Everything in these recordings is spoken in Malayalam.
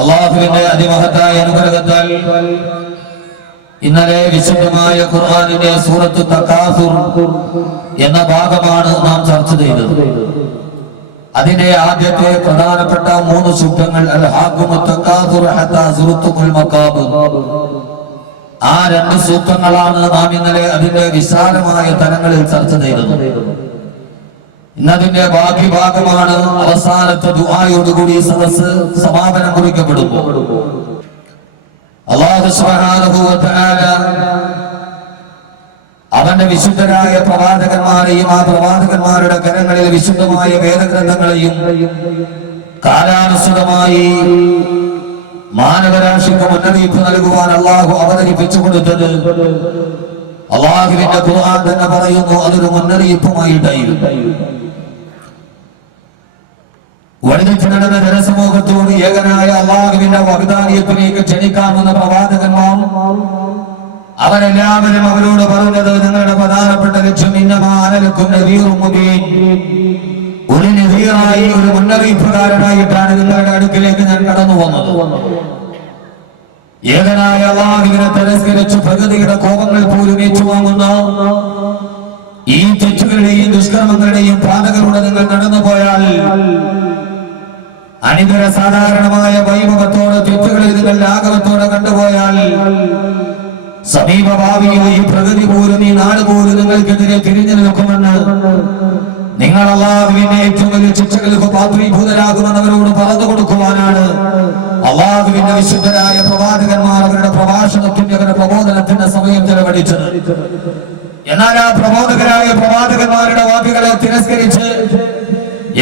അല്ലാഹുവിന്റെ അതിമഹത്തായ അനുഗ്രഹത്താൽ ഇന്നലെ വിശുദ്ധമായ ഖുർആനിന്റെ സൂറത്തു തകാസുർ എന്ന ഭാഗമാണ് നാം ചർച്ച ചെയ്തത്. അതിന്റെ ആദ്യത്തെ പ്രധാനപ്പെട്ട 3 സൂക്തങ്ങൾ അൽഹാഖുമു തകാസുർ ഹത്താ സുറത്തുൽ മഖാബിർ, ആ 2 സൂക്തങ്ങളാണ് നാം ഇന്നലെ അതിന്റെ വിശാലമായ തലങ്ങളിൽ ചർച്ച ചെയ്തത്. ഇന്നതിന്റെ ബാക്കി ഭാഗമാണ് അവസാനത്തെ ദുആയോടുകൂടി സദസ്സ് സമാപനം കുറിക്കപ്പെടുന്നു. അല്ലാഹു സുബ്ഹാനഹു വ തആല അവന്റെ വിശുദ്ധരായ പ്രവാചകന്മാരെയും ആ പ്രവാചകന്മാരുടെ കരങ്ങളിൽ വിശുദ്ധമായ വേദഗ്രന്ഥങ്ങളെയും കാലാനുസൃതമായി മാനവരാശിക്ക് മുന്നറിയിപ്പ് നൽകുവാൻ അല്ലാഹു അവതരിപ്പിച്ചു കൊടുത്തത് അല്ലാഹുവിന്റെ ഖുർആൻ തന്നെ പറയുന്നു, അതൊരു മുന്നറിയിപ്പുമായിട്ടായിരുന്നു. വഴിതെറ്റി നടന്ന ജനസമൂഹത്തോട് ഏകനായ അല്ലാഹുവിന്റെ വഹ്ദാനിയത്തിലേക്ക് ക്ഷണിക്കാൻ വന്ന പ്രവാചകന്മാർ അവരെല്ലാവരും അവരോട് പറഞ്ഞത്, നിങ്ങളുടെ പ്രധാനപ്പെട്ട ലക്ഷ്യം ഇന്നമാ അന ലക്കും നദീറും മുബീൻ, ഒരു നദീറായി, ഒരു മുന്നറിയിപ്പുകാരനായിട്ടാണ് നിങ്ങളുടെ അടുക്കിലേക്ക് ഞാൻ കടന്നു വന്നത്. ഏകനായ അല്ലാഹുവിനെ തിരസ്കരിച്ച് പ്രകൃതിയുടെ കോപങ്ങൾ പോലും ഏറ്റുവാങ്ങുന്ന ഈ തെറ്റുകളുടെയും ദുഷ്കർമ്മങ്ങളുടെയും പാതകളുടെ നിങ്ങൾ നടന്നുപോയാൽ അനിതര സാധാരണമായ വൈഭവത്തോടെ തെറ്റുകളിൽ നിങ്ങൾ ലാഘവത്തോടെ കണ്ടുപോയാൽ സമീപഭാവിയിൽ ഈ പ്രകൃതി പോലും ഈ നാട് പോലും നിങ്ങൾക്കെതിരെ തിരിഞ്ഞു നിൽക്കുമെന്ന് നിങ്ങൾ അല്ലാഹുവിന്റെ ഏറ്റവും വലിയ ശിക്ഷകൾക്ക് പാത്രീഭൂതരാകുമെന്നവരോട് പറഞ്ഞു കൊടുക്കുവാനാണ് അല്ലാഹുവിന്റെ വിശുദ്ധരായ പ്രവാചകന്മാർ അവരുടെ പ്രഭാഷണത്തിന്റെ അവരുടെ പ്രബോധനത്തിന്റെ സമയം ചെലവഴിച്ചത്. എന്നാൽ ആ പ്രബോധകരായ പ്രവാചകന്മാരുടെ വാക്കുകളെ തിരസ്കരിച്ച്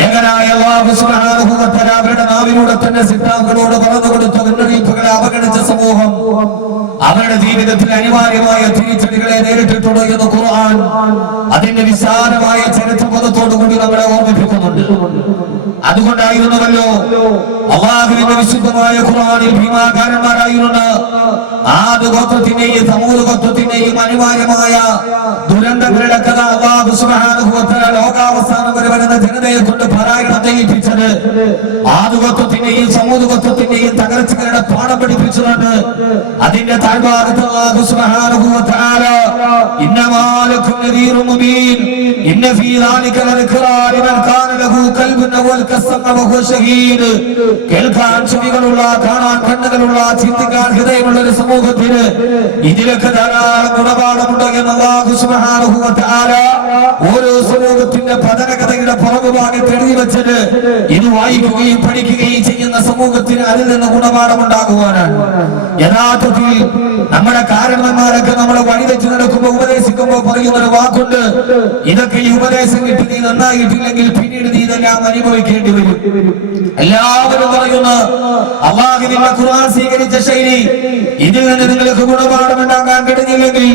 ഏകനായ അല്ലാഹു സുബ്ഹാനഹു വ തആല അവരുടെ നാവിലൂടെ തന്നെ സിദ്ധാന്തങ്ങളോട് പറഞ്ഞു കൊടുത്ത മുന്നറിയിപ്പുകളെ അവഗണിച്ച സമൂഹം അവരുടെ ജീവിതത്തിൽ അനിവാര്യമായ തിരിച്ചടികളെ നേരിട്ടിട്ടുണ്ടോ എന്ന് ഖുർആൻ അതിന്റെ വിശാലമായ ചരിത്രപദത്തോടുകൂടി നമ്മളെ ഓർമ്മിപ്പിക്കുന്നുണ്ട്. അതുകൊണ്ടായിരുന്നുവല്ലോ അല്ലാഹുവിന്റെ വിശുദ്ധമായ ഖുർആനിൽ ഭീമാകാരന്മാരായിരുന്ന ആദ് ഗോത്രത്തിന്റെയും സമൂദ് ഗോത്രത്തിന്റെയും അനിവാര്യമായ ദുരന്തങ്ങളുടെ കഥ അല്ലാഹു സുബ്ഹാനഹു വ തആല ലോകാവസാനം വരെ വരുന്ന ജനതയെ കൊണ്ട് പാരായണം ചെയ്യിപ്പിച്ചത് ആദ് ഗോത്രത്തിന്റെയും സമൂദ് ഗോത്രത്തിന്റെയും തകർച്ചകളുടെ പാഠം പഠിപ്പിച്ചുകൊണ്ട് അതിന്റെ താഴ്ഭാഗത്ത് അല്ലാഹു സുബ്ഹാനഹു വ തആല ഇന്നമാ ലക്കും നദീറും മുബീൻ ഇന്ന ഫീ ദാലിക ലദിക്റാ ലിമൻ കാന ലഹു ഖൽബുൻ വൽ കസ്മ വഹുവ ഷഹീദ്, കേൾക്കാൻ ചെവികളുള്ള, കാണാൻ കണ്ണുകളുള്ള, ചിന്തിക്കാൻ ഹൃദയമുള്ള ഒരു സമൂഹത്തിന് ഇതിലൊക്കെ ധാരാളം ഗുണപാഠമുണ്ട് എന്ന് അല്ലാഹു സുബ്ഹാനഹു വ തആല ഓരോ സമൂഹത്തിന്റെ പതനകഥയുടെ പുറകുഭാഗത്ത് എഴുതി വെച്ചത് ഇത് വായിക്കുകയും പഠിക്കുകയും ചെയ്യുന്ന സമൂഹത്തിന് അതിൽ നിന്ന് ഗുണപാഠമുണ്ടാകുവാനാണ്. യഥാർത്ഥത്തിൽ നമ്മുടെ കാരണന്മാരൊക്കെ നമ്മളെ വഴിതെറ്റി നടക്കുമ്പോൾ ഉപദേശിക്കുമ്പോൾ പറയുന്ന ഒരു വാക്കുണ്ട്, ഇതൊക്കെ ഈ ഉപദേശം കിട്ടി നീ നന്നായിട്ടില്ലെങ്കിൽ പിന്നീട് നീ ഇതെല്ലാം അനുഭവിക്കേണ്ടി വരും. എല്ലാവരും പറയുന്ന അല്ലാഹുവിന്റെ ഖുർആൻ സ്വീകരിച്ച ശൈലി, ഇതിൽ നിന്ന് നിങ്ങൾക്ക് ഗുണപാഠമുണ്ടാകാൻ കഴിഞ്ഞില്ലെങ്കിൽ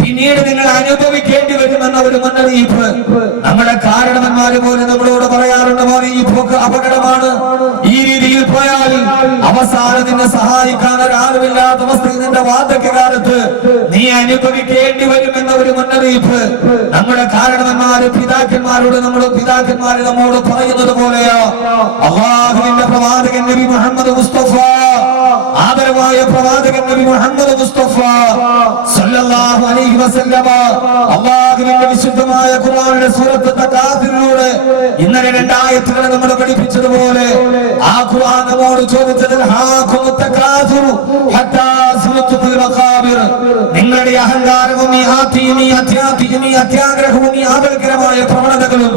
പിന്നീട് നിങ്ങൾ അനുഭവിക്കേണ്ടി വരുമെന്ന ഒരു മുന്നറിയിപ്പ് നമ്മുടെ കാരണന്മാര് പോലും നമ്മളോട് പറയാറുണ്ട്, പോലെ ഈ പോക്ക് അപകടമാണ്, ഈ രീതിയിൽ പോയാൽ അവസാനം നിന്നെ സഹായിക്കാൻ ഒരാളുമില്ലാത്ത അവസ്ഥയിൽ നിന്റെ വാർദ്ധക്യകാലത്ത് നീ അനുഭവിക്കേണ്ടി വരുമെന്ന ഒരു മുന്നറിയിപ്പ് നമ്മുടെ കാരണന്മാര് പിതാക്കന്മാരോട് നമ്മോട് പറയുന്നത് പോലെയാ. അല്ലാഹുവിന്റെ പ്രവാചകൻ നബി മുഹമ്മദ് മുസ്തഫ, ആദരവായ പ്രവാചകൻ നബി മുഹമ്മദ് മുസ്തഫ സല്ലല്ലാഹു അലൈഹി വസല്ലമ അല്ലാഹുവിന്റെ വിശുദ്ധമായ ഖുർആനിലെ സൂറത്ത് തകാസുറിലൂടെ ഇന്നലെ 2 ആയത്തുകൾ നമ്മൾ പഠിപ്പിച്ചതുപോലെ ആ ഖുർആൻ നമ്മോട് ചോദിച്ചത് ഹാഖുമു തകാസുർ ഹത്താ സുറത്തുൽ മഖാബിർ, നിങ്ങളുടെ അഹങ്കാരവും ഈ ആത്തിയും ഈ അത്യാഗ്രഹവും ഈ ആപൽക്കരമായ പ്രവണതകളും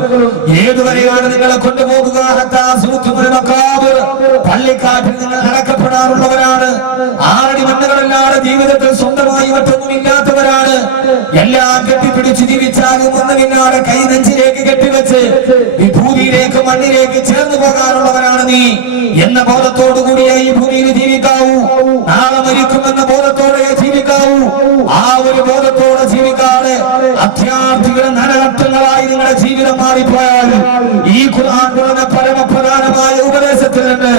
ഏതുവരെയാണ് നിങ്ങളെ കൊണ്ടുപോകുക? ഹത്താ സുറത്തുൽ മഖാബിർ, പള്ളിക്കാട്ടിൽ നിങ്ങൾ അടക്കപ്പെടാറുള്ളവരാണ്, 6 അടി മണ്ണുകളല്ലാതെ ജീവിതത്തിൽ സ്വന്തമായി മറ്റൊന്നും ഇല്ലാത്തവരാണ്, എല്ലാം കെട്ടിപ്പിടിച്ച് ജീവിച്ചാലും ഒന്നുമില്ലാതെ കൈ നെഞ്ചിലേക്ക് കെട്ടിവെച്ച് വിഭൂതിയിലേക്ക് മണ്ണിലേക്ക് ചേർന്ന് പോകാറുള്ളവരാണ് നീ എന്ന ബോധത്തോടുകൂടിയേ ഈ ഭൂമിയിൽ ജീവിക്കാവൂ. നാളെ മരിക്കുമെന്ന ബോധത്തോടെ ജീവിക്കാവൂ. ആ ഒരു ബോധത്തോടെ ജീവിക്കാതെ അത്യാർത്ഥികളുടെ നരകട്ടങ്ങളായി നിങ്ങളുടെ ജീവിതം മാറിപ്പോയാൽ ഈ ഖുർആൻ പറഞ്ഞ പരമപ്രധാനമായ ഉപദേശത്തിൽ നിന്ന്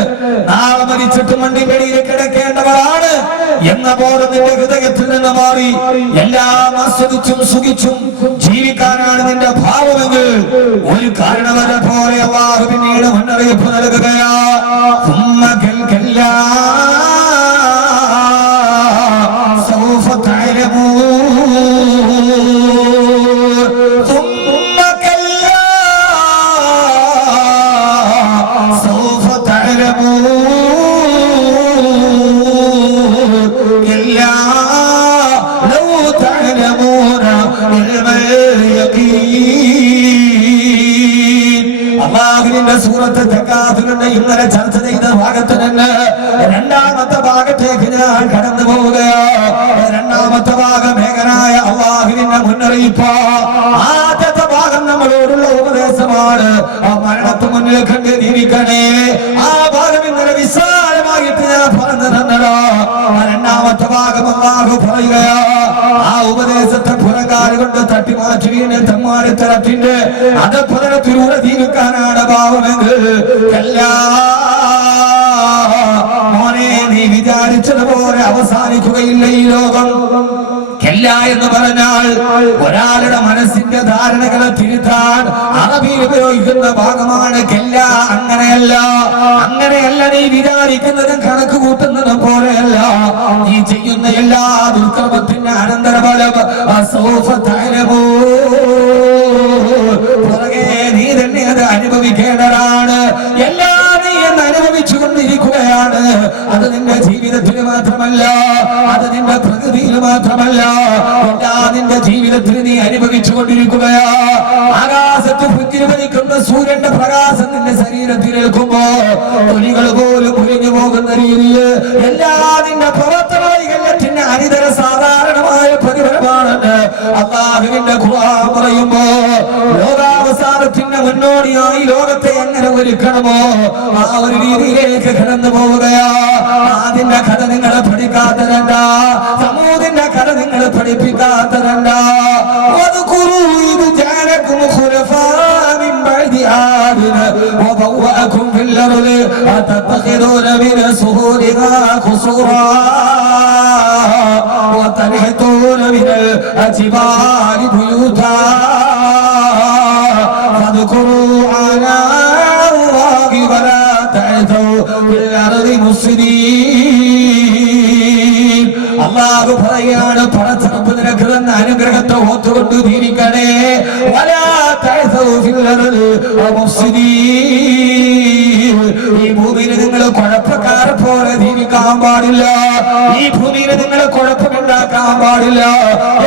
നാളെ മരിച്ചിട്ട് മണ്ണിനടിയിൽ കിടക്കേണ്ടവരാണ് എന്ന ബോധം നിന്റെ ഹൃദയത്തിൽ നിന്ന് മാറി എല്ലാം ആസ്വദിച്ചും സുഖിച്ചും ജീവിക്കാനാണ് നിന്റെ ഭാവമെങ്കിൽ ഒരു കാരണവരെ പോലെ അല്ലാഹു പിന്നീട് മുന്നറിയിപ്പ് നൽകുകയാ. ഞാൻ കടന്നു പോവുകയാ. രണ്ടാമത്തെ ഭാഗം ഏകനായ അല്ലാഹുവിന്റെ മുന്നറിയിപ്പ്. ആദ്യത്തെ ഭാഗം നമ്മളോടുള്ള ഉപദേശമാണ്. ആ മരണത്തിന് മുന്നിൽ കണ്ട് ജീവിക്കണേ. ആ ഭാഗം ഇന്നലെ വിശാലമായിട്ട് ഞാൻ പറഞ്ഞു തന്നടാ. രണ്ടാമത്തെ ഭാഗം അല്ലാഹു പറയുകയാ. ആ ഉപദേശത്തെ പുറകാല് കൊണ്ട് തട്ടിമാറ്റി വീണ് തെമ്മാടിത്തരത്തിന്റെ അധപതനത്തിലൂടെ ജീവിക്കാനാണ് ഭാവമെങ്കിൽ മോനെ നീ വിചാരിച്ചതുപോലെ അവസാനിക്കുകയില്ല ഈ ലോകം. കെല്ല എന്ന് പറഞ്ഞാൽ ഒരാളുടെ മനസ്സിന്റെ ധാരണകളെ തിരുത്താൻ അറബിയിൽ ഉപയോഗിക്കുന്ന ഭാഗമാണ് കെല്ല. അങ്ങനെയല്ല നീ വിചാരിക്കുന്നതും കണക്ക് കൂട്ടുന്നതും പോലെയല്ല. നീ ചെയ്യുന്ന എല്ലാ ദുർക്കർമ്മത്തിന്റെ അനന്തരഫലം പുറകെ നീ തന്നെ അത് അനുഭവിക്കേണ്ടതാണ്. എല്ലാം നീ എന്ന് അനുഭവിച്ചു കൊണ്ടിരിക്കുകയാണ്. അത് നിന്റെ ജീവിതത്തിൽ മാത്രമല്ല, അത് നിന്റെ പ്രകൃതിയിൽ മാത്രമല്ല, എല്ലാം നിന്റെ ജീവിതത്തിൽ നീ അനുഭവിച്ചു കൊണ്ടിരിക്കുകയാ. ആകാശത്ത് പുഞ്ചിരിക്കുന്ന സൂര്യന്റെ പ്രകാശം നിന്റെ ശരീരത്തിൽ ഏൽക്കുമ്പോ തൊലികൾ പോലും ഒഴിഞ്ഞു പോകുന്ന രീതിയിൽ എല്ലാ നിന്റെ പ്രവർത്തനത്തിന്റെ അനിതര സാധാരണമായ പ്രതിഫലമാണെന്ന് അല്ലാഹുവിന്റെ ഖുർആൻ പറയുമ്പോ ലോകാവസാനത്തിന്റെ മുന്നോടിയായി ലോകത്തെ എങ്ങനെ ഒരുക്കണമോ ആ ഒരു രീതിയിലേക്ക് കടന്നു പോവുകയാ. അതിന്റെ കഥ നിങ്ങളെ പഠിക്കാത്തരണ്ട, സമൂഹത്തിന്റെ കഥ നിങ്ങൾ പഠിപ്പിക്കാത്തരണ്ട. وبوأكم في الأرض أتتخذون من سهولها قصورا وتنحتون من الجبال بيوتا فاذكروا آلاء الله ولا تعثوا في الأرض مفسدين. അല്ലാഹു പറയാണ്, പടച്ചറപ്പ് നിനക്ക് തന്ന അനുഗ്രഹത്തെ ഓർത്തുകൊണ്ട് ജീവിക്കണേ. ഈ ഭൂമിയിൽ നിങ്ങൾ കുഴപ്പക്കാരെ പോലെ ജീവിക്കാൻ പാടില്ല. ഈ ഭൂമിയിൽ നിങ്ങൾ കുഴപ്പമുണ്ടാക്കാൻ പാടില്ല.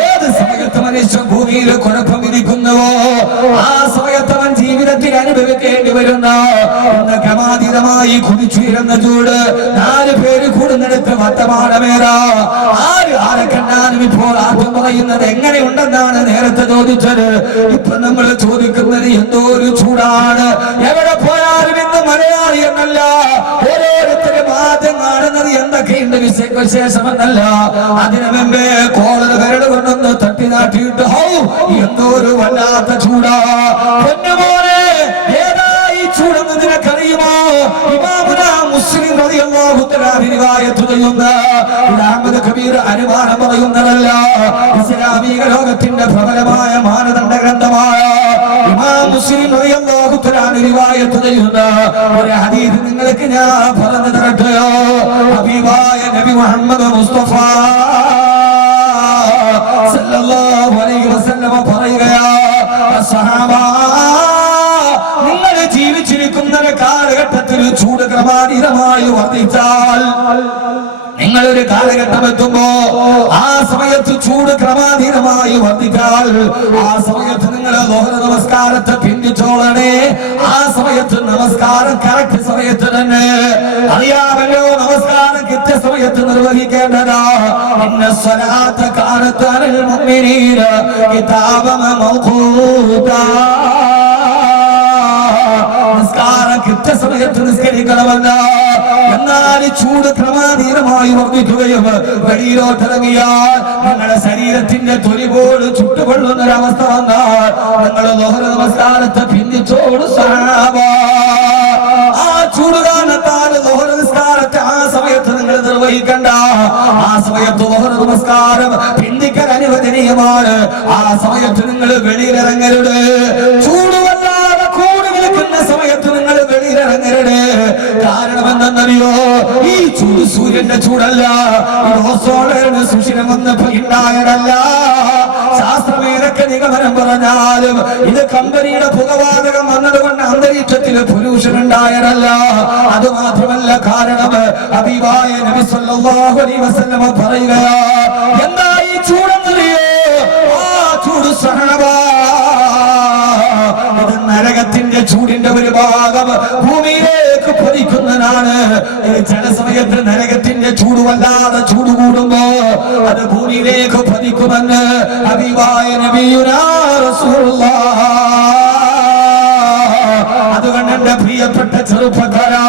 ഏത് സമയത്ത് മനുഷ്യൻ ഭൂമിയിൽ കുഴപ്പം വിധിക്കുന്നുവോ ആ സമയത്ത് അവൻ ജീവിതത്തിൽ അനുഭവിക്കേണ്ടി വരുന്ന ക്രമാതീതമായി കുതിച്ചുയരുന്ന ചൂട്, 4 പേര് കൂടുന്നിടത്ത് വർത്തമാനമേറാ. ആരെ കണ്ടാലും ഇപ്പോൾ ആദ്യം പറയുന്നത് എങ്ങനെയുണ്ടെന്നാണ് നേരത്തെ ചോദിച്ചത്. ഇപ്പൊ നമ്മൾ ചോദിക്കുന്നത് എന്തോ ഒരു ചൂടാണ്. എവിടെ പോയാലും ഇന്ന് മലയാളി എന്നല്ല, ഓരോരുത്തരും ആദ്യം കാണുന്നത് എന്തൊക്കെയുണ്ട് വിശേഷമെന്നല്ല. അതിനു മുമ്പേ കോളർ കരട് കൊണ്ടൊന്ന് തട്ടി നാട്ടിയിട്ട് എന്തോ ഒരു വല്ലാത്ത ചൂടാ. പൊന്നുമോനെ ഏതാ ഈ ചൂടെന്ന് നിനക്കറിയുമോ? ഇമാമുന മുസ്ലിം റളിയല്ലാഹു തആല റിവായത്ത് ചെയ്യുന്ന അഹ്മദ് കബീർ അനുമാനം പറയുന്നതല്ല, ഇസ്ലാമിക ലോകത്തിന്റെ പ്രബലമായ മാനദണ്ഡ ഗ്രന്ഥമായ ഇമാം മുസ്ലിം റളിയല്ലാഹു തആല റിവായത്ത് ചെയ്യുന്ന ഒരു ഹദീസ് നിങ്ങൾക്ക് ഞാൻ പറഞ്ഞു തരട്ടെയോ? ഹബീബായ നബി മുഹമ്മദ് മുസ്തഫ സല്ലല്ലാഹു അലൈഹി വസല്ലം പറയുകയാ, സഹാബ നിങ്ങൾ ജീവിച്ചിരിക്കുന്ന കാലഘട്ടത്തിൽ ചൂട് ക്രമാതീതമായി വർദ്ധിച്ചാൽ, നിങ്ങളൊരു കാലഘട്ടം എത്തുമ്പോ ആ സമയത്ത് ചൂട് ക്രമാതീതമായി വർദ്ധിച്ചാൽ ആ സമയത്ത് നിങ്ങൾ ലോഹര നമസ്കാരത്തെ പിന്തിച്ചോളണേ. ആ സമയത്ത് നമസ്കാരം കറക്റ്റ് സമയത്ത് തന്നെ. അറിയാമല്ലോ, നമസ്കാരം കൃത്യസമയത്ത് നിർവഹിക്കേണ്ടതാ. ഇന്ന സ്വലാത്ത കാനത്ത് അലൽ മുഅ്മിനീന കിതാബൻ മൗഖൂതാ. നമസ്കാരം കൃത്യസമയത്ത് നിസ്കരിക്കണമെന്ന്. എന്നാൽ ചൂട് ക്രമാതീതമായി വർദ്ധിക്കുകയും വെളിയിലോട്ടിറങ്ങിയാൽ നിങ്ങളുടെ ശരീരത്തിന്റെ തൊലി പോലും ചുട്ടുകൊള്ളുന്നൊരവസ്ഥ വന്നാൽ നിങ്ങൾ ലോഹര നമസ്കാരത്തെ പിന്നിച്ചോട് സഹാബ. ആ ചൂട് കാരണത്താൽ ലോഹര നമസ്കാരത്തെ ആ സമയത്ത് നിങ്ങൾ നിർവഹിക്കണ്ട. ആ സമയത്ത് ലോഹര നമസ്കാരം പിന്നിക്കൽ അനുവദനീയമാണ്. ആ സമയത്ത് നിങ്ങൾ വെളിയിലിറങ്ങരുത്. ചൂട് വല്ലാതെ കൂടി നിൽക്കുന്ന സമയത്ത് നിങ്ങൾ വെളിയിലിറങ്ങരുത്. കാരണം എന്തെന്നറിയോ? ഈ ചൂട് സൂര്യന്റെ ചൂടല്ല, സുഷിരം വന്നപ്പോ ഉണ്ടായതല്ല. ശാസ്ത്രമേതൊക്കെ നിഗമനം പറഞ്ഞാലും ഇത് കമ്പനിയുടെ പുകവാതകം വന്നതുകൊണ്ട് അന്തരീക്ഷത്തിൽ പൊല്യൂഷൻ ഉണ്ടായതല്ല. അത് മാത്രമല്ല, കാരണം ഹബീബായ നബി സല്ലല്ലാഹു അലൈഹി വസല്ലം പറയുകയാ, എന്താ ഈ ചൂടെന്നറിയോ? ആ ചൂട് സഹനവാ. ഇത് നരകത്തിന്റെ ചൂടിന്റെ ഒരു ഭാഗം ഭൂമിയിലേക്ക് പതിക്കുന്നതാണ്. ചില സമയത്ത് നരകത്തിന്റെ ചൂട് ചൂട് വല്ലാതെ ചൂട് കൂടുമ്പോ അത് ഭൂമിയിലേക്ക് പതിക്കുമെന്ന് ഹബീബായ നബിയുനാ റസൂലുള്ളാഹ്. അതുകൊണ്ട് എന്റെ പ്രിയപ്പെട്ട ചെറുപ്പക്കാരാ,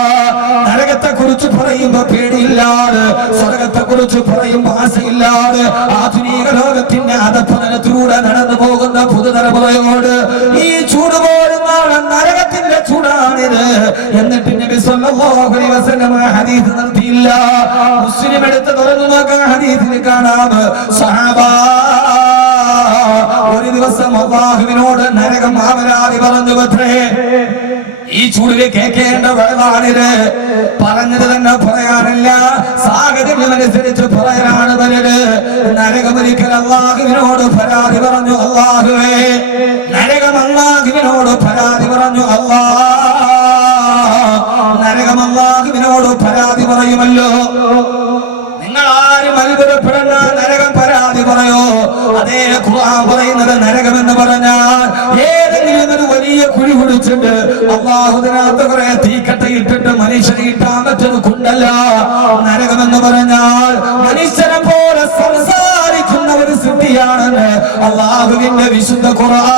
നരകത്തെ കുറിച്ച് പറയുമ്പോ പേടിയില്ലാതെ, സ്വർഗത്തെ കുറിച്ച് പറയുമ്പോ ആശയില്ലാതെ, ആധുനിക ലോകത്തിന്റെ അധപ്പതനത്തിലൂടെ നടന്നു പോകുന്ന പുതുതലമുറയോട് ഈ ചൂട് പോലും നരകത്തിന്റെ ചൂടാണിത് എന്നിട്ട് നബി സല്ലല്ലാഹു അലൈഹി വസല്ലം ഹദീസ് നിർത്തിയില്ല. മുസ്ലിം എടുത്ത് തുറന്നു നോക്കാൻ ഹദീസിൽ കാണാം, സഹാബാ ഒരു ദിവസം അല്ലാഹുവിനോട് നരകം ആവലാതി പറഞ്ഞു അത്രേ. ഈ ചൂടില് കേൾക്കേണ്ട വെള്ളമാണിത്. പറഞ്ഞത് തന്നെ പറയാനല്ല, സാഹചര്യം അനുസരിച്ച് പറയാനാണ് വലുത്. നരകമൊരിക്കൽ അല്ലാഹുവിനോട് പരാതി പറഞ്ഞു, അല്ലാഹുവേ. നരകം അല്ലാഹുവിനോട് പരാതി പറഞ്ഞു, നരകം അല്ലാഹുവിനോട് പരാതി പറയുമല്ലോ. നിങ്ങൾ ആരും അത്ഭുതപ്പെടുന്ന നരകം പരാതി പറയോ? അതേ ഖുർആൻ പറയുന്നത് നരകം എന്ന് പറഞ്ഞാൽ ഏതെങ്കിലും ഒരു വലിയ കുഴി കുടിച്ചിട്ട് അല്ലാഹുവിനകത്ത് കുറെ തീക്കട്ട ഇട്ടിട്ട് മനുഷ്യനെ ഇട്ടാൻ പറ്റുന്ന കുണ്ടല്ല. നരകം എന്ന് പറഞ്ഞാൽ മനുഷ്യനെ പോലെ സംസാരിക്കുന്ന ഒരു സൃഷ്ടിയാണെന്ന് അല്ലാഹുവിന്റെ വിശുദ്ധ ഖുർആൻ.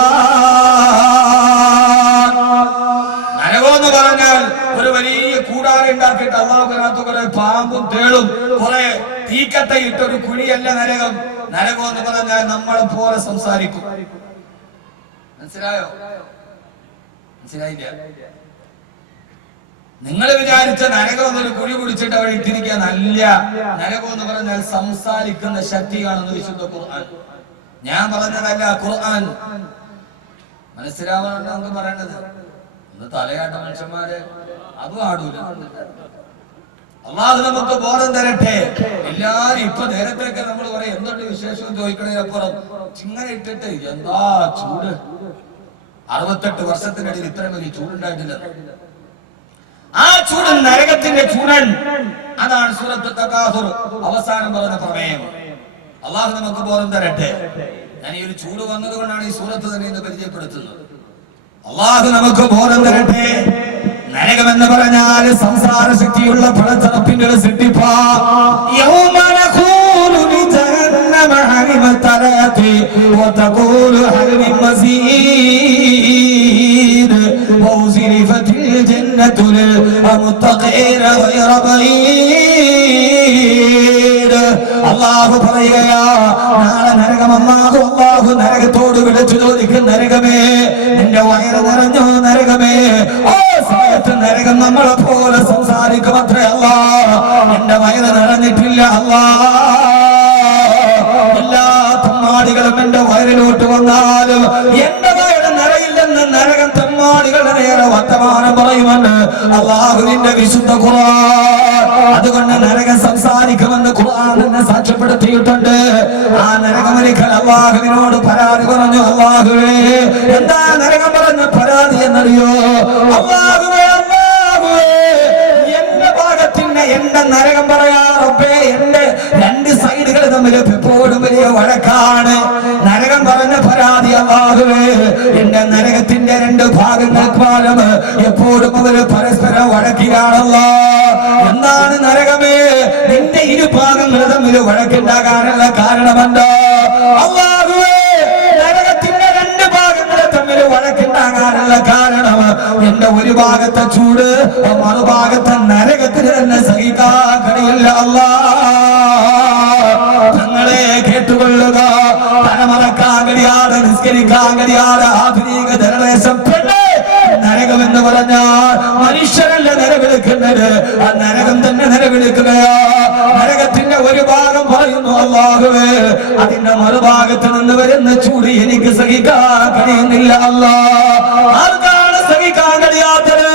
നരകം എന്ന് പറഞ്ഞാൽ ഒരു വലിയ കൂടാരം ഉണ്ടാക്കിയിട്ട് അല്ലാഹുവിനകത്ത് കുറെ പാമ്പും തേളും കുറെ തീക്കട്ട ഇട്ടൊരു കുഴിയല്ല നരകം. നരകം എന്ന് പറഞ്ഞാൽ നമ്മളെ പോലെ സംസാരിക്കും. മനസ്സിലായോ? മനസ്സിലായില്ല? നിങ്ങൾ വിചാരിച്ച നരകം എന്നൊരു കുഴി കുടിച്ചിട്ട് അവിടെ ഇട്ടിരിക്കുക നല്ല. നരകം എന്ന് പറഞ്ഞാൽ സംസാരിക്കുന്ന ശക്തിയാണെന്ന് വിശുദ്ധ ഖുർആൻ. ഞാൻ പറഞ്ഞതല്ല, ഖുർആൻ. മനസ്സിലാവാനാണ് നമുക്ക് പറയേണ്ടത്. ഒന്ന് തലയാട്ട മനുഷ്യന്മാരെ അതും ആടൂല. അല്ലാഹു നമുക്ക് ബോധം തരട്ടെ. എല്ലാരും ഇപ്പൊ നേരത്തെയൊക്കെ നമ്മൾ പറയും എന്തുണ്ട് വിശേഷം ചോദിക്കണതിനപ്പുറം ചിങ്ങനെ ഇട്ടിട്ട് എന്താ ചൂട്. 68 വർഷത്തിനിടയിൽ ഇത്രയും വലിയ ചൂടുണ്ടായിട്ടില്ല. ആ ചൂട് നരകത്തിന്റെ ചൂടൻ. അതാണ് സൂറത്ത് തകാസുർ അവസാനം പറഞ്ഞ പ്രമേയം. അല്ലാഹു നമുക്ക് ബോധം തരട്ടെ. ഞാൻ ഈ ഒരു ചൂട് വന്നത് കൊണ്ടാണ് ഈ സൂറത്ത് തന്നെ ഇന്ന് പരിചയപ്പെടുത്തുന്നത്. അല്ലാഹു നമുക്ക് ബോധം തരട്ടെ. നരകം എന്ന് പറഞ്ഞാൽ സംസാര ശക്തിയുള്ള പടച്ചറപ്പിന്റെ ഒരു സിദ്ധിപ്പാ. അല്ലാഹു പറയുകയാ, നാളെ നരകം അല്ലാഹു നരകത്തോട് വിളിച്ചു ചോദിക്കും, നരകമേ നിന്റെ വയറ് നിറഞ്ഞോ? നരകമേ ഓ സമയത്ത് നരകം നമ്മളെ പോലെ സംസാരിക്കും അത്രേ. അല്ലാ എന്റെ വയറ് നിറഞ്ഞിട്ടില്ല. അല്ലാ എല്ലാ തമ്മാടികളും എന്റെ വയറിലോട്ട് വന്നാലും എന്റെ വയറ് നിറയില്ലെന്ന് നരകം തമ്മാടികളുടെ നേരെ വർത്തമാനം പറയുമെന്ന് അല്ലാഹുവിന്റെ വിശുദ്ധ ഖുർആൻ. അതുകൊണ്ട് നരകം സംസാരിക്കുമെന്ന് ഖുർആൻ തന്നെ സാക്ഷ്യപ്പെടുത്തിയിട്ടുണ്ട്. ആ നരകമൊരിക്കൽ അല്ലാഹുവിനോട് പരാതി പറഞ്ഞു, അല്ലാഹുവേ. എന്താ നരകം പറഞ്ഞ പരാതി എന്നറിയോ? അല്ലാഹുവേ, അല്ലാഹുവേ, എന്റെ ഭാഗത്തിന് എന്റെ നരകം പറയാ റബ്ബേ, എന്റെ രണ്ട് സൈഡുകൾ തമ്മിൽ എപ്പോഴും വലിയ വഴക്കാണ്. നരകം പറഞ്ഞ പരാതി, അല്ലാഹുവേ, എന്റെ നരകത്തിന്റെ രണ്ട് ഭാഗങ്ങൾക്കാലും എപ്പോഴും അവര് പരസ്പരം വഴക്കിലാണല്ലോ. എന്താണ് നരകമേ നിന്റെ ഇരു ഭാഗങ്ങൾ തമ്മിൽ വഴക്കുണ്ടാകാനുള്ള കാരണമെന്തോ? അല്ലാഹുവേ, നരകത്തിന്റെ രണ്ട് ഭാഗങ്ങളെ തമ്മിൽ വഴക്കുണ്ടാകാനുള്ള കാരണം എന്റെ ഒരു ഭാഗത്തെ ചൂട് മറുഭാഗത്തെ നരകത്തിന് തന്നെ സഹിക്കാൻ കഴിയില്ല. അല്ലാ തങ്ങളെ കേട്ടുകൊള്ളുക. തലമറക്കാൻ കഴിയാതെ, നിസ്കരിക്കാൻ കഴിയാതെ ആധുനിക ജനറേഷൻ നരകം എന്ന് പറഞ്ഞാൽ മനുഷ്യരല്ല നിലവിളിക്കുന്നത്, ആ നരകം തന്നെ നിലവിളിക്കുകയാ. നരകത്തിന്റെ ഒരു ഭാഗം പറയുന്നു, അല്ലാഹുവേ, അതിന്റെ മറുഭാഗത്ത് നിന്ന് വരുന്ന ചൂട് എനിക്ക് സഹിക്കാൻ കഴിയുന്നില്ല. അല്ലാ ആർക്കാണ് സഹിക്കാൻ കഴിയാത്തത്?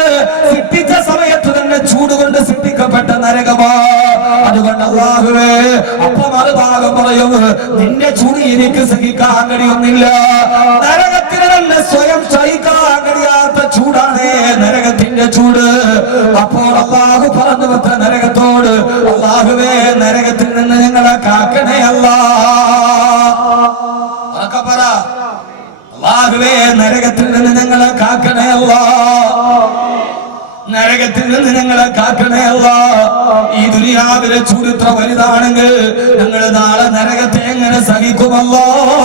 സൃഷ്ടിച്ച സമയത്ത് തന്നെ ചൂട് കൊണ്ട് സൃഷ്ടിക്കപ്പെട്ട നരകമാ. അതുകൊണ്ട് അല്ലാഹുവേ, അപ്പൊ മറുഭാഗം പറയും, നിന്റെ ചൂട് എനിക്ക് സഹിക്കാൻ കഴിയുന്നില്ല. നരകത്തിന് തന്നെ സ്വയം സഹിക്കാൻ കഴിയാത്ത ചൂടാണ് നരകത്തിന്റെ ചൂട്. അപ്പോൾ അല്ലാഹു പറഞ്ഞു വെച്ച നരകത്തോട്, അല്ലാഹുവേ, നരകത്തിൽ നിന്ന് ഞങ്ങളെ കാക്കണേ അല്ലാ. അല്ലാഹുവേ, നരകത്തിൽ നിന്ന് ഞങ്ങളെ കാക്കണേ അല്ലാ. നരകത്തിൽ നിന്ന് ഞങ്ങളെ കാക്കണേ അല്ലാഹ്. ഈ ദുനിയാവിലെ ചൂട് ഇത്ര വലുതാണെങ്കിൽ ഞങ്ങൾ നാളെ നരകത്തെ എങ്ങനെ സഹിക്കുമല്ലാഹ്?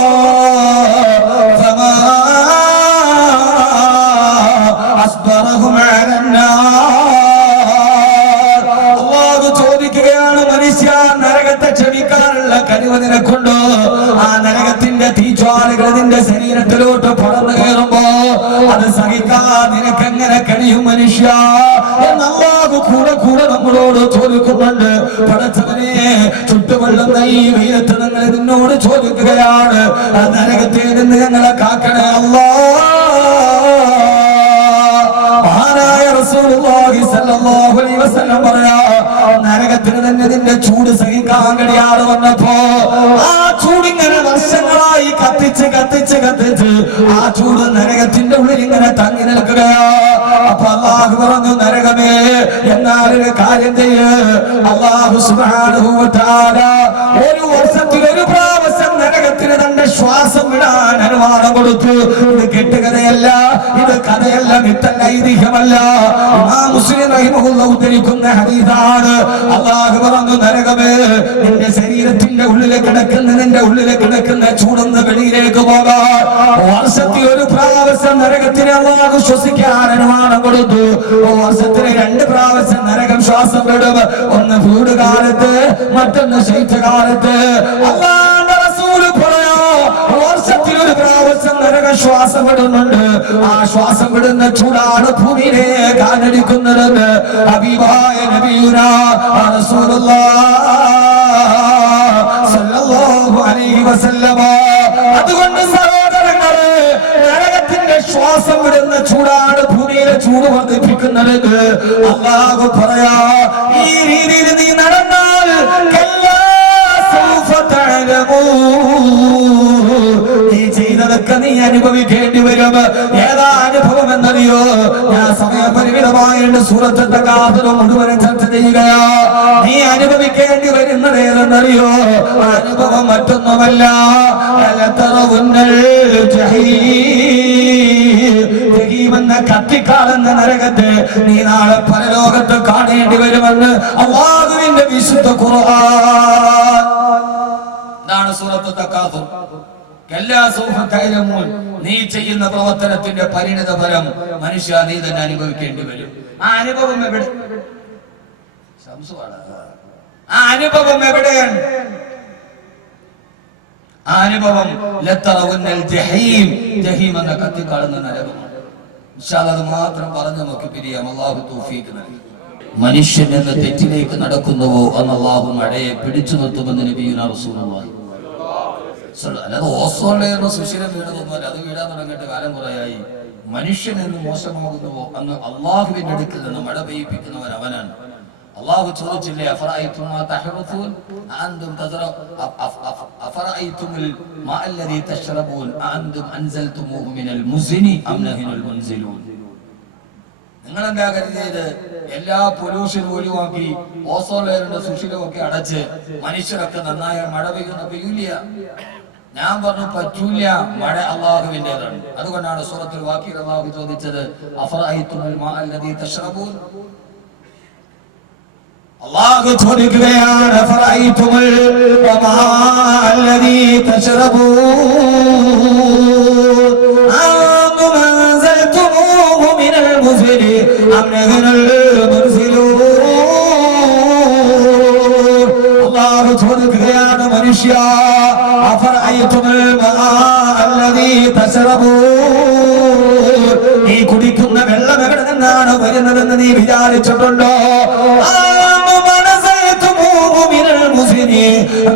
അല്ലാഹു ചോദിക്കുകയാണ്, മനുഷ്യ നരകത്തെ ക്ഷമിക്കാനുള്ള കഴിവ് നിനക്കുണ്ടോ? ആ നരകത്തിന്റെ തീജ്വാലകൾ നിന്റെ ശരീരത്തിലോട്ട് പടർന്നു കയറുമ്പോ അത് സഹിക്കാൻ നിനക്കെങ്ങനെ കഴിയും മനുഷ്യ എന്ന് അല്ലാഹു കൂടെ കൂടെ നമ്മളോട് ചോദിക്കുന്നുണ്ട്. പടച്ചവനെ, ചുട്ടുകൊള്ളുന്ന ഈ വെയിലത്ത് നിങ്ങൾ നിന്നോട് ചോദിക്കുകയാണ്, ആ നരകത്തിൽ നിന്ന് ഞങ്ങളെ കാക്കണേ അല്ലാഹ്. മഹാനായ റസൂലുള്ളാഹി സ്വല്ലല്ലാഹു അലൈഹി വസല്ലം പറയാ, നരകത്തിന് തന്നെ നിന്റെ ചൂട് സഹിക്കാൻ കഴിയാതെ വന്നപ്പോ ആ ചൂടിങ്ങനെ വർഷങ്ങളായി കത്തിച്ച് കത്തിച്ച് കത്തിച്ച് ആ ചൂട് നരകത്തിന്റെ ഉള്ളിൽ ഇങ്ങനെ തങ്ങി നിൽക്കുകയാ. അപ്പൊ അല്ലാഹു പറഞ്ഞു, നരകമേ, എന്നാലൊരു കാര്യം ചെയ്യ്. അല്ലാഹു സുബ്ഹാനഹു വ തആല ഒരു വർഷത്തിൽ ഒരു പ്രാവശ്യം നരകത്തിന് തന്റെ ശ്വാസം വിടാൻ അനുവാദം കൊടുത്തു. ഇത് കെട്ടുകഥയല്ല, ഇത് കഥയല്ല, മിത്തല്ല, ഐതിഹ്യമല്ല. ഇമാം മുസ്ലിം റഹിമഹുല്ലാഹ് ഉദ്ധരിക്കുന്ന ഹദീസാണ്. അല്ലാഹു പറഞ്ഞു, നരകമേ, നിന്റെ ശരീരത്തിന്റെ ഉള്ളിലെ കിടക്കുന്ന നിന്റെ ഉള്ളിലെ കിടക്കുന്ന ചൂടൊന്ന് വെളിയിലേക്ക് പോകാൻ വർഷത്തിൽ ഒരു പ്രാവശ്യം നരകത്തിന് അല്ലാഹു ശ്വസിക്കാൻ അനുവാദം കൊടുത്തു. വർഷത്തിന് 2 പ്രാവശ്യം നരകം ശ്വാസം വിടും. ഒന്ന് ചൂടുകാലത്ത്, മറ്റൊന്ന് ശൈത്യകാലത്ത്. അല്ലാഹുവിന്റെ റസൂൽ പറയാ, വർഷത്തിൽ ഒരു പ്രാവശ്യം നരകം ശ്വാസം വിടുന്നുണ്ട്. ആ ശ്വാസം വിടുന്ന ചൂടാണ് ഭൂമിയിലെ കാലടിക്കുന്നതെന്ന് ഹബീബായ നബിയുനാ റസൂലുള്ളാഹ് സല്ലല്ലാഹു അലൈഹി വസല്ലമ. അതുകൊണ്ട് സഹോദരങ്ങളെ, നരകത്തിന്റെ ശ്വാസം വിടുന്ന ചൂടാണ് ഭൂമിയിലെ ചൂട് വർദ്ധിപ്പിക്കുന്നത്. അല്ലാഹു പറയാ, ഈ രീതിയിൽ നീ നടന്നാൽ നീ ചെയ്തതൊക്കെ നീ അനുഭവിക്കേണ്ടി വരും. ഏതാ അനുഭവം എന്നറിയോ? ഞാൻ സമയപരിമിതമായിട്ട് സൂറത്ത് തകാസുര മുഴുവനും ചർച്ച ചെയ്യുകയാ. നീ അനുഭവിക്കേണ്ടി വരുന്നത് ഏതെന്നറിയോ? അനുഭവം മറ്റൊന്നുമല്ല, എന്ന കത്തിക്കാളുന്ന നരകത്തെ നീ നാളെ പരലോകത്ത് കാണേണ്ടി വരുമെന്ന് അല്ലാഹുവിന്റെ വിശുദ്ധ ഖുർആൻ. ഇതാണ് സൂറത്ത് തകാസുർ. നീ ചെയ്യുന്ന പ്രവർത്തനത്തിന്റെ പരിണിത ഫലം മനുഷ്യ നീ തന്നെ അനുഭവിക്കേണ്ടി വരും. ആ അനുഭവം എവിടെ? ആ അനുഭവം എവിടെയാണ്? ആ അനുഭവം ജഹീം, ജഹീം എന്ന കത്തിക്കാളുന്ന നരകമാണ്. അത് മാത്രം പറഞ്ഞു നമുക്ക് പിരിയാം. അല്ലാഹു തൗഫീഖ് നൽകി. മനുഷ്യൻ എന്ന തെറ്റിലേക്ക് നടക്കുന്നുവോ അന്ന് അല്ലാഹു മഴയെ പിടിച്ചു നിർത്തുമെന്ന് നബിയുനാ റസൂലുള്ളാഹി. അല്ലാതെ ഓസോൺ ലെയറിന് സുശീലം വീണതൊന്നുമല്ല, അത് വീഴാൻ തുടങ്ങിയിട്ട് കാലം കുറയായി. മനുഷ്യൻ എന്ന് മോശമാകുന്നുവോ അന്ന് അള്ളാഹുവിന്റെ അടുക്കൽ നിന്ന് മഴ പെയ്യിപ്പിക്കുന്നവൻ അവനാണ്. അള്ളാഹു ചോദിച്ചില്ലേ, അഫറഅയ്തും മാ തഹറുസൂൻ അഅൻതും അഫറഅയ്തുമുൽ മാ അല്ലദീ തശ്റബൂൻ അഅൻതും അൻസൽതുമൂഹു മിനൽ മുസ്നി അം നഹ്നുൽ മുൻസിലൂൻ. നിങ്ങൾ എന്താ കരുതിയത്? എല്ലാ പൊല്യൂഷനും ഒഴിവാക്കി ഓസോൺ ലെയറിന്റെ സുശീലമൊക്കെ അടച്ച് മനുഷ്യരൊക്കെ നന്നായ മഴ പെയ്യില്ല. ഞാൻ പറഞ്ഞു പറ്റൂല, മഴ അള്ളാഹുവിന്റേതാണ്. അതുകൊണ്ടാണ് സൂറത്തുൽ വാഖിഅ അള്ളാഹു ചോദിച്ചത്, അഫറഅയ്തുമുൽ മാ അല്ലദീ തശ്റബൂൻ. അല്ലാഹു ചോദിക്കുകയാണ്, അഫറഅയ്തുമുൽ മാ അല്ലദീ തശ്റബൂൻ അഅൻതും അൻസൽതുമൂഹു മിനൽ മുസ്നി അം നഹ്നുൽ മുൻസിലൂൻ. അല്ലാഹു ചോദിക്കുകയാണ്, മനുഷ്യ, നീ കുടിക്കുന്ന വെള്ളം എവിടെ നിന്നാണ് വരുന്നതെന്ന് നീ വിചാരിച്ചിട്ടുണ്ടോ?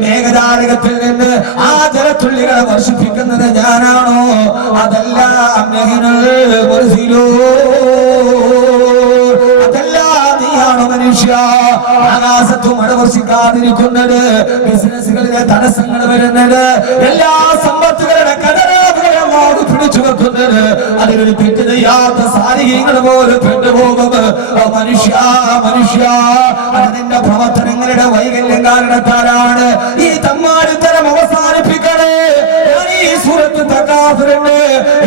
മേഘജാലകത്തിൽ നിന്ന് ആ ജലത്തുള്ളികളെ വർഷിപ്പിക്കുന്നത് ഞാനാണോ? അതല്ല, അതല്ല, നീയാണോ മനുഷ്യ? ആകാശത്ത് മഴ വർഷിക്കാതിരിക്കുന്നത്, ബിസിനസ്സുകളിലെ തടസ്സങ്ങൾ വരുന്നത്, എല്ലാ സമ്പത്തുകളുടെ കടലാഭകളോട് പിടിച്ചു വെക്കുന്നത്, അതിലൊരു തെറ്റ് ചെയ്യാത്ത സാരികങ്ങൾ പോലെ പെട്ടുപോകും. മനുഷ്യ, മനുഷ്യ, അത് നിന്റെ പ്രവർത്തനങ്ങളുടെ വൈകല്യം കാരണത്താലാണ്. ഈ തമ്മാടിത്തരം അവസാനിപ്പിക്കണേ. ഈ സൂറത്ത് തകാസുറിന്റെ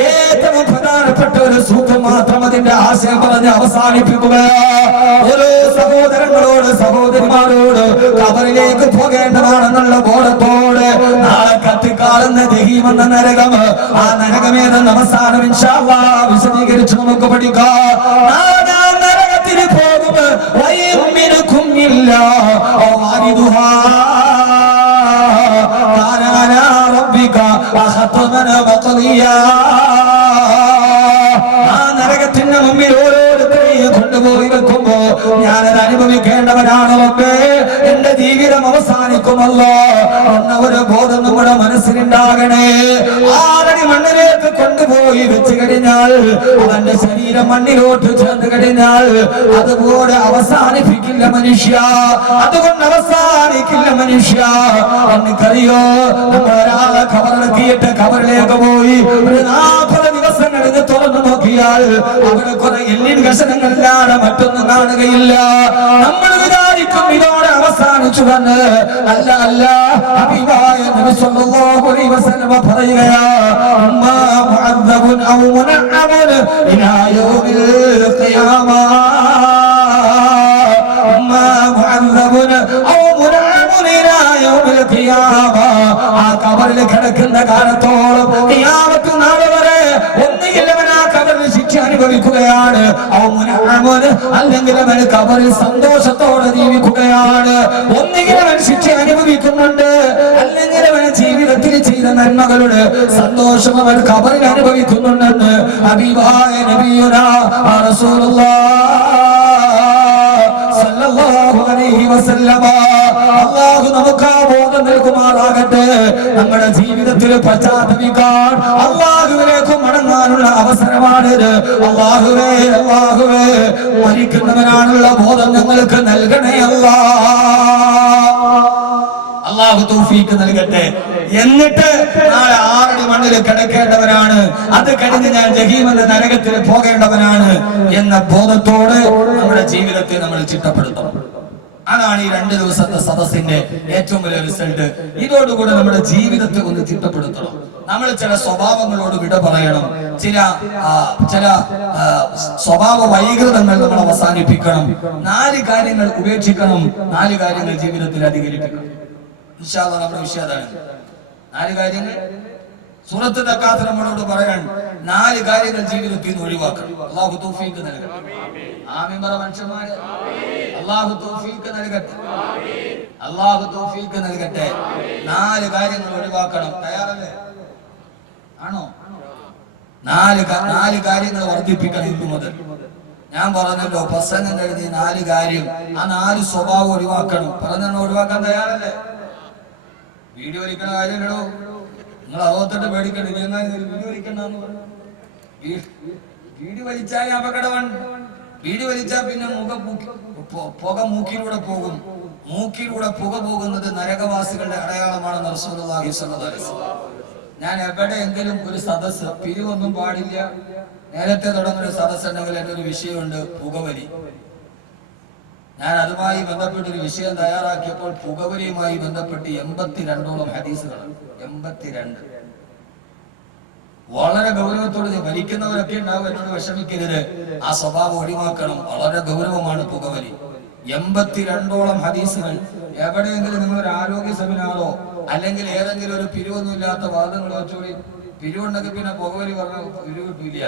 ഏറ്റവും പ്രധാനപ്പെട്ട ഒരു സൂക്തം മാത്രം അതിന്റെ ആശയം പറഞ്ഞ് അവസാനിപ്പിക്കുക. ഓരോ സഹോദരങ്ങളോട് സഹോദരിമാരോട് ഖബറിലേക്ക് പോകേണ്ടതാണെന്നുള്ള ബോധത്തോട് നാളെ കത്തിക്കാളുന്ന ജഹീം എന്ന നരകം, ആ നരകമേതെന്ന് അവസാനം ഇൻഷാ അല്ലാഹ് വിശദീകരിച്ച് നമുക്ക് പഠിക്കാം. നരകത്തിന് പോകും വയമ്മിനുക്കും ഇല്ല വാരിദുഹാ കാന അലാ റബ്ബിക ഖത്മന വഖദിയാ. ആ നരകത്തിന്റെ മുമ്പിൽ ഓരോരുത്തരെയും കൊണ്ടുപോയി വെക്കുമ്പോ ഞാനത് അനുഭവിക്കേണ്ടവനാണ് റബ്ബേ, എന്റെ ജീവിതം അവസാനിക്കുമല്ലോ എന്ന ഒരു ബോധം നമ്മുടെ മനസ്സിലുണ്ടാകണേ. ആറടി മണ്ണിലേക്ക് കൊണ്ടുപോയി വെച്ച് കഴിഞ്ഞാൽ അവന്റെ ശരീരം മണ്ണിലോട്ട് ചേർന്ന് കഴിഞ്ഞാൽ അതുപോലെ അവസാനിപ്പിക്കില്ല മനുഷ്യ, അതുകൊണ്ട് അവസാനിക്കില്ല മനുഷ്യ. എനിക്കറിയോ, നമ്മൾ ഒരാളെ ഖബറിലെത്തിയിട്ട് ഖബറിലേക്ക് പോയി ഒരു 40 ദിവസങ്ങൾ ഇത് തുറന്നു നോക്കിയാൽ അവിടെ കുറെ എല്ലിൻ കഷണങ്ങളിലാണ്, മറ്റൊന്നും കാണുകയില്ല. നമ്മൾ വിചാരിക്കും ഇതോടെ അവസാനിച്ചു വന്ന്. അല്ല അല്ല, ഹബീബായ നബി സല്ലല്ലാഹു അലൈഹി വസല്ലം പറയുകയാ, അമ്മാ മുഅദ്ദബുൻ ഔ മുനഅമുൻ ഇലാ യൗമിൽ ഖിയാമ, അമ്മാ മുഅദ്ദബുൻ ഔ മുനഅമുൻ ഇലാ യൗമിൽ ഖിയാമ. ആ ഖബറിൽ കിടക്കുന്ന കാലത്തോളം ഖിയാമത്ത് നാൾ വരെ ഒന്നുകിൽ അവൻ ആ ഖബറിൽ ശിക്ഷ അനുഭവിക്കുകയാണ്, അല്ലെങ്കിൽ അവൻ ഖബറിൽ സന്തോഷത്തോടെ ജീവിക്കുകയാണ്. ഒന്നുകിൽ അവൻ ശിക്ഷ അനുഭവിക്കുന്നുണ്ട്, അല്ലെങ്കിൽ അവൻ ജീവിതത്തിൽ ചെയ്ത നന്മകളുടെ സന്തോഷം അവൻ ഖബറിൽ അനുഭവിക്കുന്നുണ്ടെന്ന് ഹബീബായ നബിയുനാ റസൂലുള്ളാഹ് സല്ലല്ലാഹു അലൈഹി വസല്ലമ. അല്ലാഹു നമുക്ക് ആ ബോധം നൽകുമാറാകട്ടെ. നമ്മുടെ ജീവിതത്തിൽ പശ്ചാത്തപിക്കാൻ അല്ലാഹുവിലേക്ക് മടങ്ങാനുള്ള അവസരമാണിത്. അല്ലാഹുവേ അല്ലാഹുവേ, മരിക്കുന്നവനാണുള്ള ബോധം ഞങ്ങൾക്ക് നൽകണേ അല്ലാഹു തൗഫീഖ് നൽകട്ടെ. എന്നിട്ട് നാളെ 6 അടി മണ്ണിൽ കിടക്കേണ്ടവനാണ്, അത് കഴിഞ്ഞ് ഞാൻ ജഹീം എന്ന നരകത്തിൽ പോകേണ്ടവനാണ് എന്ന ബോധത്തോട് നമ്മുടെ ജീവിതത്തെ നമ്മൾ ചിട്ടപ്പെടുത്തണം. അതാണ് ഈ 2 ദിവസത്തെ സദസ്സിന്റെ ഏറ്റവും വലിയ റിസൾട്ട്. ഇതോടുകൂടെ നമ്മുടെ ജീവിതത്തെ ഒന്ന് ചിട്ടപ്പെടുത്തണം. നമ്മൾ ചില സ്വഭാവങ്ങളോട് വിട പറയണം, ചില സ്വഭാവ വൈകൃതങ്ങൾ നമ്മൾ അവസാനിപ്പിക്കണം. 4 കാര്യങ്ങൾ ഉപേക്ഷിക്കണം, 4 കാര്യങ്ങൾ ജീവിതത്തിൽ അധികരിപ്പിക്കണം. ഇൻഷാ അല്ലാഹ് നമ്മുടെ വിഷയം അതാണ്. 4 കാര്യങ്ങൾ സൂറത്ത് തക്കാത്ത് നമ്മളോട് പറയാൻ 4 കാര്യങ്ങൾ ജീവിതത്തിൽ നിന്ന് ഒഴിവാക്കണം. അല്ലാഹു തൗഫീഖ് നൽകട്ടെ. ആമീൻ പറ മനുഷ്യന്മാരെ. അല്ലാഹു തൗഫീഖ് നൽകട്ടെ. അല്ലാഹു തൗഫീഖ് നൽകട്ടെ. 4 കാര്യങ്ങൾ ഒഴിവാക്കണം. തയ്യാറല്ലേ? ആണോ? 4 കാര്യങ്ങൾ വർദ്ധിപ്പിക്കണം ഇന്നു മുതൽ. ഞാൻ പറഞ്ഞല്ലോ, പ്രസംഗം കഴിഞ്ഞ് 4 കാര്യം, ആ 4 സ്വഭാവം ഒഴിവാക്കണം. പറഞ്ഞ ഒഴിവാക്കാൻ തയ്യാറല്ലേ? വീഡിയോ വലിക്കണ കാര്യമില്ലടോ, നിങ്ങൾ അകത്തോട്ട് പേടിക്കണം. വീഡിയോ വലിക്കണ്ടെന്ന് പറഞ്ഞു. വീഡിയോ വലിച്ചാൽ അപകടമാണ്. വീഡിയോ വലിച്ചാൽ പിന്നെ പുക മൂക്കിലൂടെ പോകും. മൂക്കിലൂടെ പുക പോകുന്നത് നരകവാസികളുടെ അടയാളമാണെന്ന് റസൂലുള്ളാഹി സ്വല്ലല്ലാഹു അലൈഹി വസല്ലം. ഞാൻ എവിടെയെങ്കിലും ഒരു സദസ്സ്, പിരിവൊന്നും പാടില്ല, നേരത്തെ തുടങ്ങുന്ന സദസ്സ് ഉണ്ടെങ്കിൽ എൻ്റെ ഒരു വിഷയമുണ്ട്, പുകവലി. ഞാൻ അതുമായി ബന്ധപ്പെട്ടൊരു വിഷയം തയ്യാറാക്കിയപ്പോൾ പുകവലിയുമായി ബന്ധപ്പെട്ട് 82ഓളം ഹദീസുകളാണ്. 82. വളരെ ഗൗരവത്തോടെ വലിക്കുന്നവരൊക്കെ ഉണ്ടാവും, എന്നോട് വിഷമിക്കരുത്. ആ സ്വഭാവം ഒഴിവാക്കണം. വളരെ ഗൗരവമാണ് പുകവലി. 82ഓളം ഹദീസുകൾ. എവിടെയെങ്കിലും നിങ്ങളൊരു ആരോഗ്യ സെമിനാറോ അല്ലെങ്കിൽ ഏതെങ്കിലും ഒരു പിരിവൊന്നുമില്ലാത്ത വാദങ്ങൾ വെച്ചോടി, പിരിവുണ്ടെങ്കിൽ പിന്നെ പുകവലി പറഞ്ഞ പിരിവ് കിട്ടില്ല.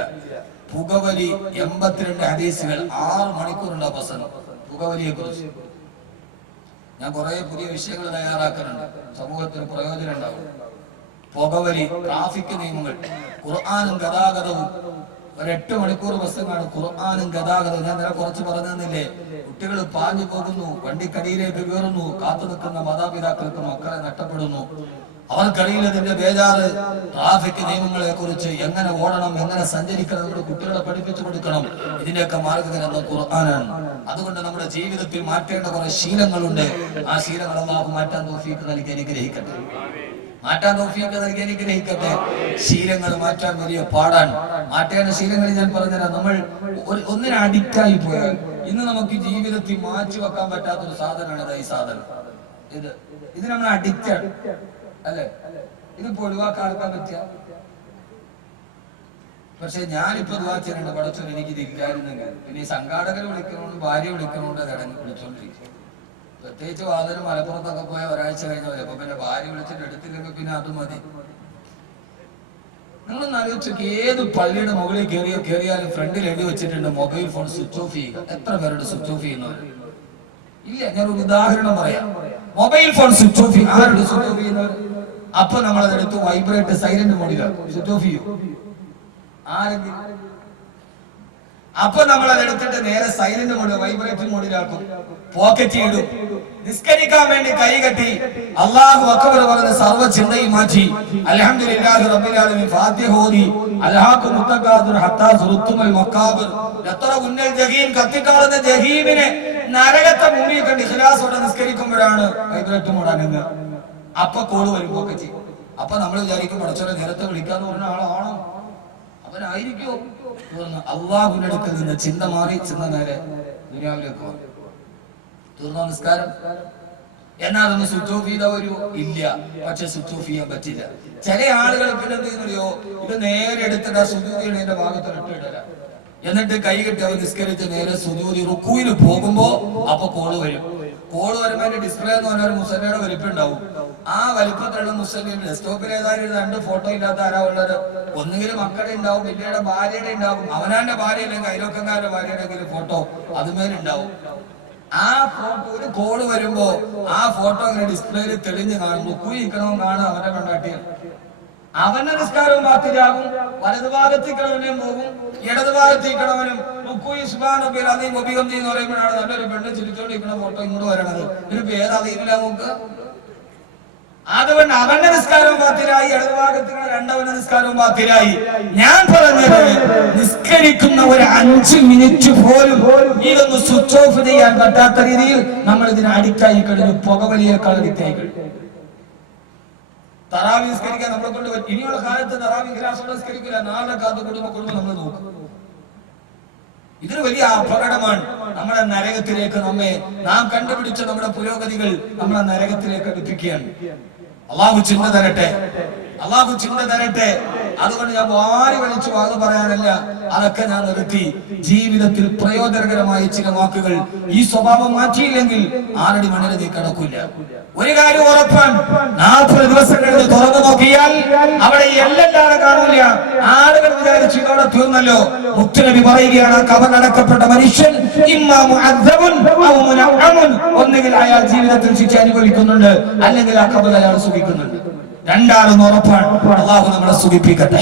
പുകവലി 82 ഹദീസുകൾ. 6 മണിക്കൂറുണ്ട് പ്രസംഗം പുകവലിയെ കുറിച്ച്. ഞാൻ കുറെ പുതിയ വിഷയങ്ങൾ തയ്യാറാക്കുന്നുണ്ട്, സമൂഹത്തിന് പ്രയോജനം ഉണ്ടാവും. പുകവലി, ട്രാഫിക് നിയമങ്ങൾ, ഖുർആനും ഗതാഗതവും. ഒരു 8 മണിക്കൂർ പ്രസംഗമാണ് ഖുർആനും ഗതാഗതവും. ഞാൻ നേരെ കുറച്ച് പറഞ്ഞു തന്നില്ലേ, കുട്ടികൾ പാഞ്ഞു പോകുന്നു, വണ്ടിക്കടിയിലേക്ക് കയറുന്നു, കാത്തു നിൽക്കുന്ന മാതാപിതാക്കൾക്ക് മക്കളെ നഷ്ടപ്പെടുന്നു. അവർക്കറിയില്ല ഇതിന്റെ ബേജാറ്. ട്രാഫിക് നിയമങ്ങളെ കുറിച്ച്, എങ്ങനെ ഓടണം, എങ്ങനെ സഞ്ചരിക്കണം, നമ്മുടെ കുട്ടികളെ പഠിപ്പിച്ചു കൊടുക്കണം. ഇതിന്റെയൊക്കെ മാർഗ്ഗഗ്രന്ഥം ഖുർആനാണ്. അതുകൊണ്ട് നമ്മുടെ ജീവിതത്തിൽ മാറ്റേണ്ട കുറെ ശീലങ്ങളുണ്ട്. ആ ശീലങ്ങൾ അല്ലാഹു മാറ്റാൻ തൗഫീഖ് നൽകി അനുഗ്രഹിക്കട്ടെ. മാറ്റാൻ തൗഫീഖ് നൽകി അനുഗ്രഹിക്കട്ടെ. ശീലങ്ങൾ മാറ്റാൻ വലിയ പാടാണ്. മാറ്റേണ്ട ശീലങ്ങൾ ഞാൻ പറഞ്ഞുതരാം. നമ്മൾ ഒന്നിനെ അഡിക്റ്റായി പോയാൽ, ഇന്ന് നമുക്ക് ജീവിതത്തിൽ മാറ്റി വെക്കാൻ പറ്റാത്തൊരു സാധനമാണ് ഈ സാധനം. ഇത് നമ്മൾ അഡിക്റ്റാണ് അല്ലെ? ഇതിപ്പോ ഒഴിവാക്കാൻ പറ്റിയ പക്ഷെ ഞാനിപ്പോ ദുആ പടച്ചോൻ എനിക്ക് തിരിക്കായിരുന്നെങ്കിൽ പിന്നെ ഈ സംഘാടകർ വിളിക്കണോണ്ട് ഭാര്യ വിളിക്കണോണ്ട് കടന്ന് വിളിച്ചോണ്ടിരിക്കും. പ്രത്യേകിച്ച് വാതിലും മലപ്പുറത്തൊക്കെ പോയ ഒരാഴ്ച കഴിഞ്ഞ പോലെ അപ്പൊ പിന്നെ ഭാര്യ വിളിച്ചിട്ട് എടുത്തില്ലെങ്കിൽ പിന്നെ അത് മതി. നിങ്ങളൊന്ന് ആലോചിച്ചൊക്കെ ഏത് പള്ളിയുടെ മുകളിൽ കയറിയാലും ഫ്രണ്ടിൽ എഴുതി വെച്ചിട്ടുണ്ട് മൊബൈൽ ഫോൺ സ്വിച്ച് ഓഫ് ചെയ്യുക. എത്ര പേരുടെ സ്വിച്ച് ഓഫ് ചെയ്യുന്നവർ ഇല്ല? ഞാനൊരു ഉദാഹരണം പറയാം. മൊബൈൽ ഫോൺ സ്വിച്ച് ഓഫ് ചെയ്യും. ആരുടെ സ്വിച്ച് ഓഫ് ചെയ്യുന്നവർ? അപ്പൊ നമ്മളതെടുത്ത് വൈബ്രേറ്റ് സൈലന്റ് മോഡിലാണ് സ്വിച്ച് ഓഫ് ചെയ്യും. ആരെങ്കിലും അപ്പൊ നമ്മൾ അതെടുത്തിട്ട് നേരെ സൈലന്റ് മോഡ് വൈബ്രേറ്റ് മോഡിലാക്കും, പോക്കറ്റ് ഇടും. നിസ്കരിക്കാൻ വേണ്ടി കൈ കെട്ടി അല്ലാഹു അക്ബർ പറഞ്ഞ് സർവ്വ ചിന്തയും മാറ്റി അൽഹംദുലില്ലാഹി റബ്ബിൽ ആലമീൻ ഫാത്തിഹ ഓതി അൽഹാഖു മുത്തഖാദിർ ഹത്താ സുറുത്തുൽ മഖാബിർ എത്ര ഉന്നൽ ജഹീം കത്തിക്കാളുന്ന ജഹീമിനെ നരകത്തെ മുന്നിൽ കണ്ട് ഇഖ്ലാസോടെ നിസ്കരിക്കുമ്പോഴാണ് വൈബ്രേറ്റ് മോഡാണെന്ന്. അപ്പൊ കോള് വരും പോക്കറ്റ്. അപ്പൊ നമ്മൾ വിചാരിക്കും പടച്ചോനെ നേരത്തെ വിളിക്കാന്ന് പറഞ്ഞ ആളാണോ അവനായിരിക്കോ? അള്ളാഹുവിന്റെ അടുക്കൽ നിന്ന് ചിന്ത മാറി ചിന്ത നേരെ ദുനിയാവിലേക്ക് പോകും. തീർന്നോ നിസ്കാരം? എന്നാൽ ഒന്ന് സ്വിച്ച് ഓഫ് ചെയ്താൽ ഒരു ഇല്ല. പക്ഷെ സ്വിച്ച് ഓഫ് ചെയ്യാൻ പറ്റില്ല. ചില ആളുകൾ പിന്നെ എന്ത് ചെയ്യുന്നറിയോ, ഇത് നേരെ എടുത്തിട്ട് സുജൂദിയുടെ ഭാഗത്ത് ഇട്ടിടല. എന്നിട്ട് കൈ കെട്ടി അവർ നിസ്കരിച്ച് നേരെ സുജൂദി റുക്കൂയിൽ പോകുമ്പോ അപ്പൊ കോള് വരും. കോള് വരുമ്പോ അതിന്റെ ഡിസ്പ്ലേ എന്ന് പറഞ്ഞാൽ മുസല്ലയുടെ വലിപ്പം ഉണ്ടാവും. ആ വലിപ്പത്തിലുള്ള മുസല്ലി ഡെസ്ക്ടോപ്പിൽ ഏതായാലും 2 ഫോട്ടോ ഇല്ലാത്ത ആരാ ഉള്ളത്? ഒന്നുകിലും മക്കളുടെ ഉണ്ടാവും, വലിയുടെ ഭാര്യയുടെ ഉണ്ടാവും, അവനാന്റെ ഭാര്യ അല്ലെങ്കിൽ അയലോക്കക്കാരുടെ ഭാര്യയുടെ ഫോട്ടോ അതുമേലുണ്ടാവും. ആ ഫോട്ടോ ഒരു കോള് വരുമ്പോ ആ ഫോട്ടോ ഇങ്ങനെ ഡിസ്പ്ലേയിൽ തെളിഞ്ഞ് കാണും. റുക്കൂയിൽ നിൽക്കണവും കാണും അവന്റെ കണ്ടാട്ടിയാണ്. അവന്റെ നിസ്കാരവും ബാത്തിലാകും. വലതുഭാഗത്തേക്കണവനും പോകും, ഇടതുഭാഗത്തേക്കണവനും സുബ്ഹാനല്ലാഹി അലീം ഉപയോഗം എന്ന് പറയുമ്പോഴാണ് നല്ലൊരു പെണ്ണ് ചിരിച്ചോണ്ടിരിക്കുന്ന ഫോട്ടോ ഇങ്ങോട്ട് വരണത്. ഇതിനിപ്പോ ഏതറിയില്ല നോക്ക്. അതുകൊണ്ട് അവന്റെ നിസ്കാരവും ബാത്തിലായി, ഇടതുഭാഗത്തേക്ക് രണ്ടവന്റെ നിസ്കാരവും ബാത്തിലായി. ഞാൻ പറഞ്ഞത് നിസ്കരിക്കുന്ന ഒരു 5 മിനിറ്റ് പോലും ഇതൊന്ന് സ്വിച്ച് ഓഫ് ചെയ്യാൻ പറ്റാത്ത രീതിയിൽ നമ്മൾ ഇതിന് അഡിക്റ്റായി കഴിഞ്ഞു. പുകവലിയേക്കാൾ അഡിക്റ്റായി കഴിഞ്ഞു. തറാവി നിസ്കരിക്കാൻ നമ്മളെ കൊണ്ട് ഇനിയുള്ള കാലത്ത് തറാവി ഗ്ലാസ് നിസ്കരിക്കില്ല. 4 റക്അത്ത് കുടുംബം നമ്മൾ നോക്കും. ഇതൊരു വലിയ അപകടമാണ്. നമ്മുടെ നരകത്തിലേക്ക് നാം കണ്ടുപിടിച്ച നമ്മുടെ പുരോഗതികൾ നമ്മളെ നരകത്തിലേക്ക് അടുപ്പിക്കുകയാണ്. അള്ളാഹു ചിന്ത തരട്ടെ, അള്ളാഹു ചിന്ത തരട്ടെ. അതുകൊണ്ട് ഞാൻ വാരി വലിച്ചു അത് പറയാനല്ല, അതൊക്കെ ഞാൻ നിർത്തി. ജീവിതത്തിൽ പ്രയോജനകരമായ ചില വാക്കുകൾ. ഈ സ്വഭാവം മാറ്റിയില്ലെങ്കിൽ 6 അടി മണ്ണിൽ നീ കിടക്കില്ല. ഒരു കാര്യം ഉറപ്പാണ്, 40 ദിവസം കഴിഞ്ഞ് തുറന്നു നോക്കിയാൽ അവിടെ എല്ലാം കാണില്ല. ആളുകൾ വിചാരിച്ചു ഇതോടെ തീർന്നല്ലോ. മുത്തുനബി പറയുകയാണ്, കബറടക്കപ്പെട്ട മനുഷ്യൻ ഒന്നുകിൽ അയാൾ ജീവിതത്തിൽ ശിക്ഷ അനുഭവിക്കുന്നുണ്ട്, അല്ലെങ്കിൽ ആ കബർ അയാൾ സുഖിക്കുന്നുണ്ട്. രണ്ടാണെന്ന് ഉറപ്പാണ്. അള്ളാഹു നമ്മളെ സുഖിപ്പിക്കട്ടെ,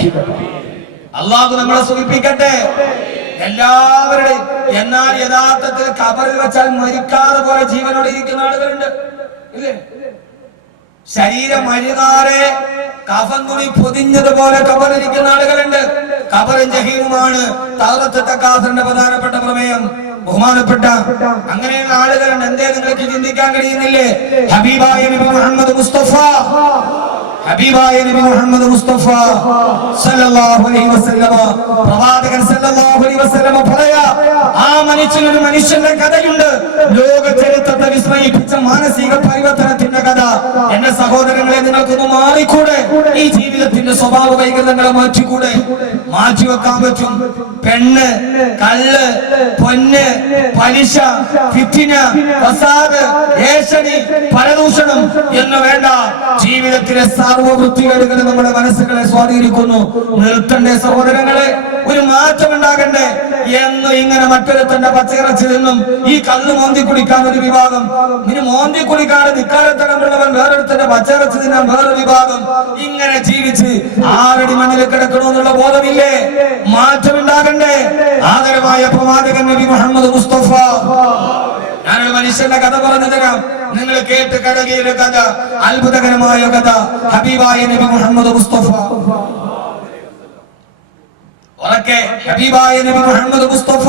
അള്ളാഹു നമ്മളെ സുഖിപ്പിക്കട്ടെ എല്ലാവരുടെയും. എന്നാൽ യഥാർത്ഥത്തിൽ കബറിൽ വെച്ചാൽ മരിക്കാതെ പോലെ ജീവനോടെ ഇരിക്കുന്ന ആളുകളുണ്ട്, ഇല്ലേ? ശരീരം അഴുകാറെ കഫൻ തുണി പൊതിഞ്ഞതുപോലെ കബറിരിക്കുന്ന ആളുകളുണ്ട്. കബറും ജഹീമുമാണ് തൗറത്ത് തകാസുറിന്റെ പ്രധാനപ്പെട്ട പ്രമേയം. ബഹുമാനപ്പെട്ട അങ്ങനെയുള്ള ആളുകളുണ്ട്. എന്തേ നിങ്ങൾക്ക് ചിന്തിക്കാൻ കഴിയുന്നില്ലേ? ഹബീബായ നബി മുഹമ്മദ് മുസ്തഫ, ഹബീബായ നബി മുഹമ്മദ് മുസ്തഫ സല്ലല്ലാഹു അലൈഹി വസല്ലമ, പ്രവാചകൻ സല്ലല്ലാഹു അലൈഹി വസല്ലമ പറയാ, ആ മനുഷ്യനൊരു മനുഷ്യന്റെ കഥയുണ്ട്, ലോക ചരിത്രത്തെ വിസ്മയിപ്പിച്ച മാനസിക പരിവർത്തനത്തിന്റെ കഥ. എന്റെ സഹോദരങ്ങളെ, നിങ്ങൾക്കൊന്ന് മാറിക്കൂടെ? ഈ ജീവിതത്തിന്റെ സ്വഭാവ വൈകല്യങ്ങളെ മാറ്റിക്കൂടെ? മാറ്റിവെക്കാൻ പറ്റും. പെണ്ണ്, കള്ള്, പൊന്ന്, പലിശ, ഫിത്തിന, ഫസാദ്, ഏഷണി, പരദൂഷണം എന്ന് വേണ്ട, ജീവിതത്തിലെ സർവ്വവൃത്തികേടുകൾ നമ്മുടെ മനസ്സുകളെ സ്വാധീനിക്കുന്നു. നിർത്തണ്ടേ സഹോദരങ്ങളെ? ഒരു മാറ്റം ഉണ്ടാകണ്ടേ എന്ന് ഇങ്ങനെ മറ്റൊരുത്തന്റെ പച്ചയിറച്ചി നിന്നും ഈ കല്ല് മോന്തി കുടിക്കാൻ ഒരു വിഭാഗം, ഇനി മോന്തി കുടിക്കാതെ നിക്കാരത്തകമുള്ളവൻ വേറൊരുത്തന്റെ പച്ചയിറച്ചി തിന്നാൻ വേറൊരു വിഭാഗം, ഇങ്ങനെ ജീവിച്ച് 6 അടി മണ്ണിൽ കിടക്കണമെന്നുള്ള ബോധമില്ലേ? മാറ്റം ഉണ്ടാകണ്ടേ? ആദരവായ പ്രവാചകൻ നബി മുഹമ്മദ് മുസ്തഫ, ഞാനൊരു മനുഷ്യന്റെ കഥ പറഞ്ഞു തരാം. നിങ്ങൾ കേട്ട് കടകിയൊരു കഥ, അത്ഭുതകരമായ കഥ. ഹബീബായ നബി മുഹമ്മദ് മുസ്തഫ, ഉറക്കെ ഹബീബായ നബി മുഹമ്മദ് മുസ്തഫ.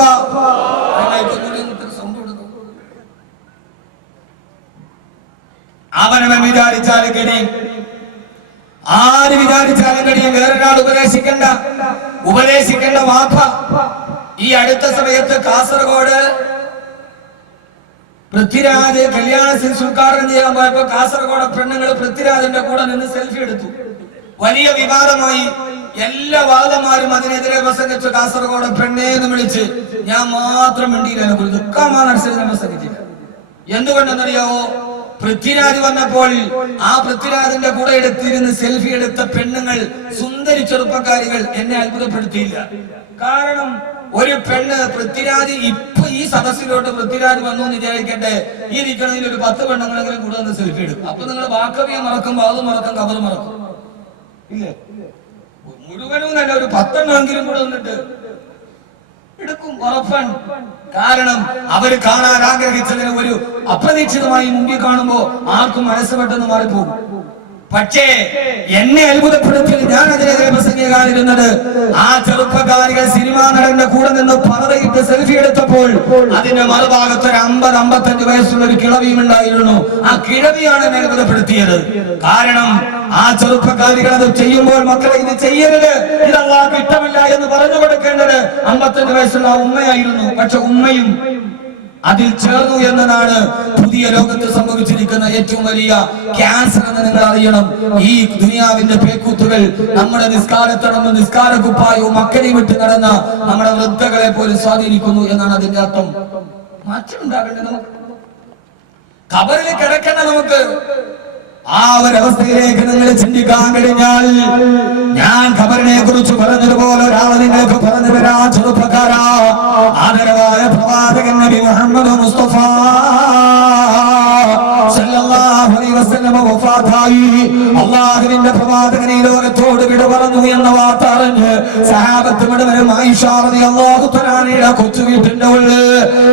അവനവൻ വിചാരിച്ചാലും കഴിയും, ആര് വിചാരിച്ചാലും കഴിയും. വേറൊരാൾ ഉപദേശിക്കേണ്ട വാപ്പ. ഈ അടുത്ത സമയത്ത് കാസർഗോഡ് പൃഥ്വിരാജ് കല്യാണത്തിന് ഉദ്ഘാടനം ചെയ്യാൻ പോയപ്പോ കാസർഗോഡ് പെണ്ണുങ്ങൾ പൃഥ്വിരാജിന്റെ കൂടെ നിന്ന് സെൽഫി എടുത്തു. വലിയ വിവാദമായി. എല്ലാ വാദന്മാരും അതിനെതിരെ പ്രസംഗിച്ചു. കാസർഗോഡ് പെണ്ണേന്ന് വിളിച്ച് ഞാൻ മാത്രം മിണ്ടിയില്ല, ദുഃഖമാനനുസരിച്ച് പ്രസംഗിച്ചില്ല. എന്തുകൊണ്ടെന്നറിയാവോ? പൃഥ്വിരാജ് വന്നപ്പോൾ ആ പൃഥ്വിരാജിന്റെ കൂടെ എടുത്തിരുന്ന് സെൽഫി എടുത്ത പെണ്ണുങ്ങൾ, സുന്ദരി ചെറുപ്പക്കാരികൾ എന്നെ അത്ഭുതപ്പെടുത്തിയില്ല. കാരണം ഒരു പെണ്ണ് പൃഥ്വിരാജ് ഇപ്പൊ ഈ സദസ്സിലോട്ട് പൃഥ്വിരാജ് വന്നു എന്ന് വിചാരിക്കട്ടെ, ഈ നിൽക്കണതിൽ ഒരു 10 പെണ്ണുങ്ങളെങ്കിലും കൂടെ വന്ന് സെൽഫി എടുക്കും. അപ്പൊ നിങ്ങൾ വാക്കവിയെ മറക്കും, വാത് മറക്കും, കബർ മറക്കും, ഇല്ലേ? മുഴുവനും തന്നെ ഒരു 10 എണ്ണമെങ്കിലും കൂടെ വന്നിട്ട് എടുക്കും, ഉറപ്പാണ്. കാരണം അവർ കാണാൻ ആഗ്രഹിച്ചതിന് ഒരു അപ്രതീക്ഷിതമായി മുമ്പിൽ കാണുമ്പോ ആർക്കും മനസ്സ് പെട്ടെന്ന് മാറിപ്പോകും. പക്ഷേ എന്നെ അത്ഭുതപ്പെടുത്തിയത്, ഞാൻ അതിനെതിരെ പ്രസംഗിക്കാതിരുന്നത്, ആ ചെറുപ്പക്കാരികൾ സിനിമാ നടന്റെ കൂടെ നിന്ന് പറതയിട്ട് സെൽഫി എടുത്തപ്പോൾ അതിന്റെ മറുഭാഗത്ത് ഒരു 50-55 വയസ്സുള്ള ഒരു കിളവിയും ഉണ്ടായിരുന്നു. ആ കിഴവിയാണ് എന്നെ അത്ഭുതപ്പെടുത്തിയത്. കാരണം ആ ചെറുപ്പക്കാരികൾ അത് ചെയ്യുമ്പോൾ, മക്കളെ ഇത് ചെയ്യരുത്, ഇത് അല്ലാഹുവിന് ഇഷ്ടമല്ല എന്ന് പറഞ്ഞു കൊടുക്കേണ്ടത് 55 വയസ്സുള്ള ഉമ്മയായിരുന്നു. പക്ഷെ ഉമ്മയും അതിൽ ചേർന്നു എന്നതാണ് പുതിയ ലോകത്ത് സംഭവിച്ചിരിക്കുന്ന ഏറ്റവും വലിയ ക്യാൻസർ എന്ന് നിങ്ങൾ അറിയണം. ഈ ദുനിയാവിന്റെ പേക്കൂത്തുകൾ നമ്മുടെ നിസ്കാരത്തടന്ന് നിസ്കാര കുപ്പായവും മക്കനെ വിട്ട് നടന്ന നമ്മുടെ വൃദ്ധകളെ പോലും സ്വാധീനിക്കുന്നു എന്നാണ് അതിന്റെ അർത്ഥം. മാറ്റം ഉണ്ടാകേണ്ടത് നമുക്ക്, ഖബറിൽ കിടക്കേണ്ട നമുക്ക്. ആ ഒരവസ്ഥയിലേക്ക് നിങ്ങൾ ചിന്തിക്കാൻ കഴിഞ്ഞാൽ, ഞാൻ ഖബറിനെ കുറിച്ച് പറഞ്ഞതുപോലെ ഒരാൾ നിങ്ങൾക്ക് പറഞ്ഞു തരാ. ചെറുപ്പക്കാരാ, ആദരവായ പ്രവാചകൻ നബി മുഹമ്മദ് മുസ്തഫ സല്ലല്ലാഹു അലൈഹി വസല്ലം വഫാത്തായി. അല്ലാഹുവിന്റെ പ്രവാചകൻ ഈ ലോകത്തോട് വിട പറഞ്ഞു എന്ന വാർത്ത അറിഞ്ഞ് സഹാബത്ത് മുഴുവനും ആയിഷ റളിയല്ലാഹു തആലയുടെ കൊച്ചു വീട്ടിന്റെ ഉള്ളിൽ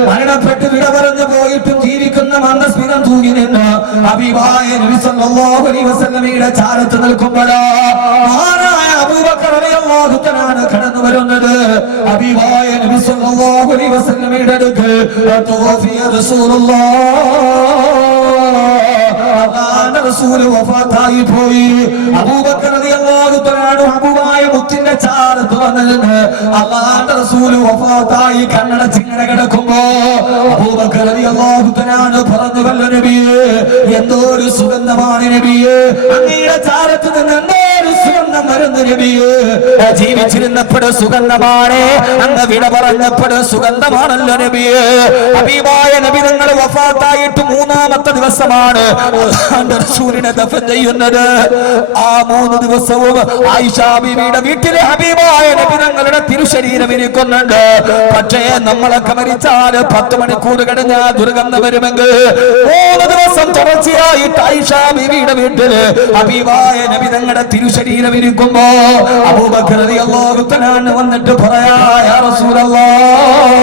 മരണപ്പെട്ട് വിട പറഞ്ഞു പോയിട്ടും ജീവിക്കുന്ന മന്ദസ്മിതം തൂങ്ങി നിന്ന് ഹബീബായ നബി സല്ലല്ലാഹു അലൈഹി വസല്ലമയുടെ ചാരത്ത് നിൽക്കുമ്പോഴാ മഹാനായ അബൂബക്കർ റളിയല്ലാഹു തആല കടന്നു വരുന്നത്. ഹബീബായ നബി സല്ലല്ലാഹു അലൈഹി വസല്ലമയുടെ അടുക്കൽ തവഫിയ റസൂലുള്ളാഹ്, റസൂൽ വഫാത്തായി പോയി. അബൂബക്കർ റളിയല്ലാഹു തആല ഹബീബായ മുത്തിന്റെ ചാരത്ത് വന്നിരുന്ന് അല്ലാഹുവിന്റെ റസൂൽ വഫാത്തായി കണ്ണടച്ച് ഇങ്ങനെ കിടക്കുമ്പോ അബൂബക്കർ റളിയല്ലാഹു തആല പറഞ്ഞു, വല്ല നബിയേ, എന്തോ ഒരു സുഗന്ധമാണ് നബിയേ, അങ്ങയുടെ ചാരത്ത് നിന്ന് എന്തോ ഒരു സുഗന്ധം വരുന്നു നബിയേ. ജീവിച്ചിരുന്നപ്പോഴും സുഗന്ധമാണ്, അങ്ങ് വിട പറഞ്ഞപ്പോഴും സുഗന്ധമാണല്ലോ നബിയേ. ഹബീബായ നബി നിങ്ങൾ വഫാത്തായിട്ട് 3ാമത്തെ ദിവസമാണ് റസൂലിനെ ദഫൻ ചെയ്യുന്നത്. ആ 3 ദിവസവും ആയിഷ ബീവിയുടെ വീട്ടിലെ ഹബീബായ നബി തങ്ങളുടെ തിരുശരീരം ഇരിക്കുന്നുണ്ട്. പക്ഷേ നമ്മളൊക്കെ മരിച്ചാൽ 10 മണിക്കൂർ കഴിഞ്ഞാൽ ദുർഗന്ധം വരുമെങ്കിൽ 3 ദിവസം തുടർച്ചയായിട്ട് ആയിഷ ബീവിയുടെ വീട്ടില് ഹബീബായ നബി തങ്ങളുടെ തിരുശരീരം ഇരിക്കുമ്പോ അബൂബക്കർ റളിയല്ലാഹു തആല വന്നിട്ട് പറയാ, യാ റസൂലല്ലാഹ്,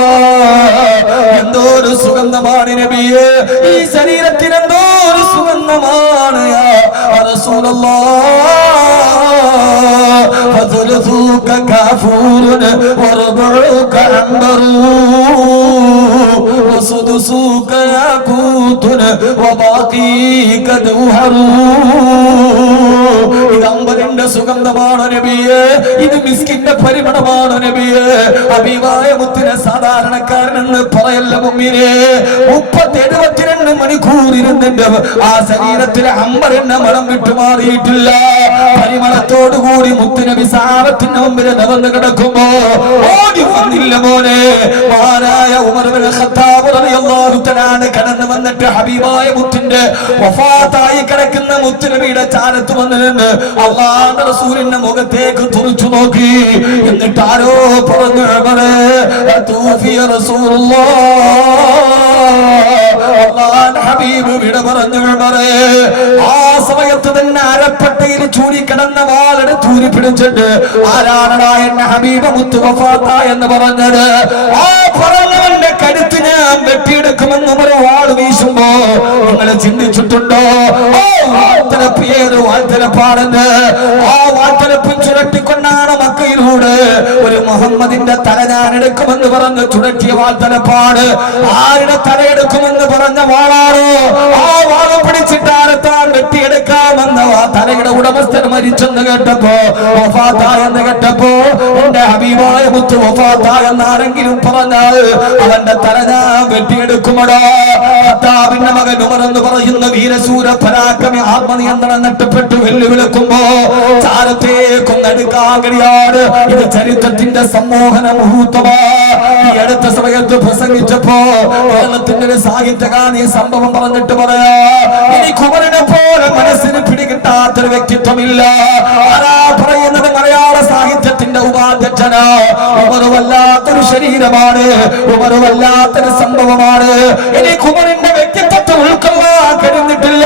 എന്തോ ഒരു സുഗന്ധമാണ് നബിയേ, ഈ ശരീരത്തിന് എന്തോ ഒരു സുഗന്ധമാണ് യാ റസൂലല്ലാഹ്. ഫദലുക കാഫൂറുൻ വറബുക അംബറു വസുദുസുക യാകൂതുൻ വബാഖീക ദൗഹറു. ഇത് അമ്പലിന്റെ സുഗന്ധമാണ് നബിയേ, ഇത് മിസ്കിന്റെ പരിമളമാണ് നബിയേ. ഹബീബായ മുത്തിനെ സാധാരണക്കാരനെന്ന് പറയല്ല മുഅ്മിനേ. 30-72 മണിക്കൂർ ഇരുന്നിട്ട് ആ ശരീരത്തിലെ അമ്പലിന്റെ മണം വിട്ടുമാറിയിട്ടില്ല. പരിമളത്തോടുകൂടി മുത്തുനബി സഹാബത്തിന്റെ മുമ്പിൽ നിവർന്നു കിടക്കുമ്പോ ഓടി വന്നില്ല മോനെ. മഹാനായ ഉമർ ഇബ്നുൽ ഖത്താബ് റളിയല്ലാഹു തആല കടന്നു വന്നിട്ട് ഹബീബായ മുത്തിന്റെ വഫാത്തായി കിടക്കുന്ന മുത്തുനബിയുടെ ചാരത്ത് വന്ന് നിന്ന് അല്ലാഹുവിന്റെ റസൂലിന്റെ മുഖത്തേക്ക് തുറിച്ചു നോക്കി. എന്നിട്ട് ആരോ പറഞ്ഞു, ഉമറേ, തൂഫിയ റസൂലുള്ളാഹ്, അല്ലാഹുവിന്റെ ഹബീബ് വിട പറഞ്ഞു ഉമറേ. ആ സമയത്ത് തന്നെ അരപ്പട്ടയിൽ ചൂരിക്കിടന്ന വാളെടുത്ത് ഊരി പിടിച്ചിട്ട്, ആരാണടാ എന്നെ ഹബീബ് മുത്ത് വഫാത്ത എന്ന് പറഞ്ഞത്? ആ പറഞ്ഞവന്റെ കരുത്ത് ഞാൻ വെട്ടിയെടുക്കുമെന്ന് ഒരു വാൾ വീശുമ്പോ നിങ്ങൾ ചിന്തിച്ചിട്ടുണ്ടോ? ഏത് വാൾത്തലപ്പാണെന്ന്? ആ വാൾത്തലപ്പും ചുരട്ടിക്കൊണ്ടാണ് മക്കയിലൂടെ ഒരു മുഹമ്മദിന്റെ തല ഞാൻ എടുക്കുമെന്ന് പറഞ്ഞ് ചുരട്ടിയ വാൾത്തലപ്പാട്. ആരുടെ തലയെടുക്കുമെന്ന് പറഞ്ഞ വാളാണോ? ആ വാളം പിടിച്ചിട്ട് ആരെത്താൻ വെട്ടിയെടുക്കാമെന്ന ആ തലയുടെ ഉടമസ്ഥൻ മരിച്ചെന്ന് കേട്ടപ്പോ, വഫാത്തായെന്ന് കേട്ടപ്പോ, എന്റെ ഹബീബായ മുത്ത് വഫാത്തായെന്ന് ആരെങ്കിലും പറഞ്ഞാൽ അവന്റെ തല ഞാൻ വെട്ടിയെടുക്കുമടോ. ഖത്താബിന്റെ മകൻ ഉമർ എന്ന് പറയുന്ന വീരശൂര പരാക്രമി ആത്മനിയന്ത്രണം നഷ്ടപ്പെട്ടു വെല്ലുവിളിക്കുമ്പോ ചാരത്തേക്കൊന്നെടുക്കാൻ കഴിയാട്. ഇത് ചരിത്രത്തിന്റെ സമ്മോഹന മുഹൂർത്തമാ. ഈ അടുത്ത സമയത്ത് പ്രസംഗിച്ചപ്പോ കേരളത്തിന്റെ ഒരു സാഹിത്യകാരൻ ഈ സംഭവം പറഞ്ഞിട്ട് പറയാ, എനിക്ക് ഉമറിനെ പോലെ മനസ്സിന് പിടികിട്ടാത്തൊരു വ്യക്തിത്വമില്ല. ആരാ പറയുന്നത്? മലയാള സാഹിത്യത്തിന്റെ ഉപാധ്യക്ഷന. ഉമർ വല്ലാത്തൊരു ശരീരമാണ്, ഉമർ വല്ലാത്തൊരു സംഭവമാണ്. എനിക്ക് ഉമറിന്റെ വ്യക്തിത്വത്തെ ഉൾക്കൊള്ളാൻ കഴിഞ്ഞിട്ടില്ല.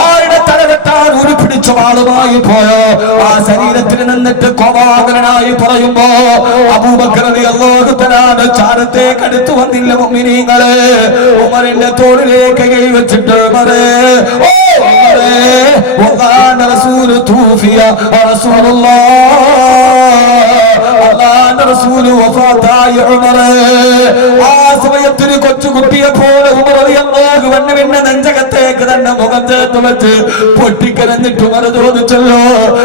ആരുടെ തലവെട്ടാൻ ഒരു പിടിച്ച ആളുമായി പോയോ ആ ശരീരത്തിൽ നിന്നിട്ട് കോപാകുലനായി പറയുമ്പോ അബൂബക്കർ റളിയല്ലാഹു തആല ചാരത്തേക്ക് അടുത്തു വന്നില്ല. മുഅ്മിനീങ്ങളെ, ഉമറിന്റെ തോളിലേക്ക് കൈ വെച്ചിട്ട് ഉമറേ, ഓ ഉമറേ, വല്ലാഹു റസൂൽ തൂഫിയ റസൂലുള്ളാഹ്, അല്ലാഹുവിന്റെ റസൂൽ വഫാത്തായ ഉമറേ. ആ സമയത്തിന് കൊച്ചുകുട്ടിയെ പോലെ ഉമർ റളിയല്ലാഹു അൻഹു പിന്നെ നെഞ്ചകത്തേക്ക് തന്നെ മുഖത്തേക്ക് വെച്ച് പൊട്ടിക്കരഞ്ഞിട്ട് ഉമർ ചോദിച്ചല്ലോ,